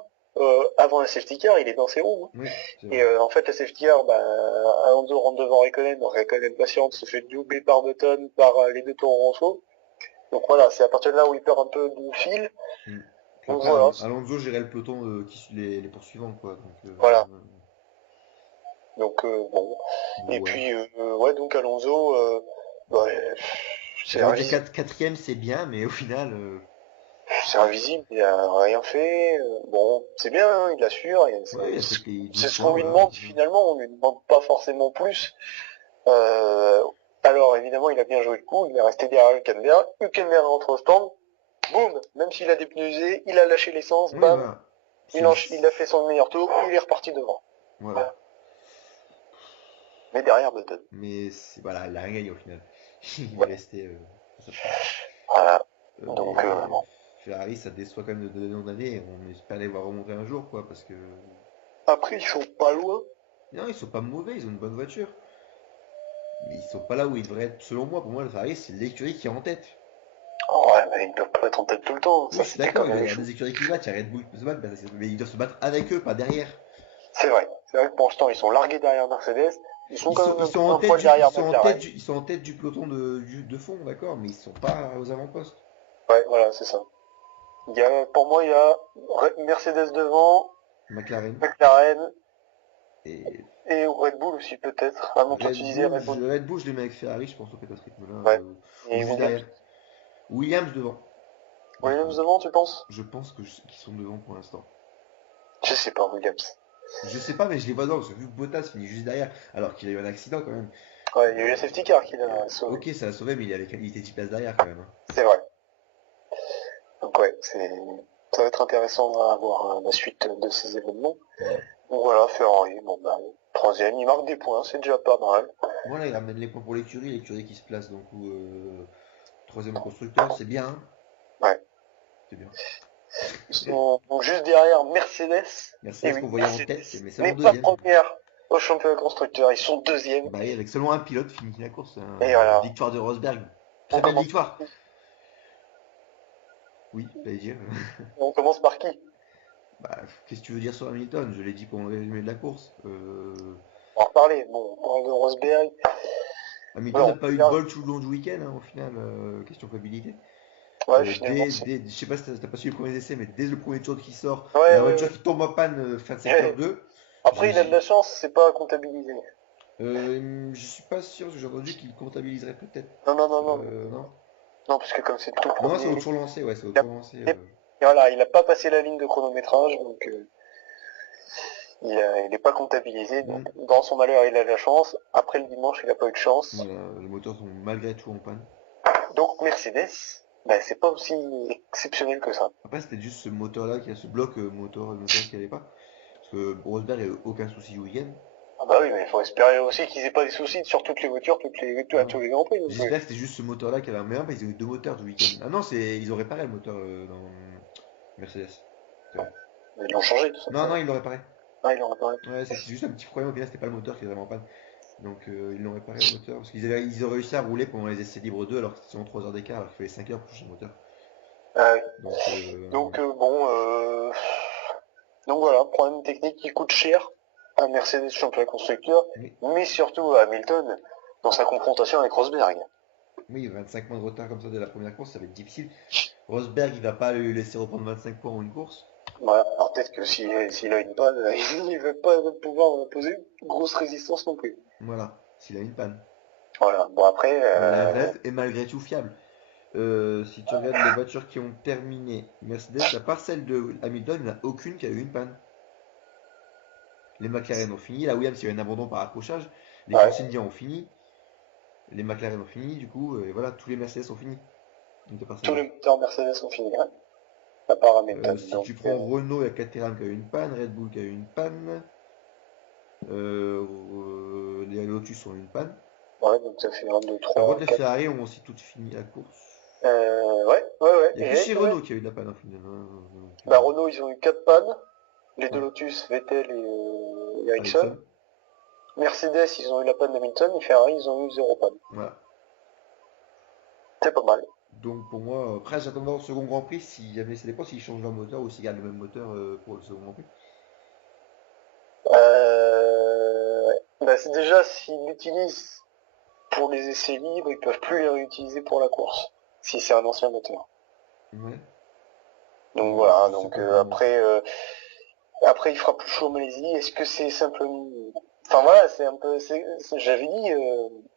Avant la safety car, il est dans ses roues, hein. Oui, c'est Et vrai. en fait, la safety car, bah, Alonso rentre devant Raikkonen, donc Raikkonen patiente, se fait doubler par Button, par les deux Toro Rosso. Donc voilà, c'est à partir de là où il perd un peu de fil. Hmm. Puis Donc après, voilà, Alonso gérait le peloton qui suit les poursuivants, quoi. Donc, voilà. Donc bon. Et ouais. puis ouais, donc Alonso, bah, c'est J'allais dire invisible. quatrième, c'est bien, mais au final, C'est invisible, il a rien fait. Bon, c'est bien, hein, il assure. ouais, il a fait les C'est 12 ce qu'on points, lui voilà. demande finalement, on lui demande pas forcément plus. Euh, alors évidemment, il a bien joué le coup, il est resté derrière Hülkenberg. Hülkenberg rentre au stand, boum, même s'il a des pneus usés, il a lâché l'essence, Oui, bam, voilà. il a fait son meilleur tour, il est reparti devant. Voilà. Mais derrière Button. Mais voilà, il a rien gagné au final. Il est Ouais. resté à sa place. Voilà. Donc Mais bon. Ferrari, ça déçoit quand même de donner en année. On espère les voir remonter un jour, quoi, parce que. Après, ils sont pas loin. Non, ils sont pas mauvais, ils ont une bonne voiture. Mais ils sont pas là où ils devraient être. Selon moi, pour moi, le Ferrari, c'est l'écurie qui est en tête. Oh, ouais, mais ils doivent pas être en tête tout le temps. Oui, Ça, je suis c'était d'accord, quand il doit même y les avoir choux. des écuries qui se battent. Il y a Red Bull qui peut se battre, mais ils doivent se battre avec eux, pas derrière. C'est vrai. C'est vrai que pour l'instant, ils sont largués derrière Mercedes. Ils sont quand même Ils sont en un tête poil derrière McLaren. ils sont en tête du peloton de fond, d'accord, mais ils sont pas aux avant-postes. Ouais, voilà, c'est ça. Pour moi, il y a Mercedes devant, McLaren McLaren et et Red Bull aussi peut-être. Ah non, toi tu disais Red Bull. Red Bull, je les mets avec Ferrari, je pense, au fait, à ce rythme-là, Ouais. ou Et juste Williams. derrière. Williams devant. Williams devant, tu penses? Je pense qu'ils sont devant pour l'instant. Je sais pas, Williams. Je sais pas, mais je les vois devant, parce que vu que Bottas finit juste derrière, alors qu'il a eu un accident quand même. Ouais, il y a eu la safety car qui l'a sauvé. Ok, ça l'a sauvé, mais il était 10 places derrière quand même, hein. C'est vrai. Donc ouais, ça va être intéressant à voir la suite de ces événements. Voilà. Donc voilà, Ferrari, bon bah, troisième, il marque des points, c'est déjà pas mal. Voilà, il ramène les points pour l'écurie qui se place donc troisième au constructeur, c'est bien, hein. Ouais. C'est bien. Ils sont donc juste derrière Mercedes. Et Mercedes oui, qu'on voyait en Mercedes tête, mais seulement n'est pas deuxième. première au championnat constructeur, ils sont deuxième. Bah, et avec seulement un pilote finit la course, Et hein. voilà, Victoire de Rosberg. on Très belle commence, victoire. Oui, j'allais dire. on commence par qui? Bah, qu'est-ce que tu veux dire sur Hamilton? Je l'ai dit pour le résumé de la course. On va en reparler. Bon, on parle de Rosberg. Hamilton n'a Alors, pas eu de bol tout le long du week-end, hein, au final, question fiabilité. ouais, finalement, c'est... Je sais pas si t'as pas suivi le premier essai, mais dès le premier tour qui sort, Ouais, la ouais, voiture ouais. qui tombe en panne fin de secteur Ouais. 2, Après, j'ai, il a de la chance, c'est pas comptabilisé. je suis pas sûr, parce que j'ai entendu qu'il comptabiliserait peut-être. Non, non, non, non. Non? Non, parce que comme c'est le tout Non, c'est au premier, tour lancé, ouais, c'est au il a, tour lancé. et voilà, il a pas passé la ligne de chronométrage, donc il est pas comptabilisé. Donc, Hmm. dans son malheur, il a de la chance. Après le dimanche, il a pas eu de chance. Voilà, les moteurs sont malgré tout en panne. Donc, Mercedes, ben, c'est pas aussi exceptionnel que ça. Après, c'était juste ce moteur-là, ce bloc moteur qui allait pas. Parce que Rosberg a eu aucun souci du week-end. Ah bah oui, mais il faut espérer aussi qu'ils aient pas des soucis sur toutes les voitures, à Voilà. tous les grands prix. Donc, J'espère que c'était juste ce moteur-là qui avait un meilleur, mais ils ont eu deux moteurs du week-end. Ah non, ils ont réparé le moteur dans Mercedes. C'est vrai. ils l'ont changé, tout Non, simplement. ils l'ont réparé. Ah, ils l'ont réparé. Ouais, c'était juste un petit problème au final, c'était pas le moteur qui était vraiment en panne. Donc ils l'ont réparé le moteur. Parce ils ont réussi à rouler pendant les essais libres 2 alors que c'était seulement 3 heures d'écart, alors qu'il fallait 5 heures pour changer le moteur. Ah oui. Donc Bon, donc voilà, problème technique qui coûte cher à Mercedes championnat constructeur, oui, mais surtout à Hamilton dans sa confrontation avec Rosberg. oui, 25 points de retard comme ça dès la première course, ça va être difficile. Rosberg, il va pas lui laisser reprendre 25 points en une course. Voilà. Alors peut-être que s'il a une panne, il ne va pas pouvoir poser une grosse résistance non plus. Voilà, s'il a une panne. Voilà. Bon après, Mais la reste est malgré tout fiable. Si tu regardes les voitures qui ont terminé Mercedes, à part celle de Hamilton, il n'y en a aucune qui a eu une panne. Les McLaren ont fini, la Williams il y a eu un abandon par accrochage, les ouais, Force India ont fini, les McLaren ont fini, du coup, et voilà, tous les Mercedes ont fini. Donc à part tous celle-là. les moteurs Mercedes sont finis, hein, à part Hamilton. Si Donc tu prends Renault, il y a Caterham qui a eu une panne, Red Bull qui a eu une panne, les Lotus ont eu une panne. ouais, donc ça fait 1, 2, Par 3, contre, les 4. Ferrari ont aussi toutes fini la course. Ouais. Il n'y a que chez Renault qui a eu de la panne au final, hein. Donc, Bah Renault, ils ont eu 4 pannes. Les deux ouais, Lotus, Vettel et Ericsson. Ericsson. Mercedes, ils ont eu la panne d'Hamilton. Et Ferrari, ils ont eu 0 panne. Voilà. C'est pas mal. Donc pour moi, après j'attends de voir le second Grand Prix si jamais ça dépend s'ils changent leur moteur ou s'ils gardent le même moteur pour le second Grand Prix. Bah c'est déjà, s'ils l'utilisent pour les essais libres, ils peuvent plus les réutiliser pour la course. Si c'est un ancien moteur. Ouais. Donc voilà, Je sais donc pas comment. après il fera plus chaud en Malaisie. Est-ce que c'est simplement... Enfin voilà, c'est un peu... J'avais dit,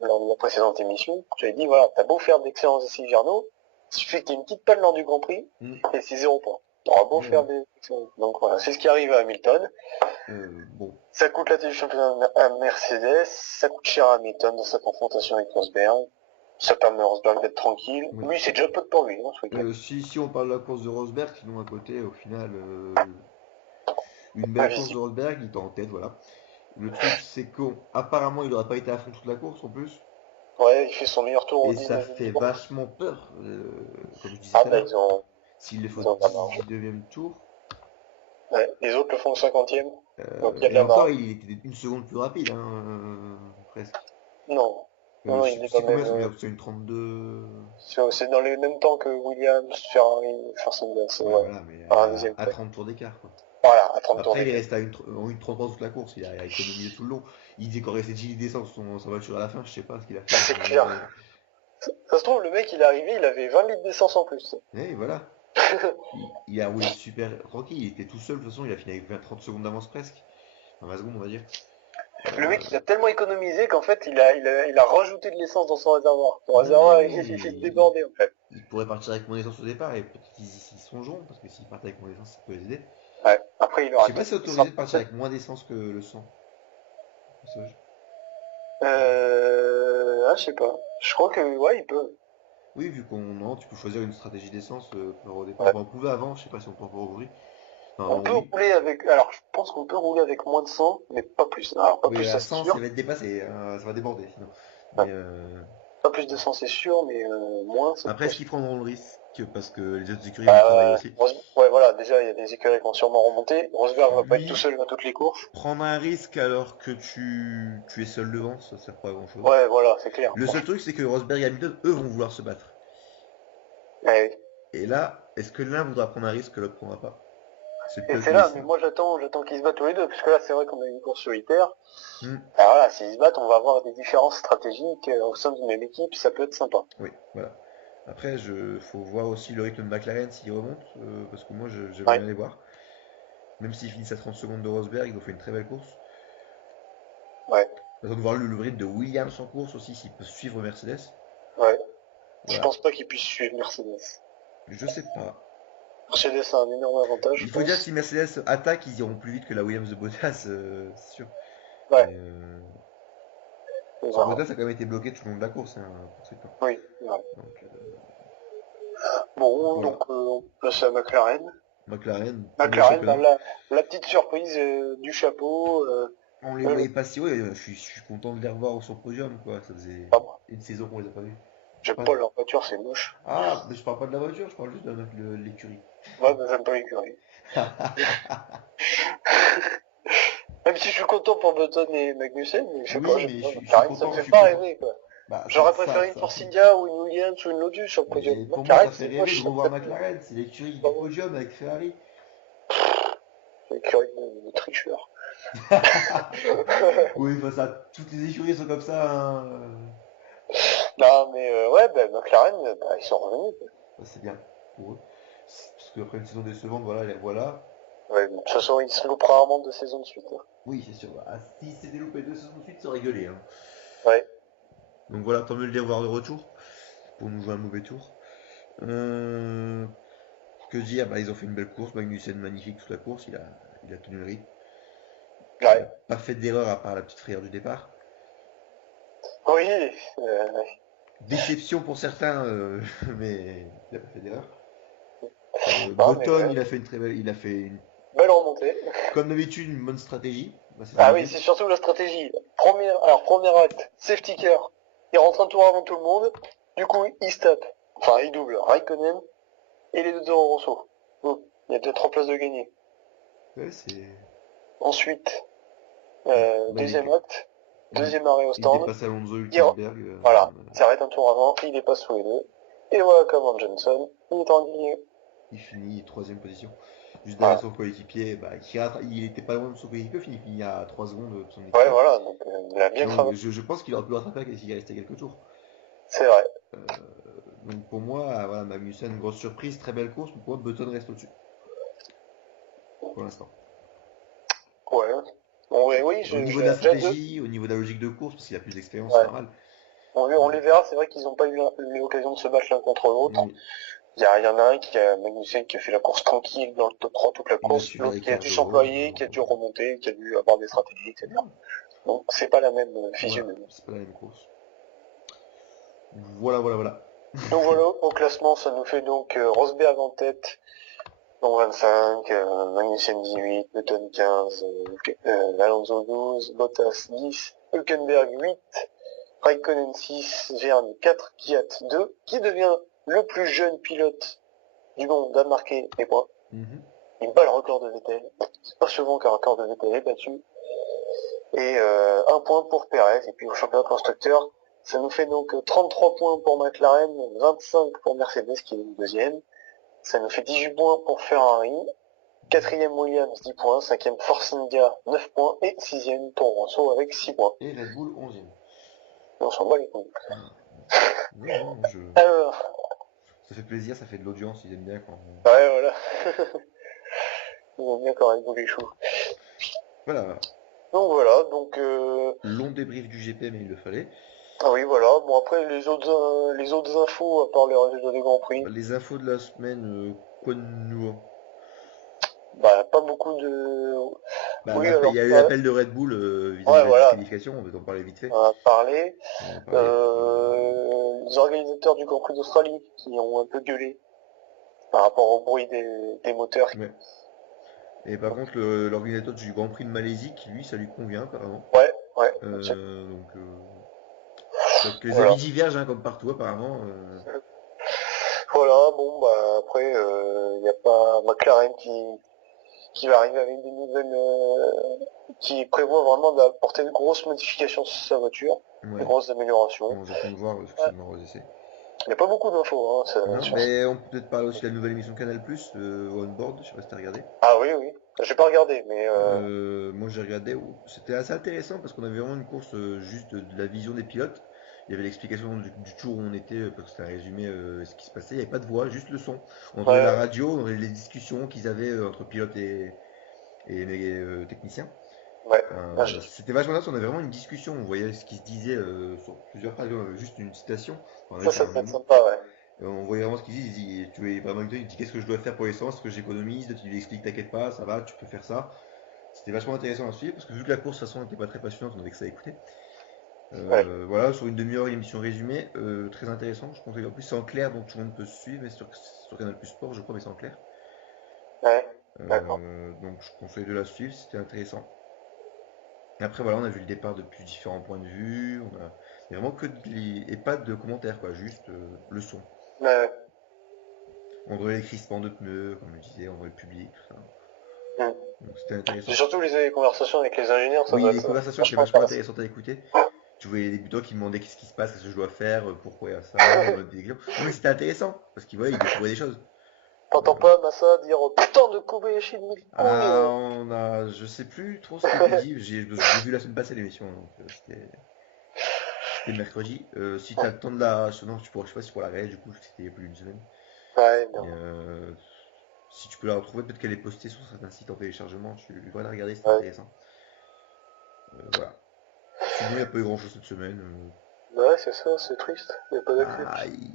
lors de la précédente émission, j'avais dit, voilà, t'as beau faire d'excellents essais hivernaux, il suffit que t'aies une petite panne lors du Grand Prix, Hmm. et c'est 0 points. T'auras beau Ouais, faire ouais. des... Donc voilà, c'est ce qui arrive à Hamilton. Bon. Ça coûte la tête du championnat à Mercedes, ça coûte cher à Hamilton dans sa confrontation avec Rosberg. Ça permet à Rosberg d'être tranquille. Oui. Lui, c'est déjà peu pour lui, hein, ce week-end. Si on parle de la course de Rosberg, sinon à côté, au final, une belle course de Invisible. Rosberg, il est en tête, voilà. Le truc, c'est qu'apparemment, il n'aurait pas été à fond toute la course en plus. Ouais, il fait son meilleur tour au Et ça 19e fait tour. vachement peur, comme je disais Ah tout à bah l'heure. S'il les faut ils ont de la marge. 19e tour, Ouais, les autres le font au 50e. Donc il y a de et la encore, marge. il était une seconde plus rapide, hein, presque. Non. Non, Je il sais plus n'est c'est pas combien, même. c'est une 32. C'est dans les mêmes temps que Williams, Ferrari, Force India, c'est Ouais, ouais. voilà, mais Un deuxième à près. 30 tours d'écart, quoi. Voilà, à 30 tours Après, il est d'écart. resté en une 33 toute la course, il a économisé tout le long. Il disait qu'en restait 10 descend sur sa voiture à la fin, je sais pas ce qu'il a fait. C'est clair. Ça se trouve, le mec, il est arrivé, il avait 20 litres d'essence en plus. Et voilà. Il a roulé super tranquille, il était tout seul, de toute façon, il a fini avec 20-30 secondes d'avance presque. Enfin, 20 secondes, on va dire. Le Euh, mec, il a tellement économisé qu'en fait, il a rajouté de l'essence dans son réservoir. Son ouais, mais réservoir, bon, il est débordé, en fait. il pourrait partir avec mon essence au départ et peut-être qu'ils y songeront, parce que s'ils partent avec mon essence, ça peut les aider. Ouais. Après, il Je aura sais pas peut-être si c'est ça. autorisé de partir avec moins d'essence que le 100. Je sais pas. Je crois que, ouais, il peut. Oui, vu qu'on non, tu peux choisir une stratégie d'essence au départ. Ouais. Enfin, on pouvait avant, je sais pas si on peut encore aujourd'hui. On Normalement, peut oui. rouler avec, alors, je pense qu'on peut rouler avec moins de 100, mais pas plus. Alors, pas plus, Oui, ça à c'est 100, sûr. ça va être dépassé, ça va déborder sinon. Ouais. Mais Pas plus de 100, c'est sûr, mais moins, c'est après, pas est-ce sûr. qu'ils prendront le risque? Parce que les autres écuries vont travailler Bah, aussi. ouais, voilà, déjà, il y a des écuries qui vont sûrement remonter. Rosberg va pas être tout Lui, seul dans toutes les courses. prendre un risque alors que tu es seul devant, ça sert pas à grand chose. Ouais, voilà, c'est clair. Le seul truc, c'est que Rosberg et Hamilton, eux, vont vouloir se battre. Ouais. Et là, est-ce que l'un voudra prendre un risque que l'autre prendra pas? C'est le Et pilote c'est qui là, mais décide. moi j'attends qu'ils se battent tous les deux, parce que là, c'est vrai qu'on a une course solitaire. Hmm. Alors voilà, s'ils se battent, on va avoir des différences stratégiques au sein d'une même équipe, ça peut être sympa. Oui, voilà. Après, faut voir aussi le rythme de McLaren s'il remonte, parce que moi, j'aimerais Ouais, bien les voir. Même s'ils finissent à 30 secondes de Rosberg, ils ont fait une très belle course. ouais, J'attends de voir le rythme de Williams en course aussi, s'il peut suivre Mercedes. ouais. Je Voilà. pense pas qu'ils puissent suivre Mercedes. Je sais pas. Mercedes a un énorme avantage, Il je faut dire que pense. si Mercedes attaque, ils iront plus vite que la Williams de Bottas, c'est sûr. Ouais, Mais on parce que verra. Bottas a quand même été bloqué tout le long de la course, hein, pour ces temps. Oui, ouais. Donc Bon, voilà. donc on passe à McLaren. McLaren, premier McLaren, bah, championnat. la petite surprise du chapeau. On les Euh, voyait pas si haut, et je suis content de les revoir sur le podium, quoi. Ça faisait pas moi. une saison qu'on les a pas vus. J'aime Pas- pas leur voiture, c'est moche. Ah, mais je parle pas de la voiture, je parle juste de l'écurie. Ouais, bah, j'aime pas l'écurie. Même si je suis content pour Button et Magnussen, mais je sais pas, Oui, j'aime mais pas. je suis McLaren, ça me content, je fait suis pas content. rêver, quoi. Bah, J'aurais préféré une ça Force fait. India ou une Williams ou une Lotus sur le podium. Mais pour moi, McLaren, ça fait c'est rêver de moche, ça me revoir fait McLaren. C'est l'écurie pas du bon. podium avec Ferrari. C'est l'écurie de tricheurs. Oui, enfin, ça, toutes les écuries sont comme ça, hein. Non, mais ouais, bah, McLaren, bah, ils sont revenus, quoi. Bah, c'est bien pour eux. Parce qu'après une saison décevante, voilà, les voilà. Ouais, de toute façon, il se loupe rarement 2 saisons de suite, hein. Oui, c'est sûr. Ah, si c'était loupé 2 saisons de suite, ça aurait gueulé, hein. Ouais. Donc voilà, tant mieux de les voir de retour pour nous jouer un mauvais tour. Euh, que dire? Bah, ils ont fait une belle course. Magnussen magnifique toute la course. Il a tenu le rythme. Il n'a Ouais. pas fait d'erreur à part la petite frayeur du départ. Oui, Déception pour certains, mais il n'a pas fait d'erreur. non, mais Button, ouais. il a fait Belle remontée. comme d'habitude une bonne stratégie. Bah, c'est ce Ah oui, week-end. c'est surtout la stratégie. Premier acte, safety car. Il rentre un tour avant tout le monde. Du coup, il se tape. Enfin, il double Raikkonen et les deux Toro Rosso. Bon, il y a 2-3 places de gagner. Ouais, c'est. Ensuite, Bah, deuxième acte, il- deuxième arrêt au il stand. dépasse Alonso Il, Hülkenberg. voilà, il s'arrête un tour avant, il dépasse sous les deux. Et voilà comment Johnson, il est en ligne. Il finit troisième position. Juste derrière Voilà. son coéquipier, bah, il était pas loin de son coéquipier, il finit à 3 secondes de son Ouais, équipier. voilà, donc il a bien Donc cramé. je pense qu'il aurait pu le rattraper s'il restait quelques tours. C'est vrai. Euh, donc pour moi, voilà, Magnussen, grosse surprise, très belle course, mais pour moi, Button reste au-dessus, pour l'instant. Ouais. Bon, ouais, oui, Au niveau de la déjà deux. stratégie, au niveau de la logique de course, parce qu'il a plus d'expérience, c'est Ouais. normal. On les verra, c'est vrai qu'ils n'ont pas eu l'occasion de se battre l'un contre l'autre. Oui, Il y en a un qui a Magnussen qui a fait la course tranquille dans le top 3 toute la il a course, suivi l'autre qui a dû Ricardo. s'employer, qui a dû remonter, qui a dû avoir des stratégies, etc. Donc c'est pas la même Voilà, physionomie. c'est pas la même course. Voilà, voilà, voilà. Donc voilà, au classement, ça nous fait donc Rosberg en tête, donc 25, Magnussen 18, Button 15, Alonso 12, Bottas 10, Hülkenberg 8, Raikkonen 6, Vergne 4, Kvyat 2, qui devient le plus jeune pilote du monde à marquer les points. Mhm. Il bat le record de Vettel. C'est pas souvent qu'un record de Vettel est battu. Et un point pour Perez. Et puis au championnat constructeur, ça nous fait donc 33 points pour McLaren, 25 pour Mercedes qui est le deuxième. Ça nous fait 18 points pour Ferrari. Quatrième Williams 10 points, cinquième Force India 9 points et sixième Toro Rosso avec 6 points. Et Red Bull 11e. Et on s'en bat les couilles. Non, non, moi, Alors, ça fait plaisir, ça fait de l'audience, ils aiment bien quand. ouais voilà. Ils ont bien quand même les choux. Voilà, voilà. Donc voilà, donc Long débrief du GP, mais il le fallait. ah oui voilà. Bon après les autres infos à part les résultats des Grands Prix, Les infos de la semaine, quoi de nouveau? bah pas beaucoup de. Bah, Oui il alors y a eu l'appel de Red Bull vis-à-vis ouais de la voilà, disqualification, on va en parler vite fait. on en a parlé. On va en parler. Les organisateurs du Grand Prix d'Australie qui ont un peu gueulé par rapport au bruit des moteurs. Ouais. Et par contre, l'organisateur du Grand Prix de Malaisie, qui lui, ça lui convient apparemment. Ouais, ouais. Donc, que les Voilà. avis divergent, hein, comme partout apparemment. Voilà, bon bah après il n'y a pas McLaren qui va arriver avec des nouvelles qui prévoit vraiment d'apporter de grosses modifications sur sa voiture, de Ouais. grosses améliorations. Bon, j'attends de voir ce que ça donne aux essais. Il n'y a pas beaucoup d'infos hein, Non, sur ça. mais on peut peut-être parler aussi de la nouvelle émission Canal+, On Board, je sais pas si t'as regardé. Ah oui, oui. J'ai pas regardé, mais Moi j'ai regardé, c'était assez intéressant parce qu'on avait vraiment une course juste de la vision des pilotes. Il y avait l'explication du tour où on était, parce que c'était un résumé ce qui se passait. Il n'y avait pas de voix, juste le son. On entendait la ouais, radio, on entendait les discussions qu'ils avaient entre pilotes et techniciens. ouais. Ah, C'était vachement bien, parce qu'on avait vraiment une discussion. On voyait ce qui se disait sur plusieurs phrases, on avait juste une citation. On avait ça, fait ça un peut être memo. sympa, ouais. Et on voyait vraiment ce qu'il dit. Tu voyais vraiment il dit qu'est-ce que je dois faire pour l'essence, ce que j'économise. Tu lui expliques, t'inquiète pas, ça va, tu peux faire ça. C'était vachement intéressant à suivre parce que vu que la course de toute façon n'était pas très passionnante, on avait que ça à écouter. Ouais, Voilà, sur une demi-heure, une émission résumée, très intéressant. Je conseille en plus, c'est en clair donc tout le monde peut suivre, mais sur Canal Plus Sport, je crois, mais c'est en clair. ouais. D'accord. Donc je conseille de la suivre, c'était intéressant. Et après, voilà, on a vu le départ depuis différents points de vue. Il y a vraiment que et pas de commentaires, quoi, juste le son. Ouais, On entendait les crissements de pneus, comme je disais, on entendait le public, tout ça. ouais. Donc c'était Et intéressant. surtout les conversations avec les ingénieurs, ça Oui, doit les être conversations étaient vachement vachement intéressant. intéressantes à écouter. Tu voyais les débutants qui me demandaient qu'est-ce qui se passe, qu'est-ce que je dois faire, pourquoi il y a ça, des questions. Non mais c'était intéressant, parce qu'ils voyaient, ils découvraient des choses. T'entends pas Massa dire putain de Kobayashi de mille couilles. Je sais plus trop ce qui était dit, j'ai vu la semaine passée l'émission, donc c'était mercredi. Si t'as le temps de la... Non, je sais pas si c'est pour la réelle, du coup, c'était il y a plus d'une semaine. Ouais, Mais, bien. Si tu peux la retrouver, peut-être qu'elle est postée sur certains sites en téléchargement, tu vas la regarder, c'est Ouais, intéressant. Voilà. Sinon, il n'y a pas eu grand-chose cette semaine. ouais, c'est ça, c'est triste, il n'y a pas d'actu. Bah, il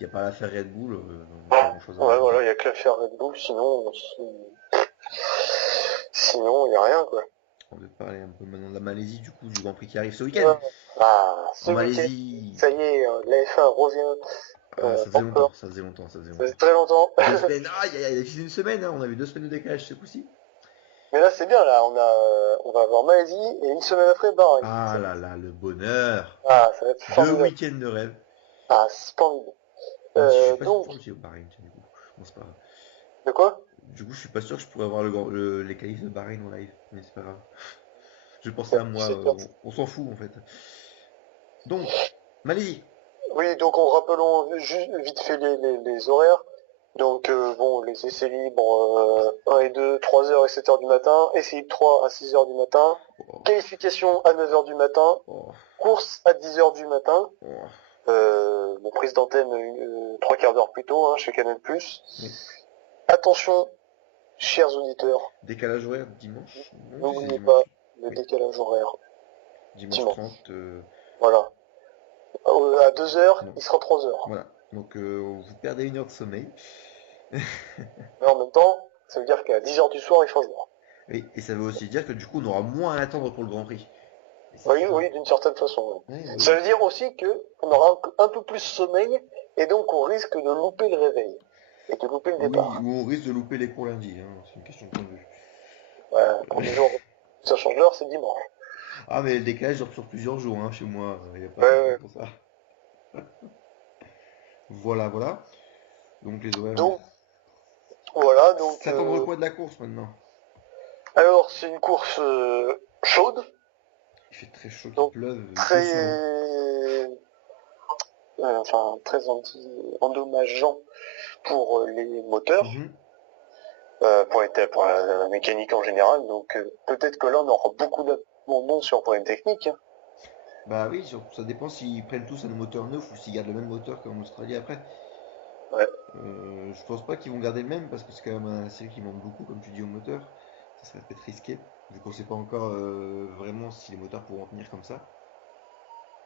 n'y a pas l'affaire Red Bull, donc pas grand-chose à Ouais, raconter. voilà, il n'y a que l'affaire Red Bull, sinon, il n'y a rien, quoi. On va parler un peu maintenant de la Malaisie, du coup, du Grand Prix qui arrive ce week-end. Ouais. Ah, En ce week-end, Malaisie, ça y est, la F1 revient ça faisait longtemps, encore. ça faisait longtemps, ça faisait Ça fait longtemps. très longtemps. 2 semaines, il y a une semaine, hein, on avait 2 semaines de décalage ce coup-ci. Mais là, c'est bien, là, on va avoir Malaisie et une semaine après, Bahreïn. Ah là là, le bonheur. Ah, ça va être 2 formidable. week-ends de rêve. Ah, splendide. Même si je suis pas sûr Donc, que j'ai au Bahreïn, tiens, du coup. Bon, c'est pas grave. de quoi? Du coup, je suis pas sûr que je pourrais avoir les qualifs de Bahreïn en live, mais c'est pas grave. Je pensais Ouais, à moi, 17 heures. on s'en fout en fait. Donc, Malaisie. Oui, donc en rappelant juste vite fait les horaires. Donc bon, les essais libres 1 et 2, 3 heures et 7 heures du matin, essais libres 3 à 6 heures du matin, Oh, qualification à 9 heures du matin, oh, course à 10 heures du matin, oh. prise d'antenne 3 quarts d'heure plus tôt chez Canal+. Oui. Attention, chers auditeurs, Décalage horaire dimanche. Non, si c'est n'oubliez dimanche. pas le Oui, décalage horaire dimanche dimanche. 30. Voilà. À 2 heures, Non, il sera 3 heures. voilà. Donc, vous perdez 1 heure de sommeil. Mais en même temps, ça veut dire qu'à 10 heures du soir, il fera jour. Oui, et ça veut aussi dire que du coup, on aura moins à attendre pour le Grand Prix. Et ça, Oui, c'est bien. oui, d'une certaine façon. Oui. Ouais, bah Ça oui. veut dire aussi que on aura un peu plus sommeil et donc on risque de louper le réveil et de louper le Oui, départ. ou on risque de louper les cours lundi, hein. C'est une question de point de vue. Premier jour, ça change l'heure, c'est dimanche. Ah, mais le décalage dure sur plusieurs jours, hein, chez moi. Il n'y a pas Ouais, de problème ouais. pour ça. Voilà, voilà. Donc les horaires. Donc voilà, donc S'attendre quoi de la course maintenant? alors c'est une course chaude, Il fait très chaud, qu'il donc pleuve, il pleut très souvent. très endommageant pour les moteurs, Mhm. pour la mécanique en général. Donc peut-être que là on aura beaucoup d'abandon sur problème technique. Hein. Bah oui, ça dépend s'ils prennent tous un moteur neuf ou s'ils gardent le même moteur qu'en Australie après. Ouais. Je pense pas qu'ils vont garder le même parce que c'est quand même un circuit qui manque beaucoup, comme tu dis, au moteur. Ça serait peut-être risqué, vu qu'on sait pas encore vraiment si les moteurs pourront tenir comme ça.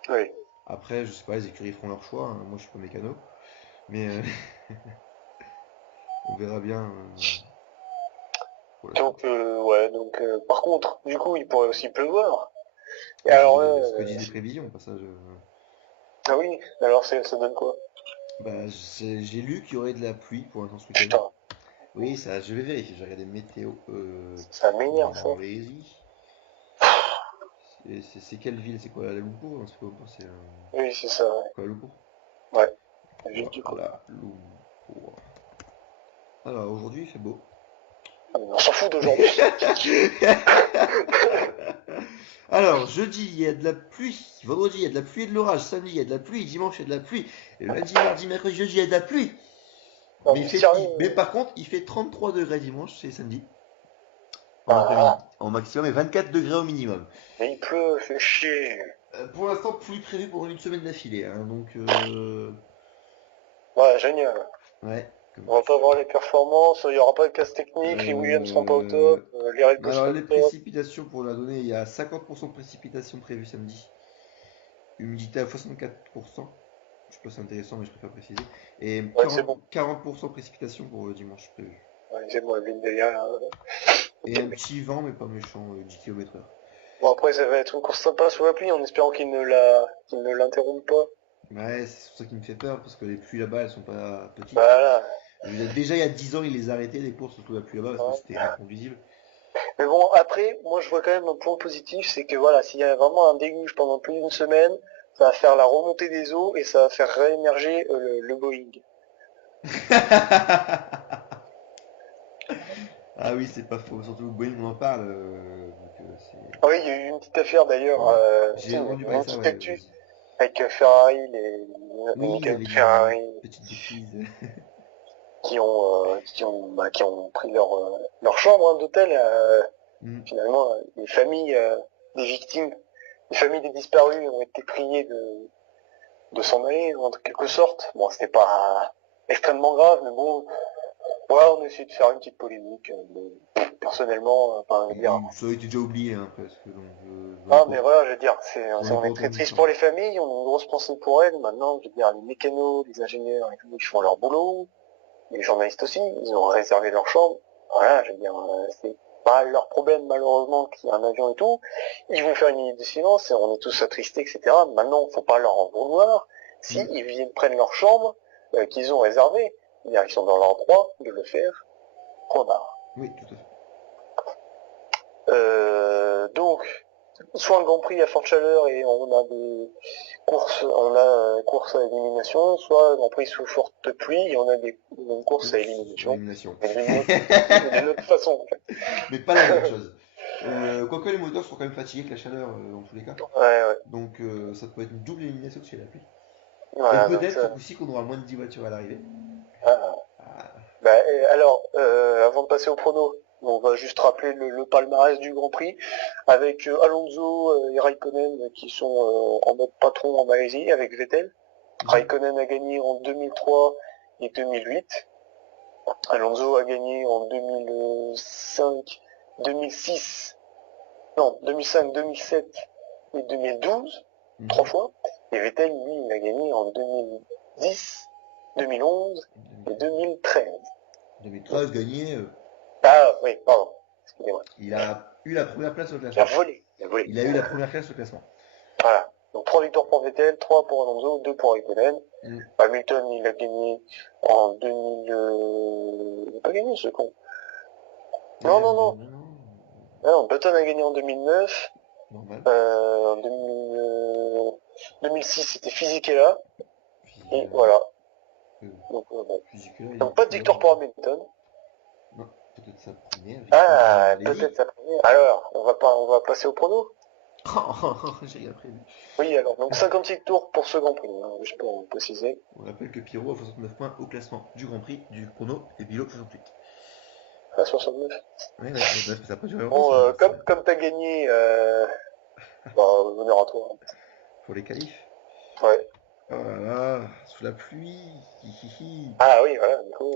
Oui. Après, je sais pas, les écuries feront leur choix, hein. Moi, je suis pas mécano, mais on verra bien pour la suite. Donc ouais, donc par contre, du coup, il pourrait aussi pleuvoir. Et Oui, c'est alors là, ce que disent les prévisions, au passage. ah oui, alors ça donne quoi? Bah, j'ai lu qu'il y aurait de la pluie pour l'instant ce week-end. Putain, Oui, ça, je vais vérifier. J'ai regardé météo ça m'énerve ça. Malaisie. C'est quelle ville? C'est quoi, la Lumpur? Non, c'est pas Lumpur, c'est Oui, c'est ça, ouais. Kuala Lumpur. Ouais, juste du coup. Kuala Lumpur. Alors, aujourd'hui, il fait beau. Ah, mais on s'en fout d'aujourd'hui. Alors, jeudi, il y a de la pluie. Vendredi, il y a de la pluie et de l'orage. Samedi, il y a de la pluie. Dimanche, il y a de la pluie. Et lundi, mardi, mercredi, jeudi, il y a de la pluie. Non Mais, mais sérieux. mais par contre, il fait 33 degrés dimanche, c'est samedi, en Ah, après-midi, en maximum, et 24 degrés au minimum. mais il pleut, fait chier. Pour l'instant, pluie prévue pour une semaine d'affilée, hein, donc Ouais, génial. ouais. On va pas voir les performances, il y aura pas de casse technique, les Williams seront pas au top, les Red Bull Alors, seront les au top. précipitations, pour la donner, il y a 50% de précipitations prévues samedi, humidité à 64%. Je sais pas si c'est intéressant, mais je préfère préciser. Et Ouais, c'est bon. 40% de précipitation pour le dimanche prévu. Ouais, c'est bon, la ligne derrière. Et un petit vent, mais pas méchant, 10 km/h. Bon après ça va être une course sympa sous la pluie en espérant qu'il ne l'interrompt pas. Ouais, c'est ça qui me fait peur, parce que les pluies là-bas, elles sont pas petites. Voilà. Déjà, il y a 10 ans, il les arrêtait, les courses sous la pluie là-bas, parce que Ouais. c'était inconduisible. Mais bon, après, moi je vois quand même un point positif, c'est que voilà, s'il y a vraiment un déluge pendant plus d'une semaine, ça va faire la remontée des eaux et ça va faire réémerger le Boeing. Ah oui, c'est pas faux, surtout Boeing, on en parle, donc c'est... Ah oui, il y a eu une petite affaire d'ailleurs, Ouais. tu sais, J'ai entendu une parler de ça, petite ouais, actu vas-y. avec Ferrari, les Oui, il y mécanos avait de une Ferrari petite bêtise. qui ont pris leur chambre d'hôtel. Hmm. Finalement, les familles des victimes, les familles des disparus ont été priées de s'en aller en quelque sorte. Bon, c'était pas extrêmement grave, mais bon, Ouais, on essaie de faire une petite polémique. Mais personnellement, enfin, je veux dire, Ça a été déjà oublié, hein, presque. Donc, ah, mais voilà, je veux dire, j'en ai on pas est très entendu triste ça. pour les familles, on a une grosse pensée pour elles. Maintenant, je veux dire, les mécanos, les ingénieurs et tout, ils font leur boulot. Les journalistes aussi, ils ont réservé leur chambre. Voilà, je veux dire, c'est pas leur problème malheureusement qu'il y a un avion et tout. Ils vont faire une minute de silence et on est tous attristés, etc. Maintenant, faut pas leur en vouloir. Si Mm. ils viennent prennent leur chambre qu'ils ont réservée, ils sont dans leur droit de le faire. Point barre. Oui, tout à fait. Donc, soit un Grand Prix à forte chaleur et on a des courses à élimination, soit un Grand Prix sous forte pluie et on a une course à élimination. Élimination. Mais d'une autre façon, en fait. Mais pas la même chose. Quoique les moteurs sont quand même fatigués avec la chaleur dans tous les cas. Ouais, ouais. Donc ça peut être une double élimination chez la pluie. Et Voilà, donc peut-être ce ça. coup-ci qu'on aura moins de 10 voitures à l'arrivée. Ah. Ah, Bah, alors, avant de passer au prono, on va juste rappeler le palmarès du Grand Prix avec Alonso et Raikkonen qui sont en mode patron en Malaisie avec Vettel. Raikkonen a gagné en 2003 et 2008. Alonso a gagné en 2005, 2006, non, 2005, 2007 et 2012, trois fois. Et Vettel, lui, il a gagné en 2010, 2011 et 2013. 2013 gagné, Ah oui, pardon, excusez-moi. il a eu la première place au Il a classement. volé, il a volé. Il a eu la première place au classement. Voilà. Donc 3 victoires pour Vettel, 3 pour Alonso, 2 pour Raikkonen. Mm. Hamilton, il a gagné en 2000... Il n'a pas gagné ce con. Non, non, non. Ah non, Button a gagné en 2009. Normal. En 2006, c'était Fisichella. Et voilà. Donc, bon. Donc pas de victoire pour Hamilton. Non, peut-être sa première victoire. Ah, Allez-y. peut-être sa première. Alors, on va passer au prono. J'ai rien prévu. Oui, alors, donc 56 tours pour ce Grand Prix, hein, juste pour préciser. On rappelle que Pierrot a 69 points au classement du Grand Prix, du chrono et Bilo 68. Ah, 69. Ouais, 69, ça n'a pas duré longtemps. Bon, Ça, comme t'as gagné, bah, honneur à toi. pour les qualifs. Ouais. Oh là là, sous la pluie. Hihihi. Ah oui, voilà, du coup.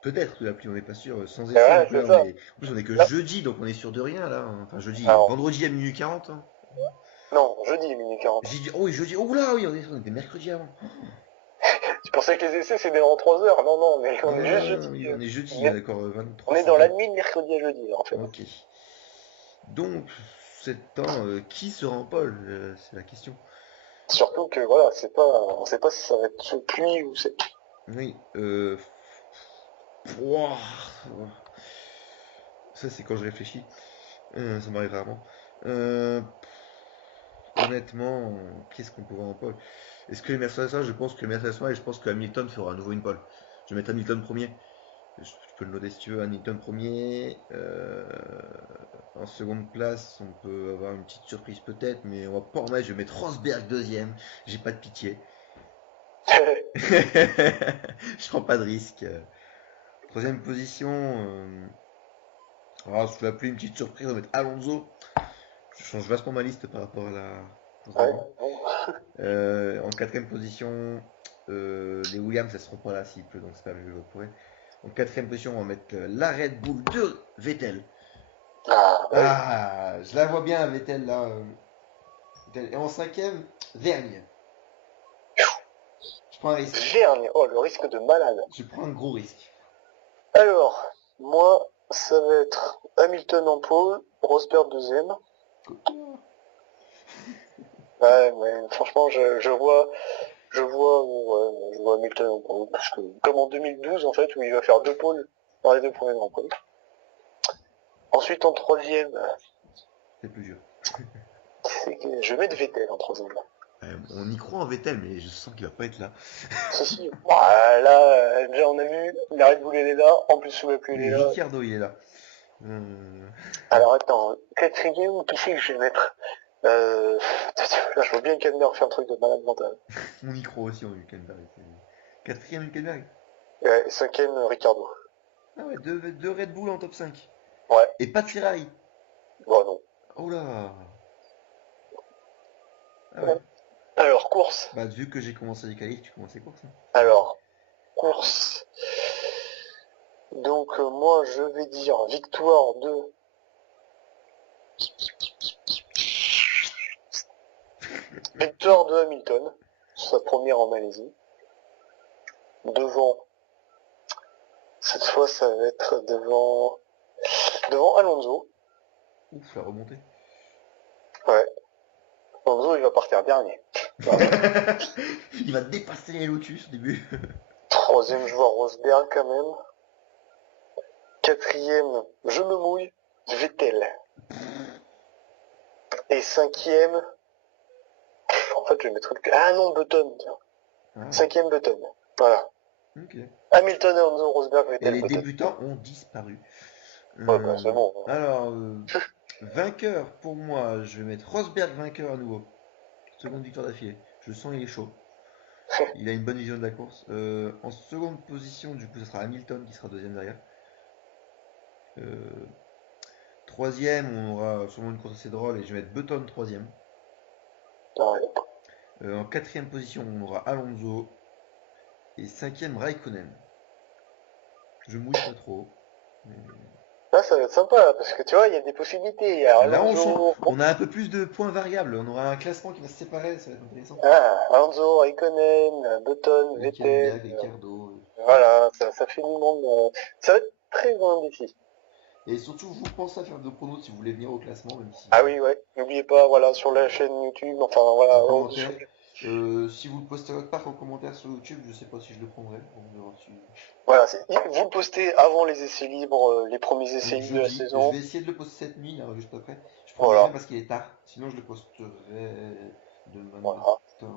Peut-être sous la pluie, on n'est pas sûr. Sans Et essai, ouais, donc là, c'est ça. en plus, on est que Là, jeudi, donc on est sûr de rien là. Enfin, jeudi, alors, vendredi à minuit 40. Hein. non, jeudi, minuit 40. Oh oui, jeudi. Oh là, oui, on était mercredi avant. Tu pensais que les essais c'était dans 3 heures? Non, non, on est juste Ah jeudi. oui, on est jeudi, On est, d'accord, on 23 est dans la 51. nuit de mercredi à jeudi, là, en fait. Ok. Donc, c'est temps, qui sera en pôle c'est la question. Surtout que voilà, on sait pas si ça va être sous pluie ou c'est. Oui, ouah, ça c'est quand je réfléchis. Ça m'arrive rarement. Euh, Honnêtement, qu'est-ce qu'on pourrait en pole? Est-ce que les Mercedes, je pense que les Mercedes, et je pense que Hamilton fera à nouveau une pole. Je vais mettre Hamilton premier. Je peux le noter si tu veux. Hamilton premier. En seconde place, on peut avoir une petite surprise peut-être, mais on va pas en mettre. Je vais mettre Rosberg deuxième. J'ai pas de pitié. Je prends pas de risque. Troisième position. Sous la pluie, une petite surprise, on va mettre Alonso. Je change vachement ma liste par rapport à la course Ouais, d'avant. bon. En quatrième position, les Williams, elles seront pas là s'il pleut, donc c'est pas mieux pour eux. En quatrième position, on va mettre la Red Bull de Vettel. Ah, ouais. Ah, je la vois bien, Vettel là. Et en cinquième, Vergne. Je prends un risque. Vergne, oh, le risque de malade. Je prends un gros risque. Alors, moi, ça va être Hamilton en pole, Rosberg deuxième. Ouais, mais franchement, je vois Hamilton en pole. Parce que, comme en 2012, en fait, où il va faire 2 pôles dans les 2 premiers Grands Prix. Ensuite, en troisième, C'est plus dur. je vais mettre Vettel en troisième. On y croit en Vettel, mais je sens qu'il va pas être là. Si, si. Voilà, déjà on a vu, la Red Bull elle est là, en plus sous la pluie elle est Et là. Ricciardo, il est là. Euh, Alors attends, quatrième, qui c'est que je vais mettre Là je vois bien Hülkenberg faire un truc de malade mental. On y croit aussi en Hülkenberg. Quatrième Hülkenberg. Ouais, cinquième, Ricardo. Ah ouais, deux Red Bull en top 5. Ouais, Et pas de Ferrari. bon non. Oh là. Ah ouais. Ouais. Alors, course. Bah, vu que j'ai commencé les qualifs, tu commences les courses. Hein. Alors, course. Donc moi je vais dire victoire de Hamilton, sa première en Malaisie. Devant, cette fois ça va être devant Alonso. Ouf, la remontée. Ouais. Alonso il va partir dernier. Il va dépasser les Lotus au début. Troisième joueur Rosberg quand même. Quatrième, je me mouille, Vettel. Et cinquième, en fait je vais mettre ah non, Button, tiens. Ah, Cinquième Button. Voilà. ok. Hamilton, Alonso, Rosberg, Et Vettel, les Button. débutants ont disparu. Ouais, bah c'est bon. Alors, vainqueur pour moi, je vais mettre Rosberg vainqueur à nouveau. Seconde victoire d'affilée. Je sens il est chaud. Il a une bonne vision de la course. En seconde position, du coup, ça sera Hamilton qui sera deuxième derrière. Troisième, on aura sûrement une course assez drôle et je vais mettre Button troisième. Ouais. En quatrième position, on aura Alonso. Et cinquième, Raikkonen. Je mouille pas trop. Mais... Là, ça va être sympa, parce que tu vois, il y a des possibilités. Il y a Là, Alonso, on a un peu plus de points variables. On aura un classement qui va se séparer. Ça va être intéressant. Alonso, Raikkonen, Button, Vettel. Hülkenberg, Ricardo. Voilà, ça fait du monde. Ça va être très indécis. Et surtout, vous pensez à faire de pronos si vous voulez venir au classement, même si Ah oui, ouais. N'oubliez pas, voilà, sur la chaîne YouTube, enfin voilà. en commentaire. Si vous le postez à votre part en commentaire sur YouTube, je sais pas si je le prendrai. On verra si... Voilà, vous le postez avant les essais libres, les premiers essais Donc libres de la jeudi, je saison. vais essayer de le poster cette nuit, là, juste après. Je prendrai Voilà, rien parce qu'il est tard. Sinon, je le posterai demain voilà.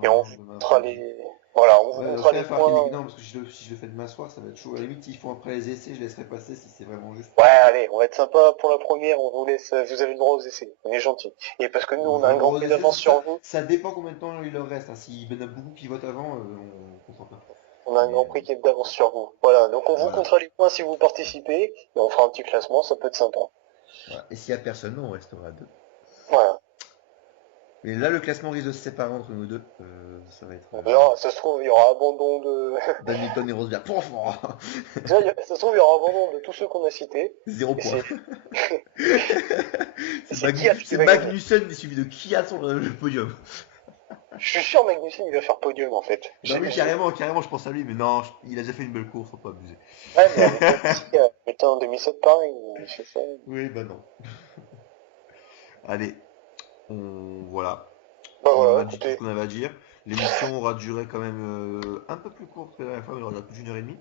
Et on matin, vous demain montrera après-midi. les, voilà, on vous Ouais, montrera après, il les va falloir qu'il points. non, parce que si je le fais demain soir, ça va être chaud. À la limite, s'ils font après les essais, je laisserai passer si c'est vraiment juste. Ouais, allez, on va être sympa pour la première, on vous laisse, vous avez le droit aux essais. On est gentil. Et parce que nous, on a J'aurai un le droit grand aux prix essais, d'avance sur vous. ça dépend combien de temps il leur reste. Hein. S'il y en a beaucoup qui votent avant, on comprend pas. On a un Mais grand prix qui est d'avance sur vous. Voilà, donc on vous voilà. comptera les points si vous participez, et on fera un petit classement, ça peut être sympa. Voilà. Et s'il y a personne, on restera à deux. Voilà. Mais là, le classement risque de se séparer entre nous deux. Ça va être On verra, ça se trouve, il y aura abandon de... D'Hamilton et Rosberg. Franchement, Déjà, ça se trouve, il y aura abandon de tous ceux qu'on a cités. 0 Et point. c'est Kiat qui C'est va gagner. Magnussen suivi de Kiat sur le podium. Je suis sûr Magnussen, il va faire podium, en fait. Non, oui, carrément, je pense à lui, mais non, il a déjà fait une belle course, faut pas abuser. Ouais, mais Hamilton en 2007, pareil, il fait ça. Oui, bah non. Allez, voilà. Bah On voilà, a dit tout ce écoutez. qu'on avait à dire. L'émission aura duré quand même un peu plus courte que la dernière fois, mais elle aura plus d'une heure et demie.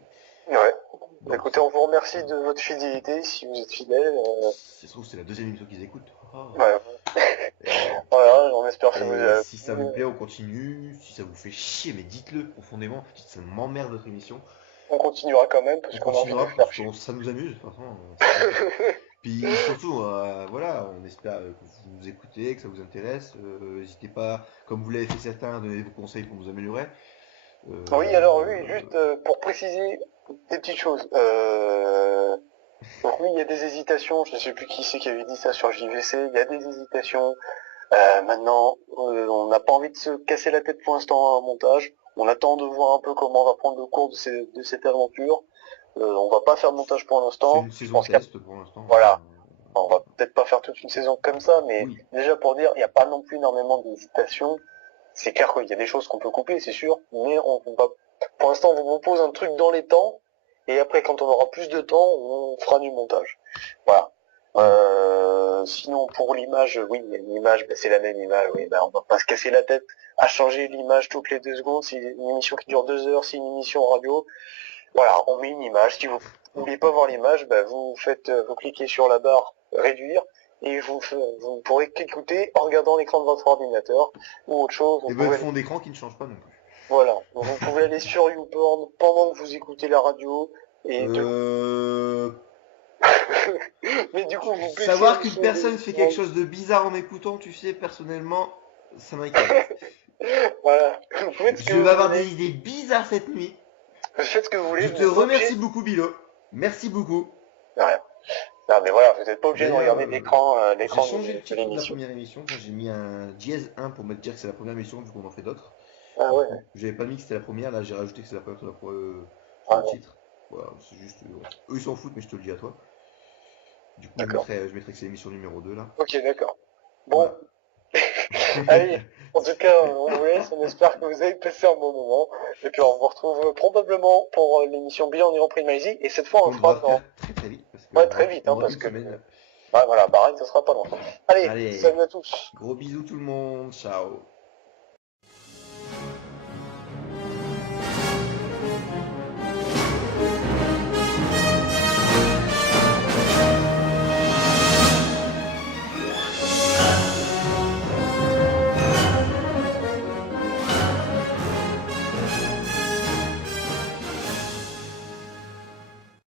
Ouais. Donc, Écoutez, on vous remercie de votre fidélité, si vous êtes fidèle. ça se trouve, c'est la deuxième émission qu'ils écoutent. Oh. Ouais. Et, Voilà, on espère que et si ça vous vous... plaît, on continue. Si ça vous fait chier, mais dites-le profondément. Dites ça m'emmerde votre émission. On continuera quand même, parce On qu'on a envie de continuera faire parce chier. que ça nous amuse, de toute façon. C'est comme ça. Puis surtout, voilà, on espère que vous nous écoutez, que ça vous intéresse. N'hésitez pas, comme vous l'avez fait certains, à donner vos conseils pour nous améliorer. Oui, alors oui, juste pour préciser des petites choses. Donc oui, il y a des hésitations, je ne sais plus qui c'est qui avait dit ça sur JVC, il y a des hésitations. Maintenant, on n'a pas envie de se casser la tête pour l'instant à un montage. On attend de voir un peu comment on va prendre le cours de cette aventure. On va pas faire de montage pour C'est l'instant. une Je saison pense qu'il y a... test pour l'instant. Voilà. On va peut-être pas faire toute une saison comme ça, mais Oui. déjà pour dire, il n'y a pas non plus énormément d'hésitation. C'est clair qu'il y a des choses qu'on peut couper, c'est sûr, mais on va, pour l'instant, on vous propose un truc dans les temps, et après, quand on aura plus de temps, on fera du montage. Voilà. Sinon, pour l'image, oui, l'image, c'est la même image, oui, on va pas se casser la tête à changer l'image toutes les 2 secondes. Si une émission qui dure 2 heures, c'est une émission radio. Voilà, on met une image. Si vous n'oubliez pas voir l'image, vous cliquez sur la barre réduire et vous ne pourrez qu'écouter en regardant l'écran de votre ordinateur ou autre chose. Et votre fond d'écran qui ne change pas non plus. Voilà, vous pouvez aller sur YouPorn pendant que vous écoutez la radio et mais du coup vous baissez Savoir le qu'une son personne fait quelque chose de bizarre en m'écoutant, tu sais, personnellement, ça m'inquiète. Voilà, vous faites ce que Je vais vous avoir voulez. des idées bizarres cette nuit. Vous faites ce que vous voulez. Je Vous te n'êtes pas remercie obligé. beaucoup, Bilo. Merci beaucoup. Rien. Non mais voilà, vous n'êtes pas obligé de D'ailleurs, regarder l'écran j'ai l'écran changé le de titre de la l'émission. première émission. Enfin, j'ai mis un dièse 1 pour me dire que c'est la première émission vu qu'on en fait d'autres. Ah ouais. J'avais pas mis que c'était la première, là j'ai rajouté que c'est la première sur le Ah, titre. Voilà, c'est juste. Eux ils s'en foutent, mais je te le dis à toi. Du coup, D'accord. je mettrai que c'est l'émission numéro 2 là. Ok, d'accord. Bon, Voilà. allez, en tout cas, on vous laisse, on espère que vous avez passé un bon moment. Et puis on vous retrouve probablement pour l'émission Beyond Grand Prix de Malaisie. Et cette fois, on le Qu'on fera doit dans... faire très très vite parce Ouais, qu'on très aura, vite, on hein, aura parce qu'une que... semaine. Bah voilà, Bahreïn, ça sera pas loin. Allez, Allez, salut à tous. gros bisous tout le monde, ciao.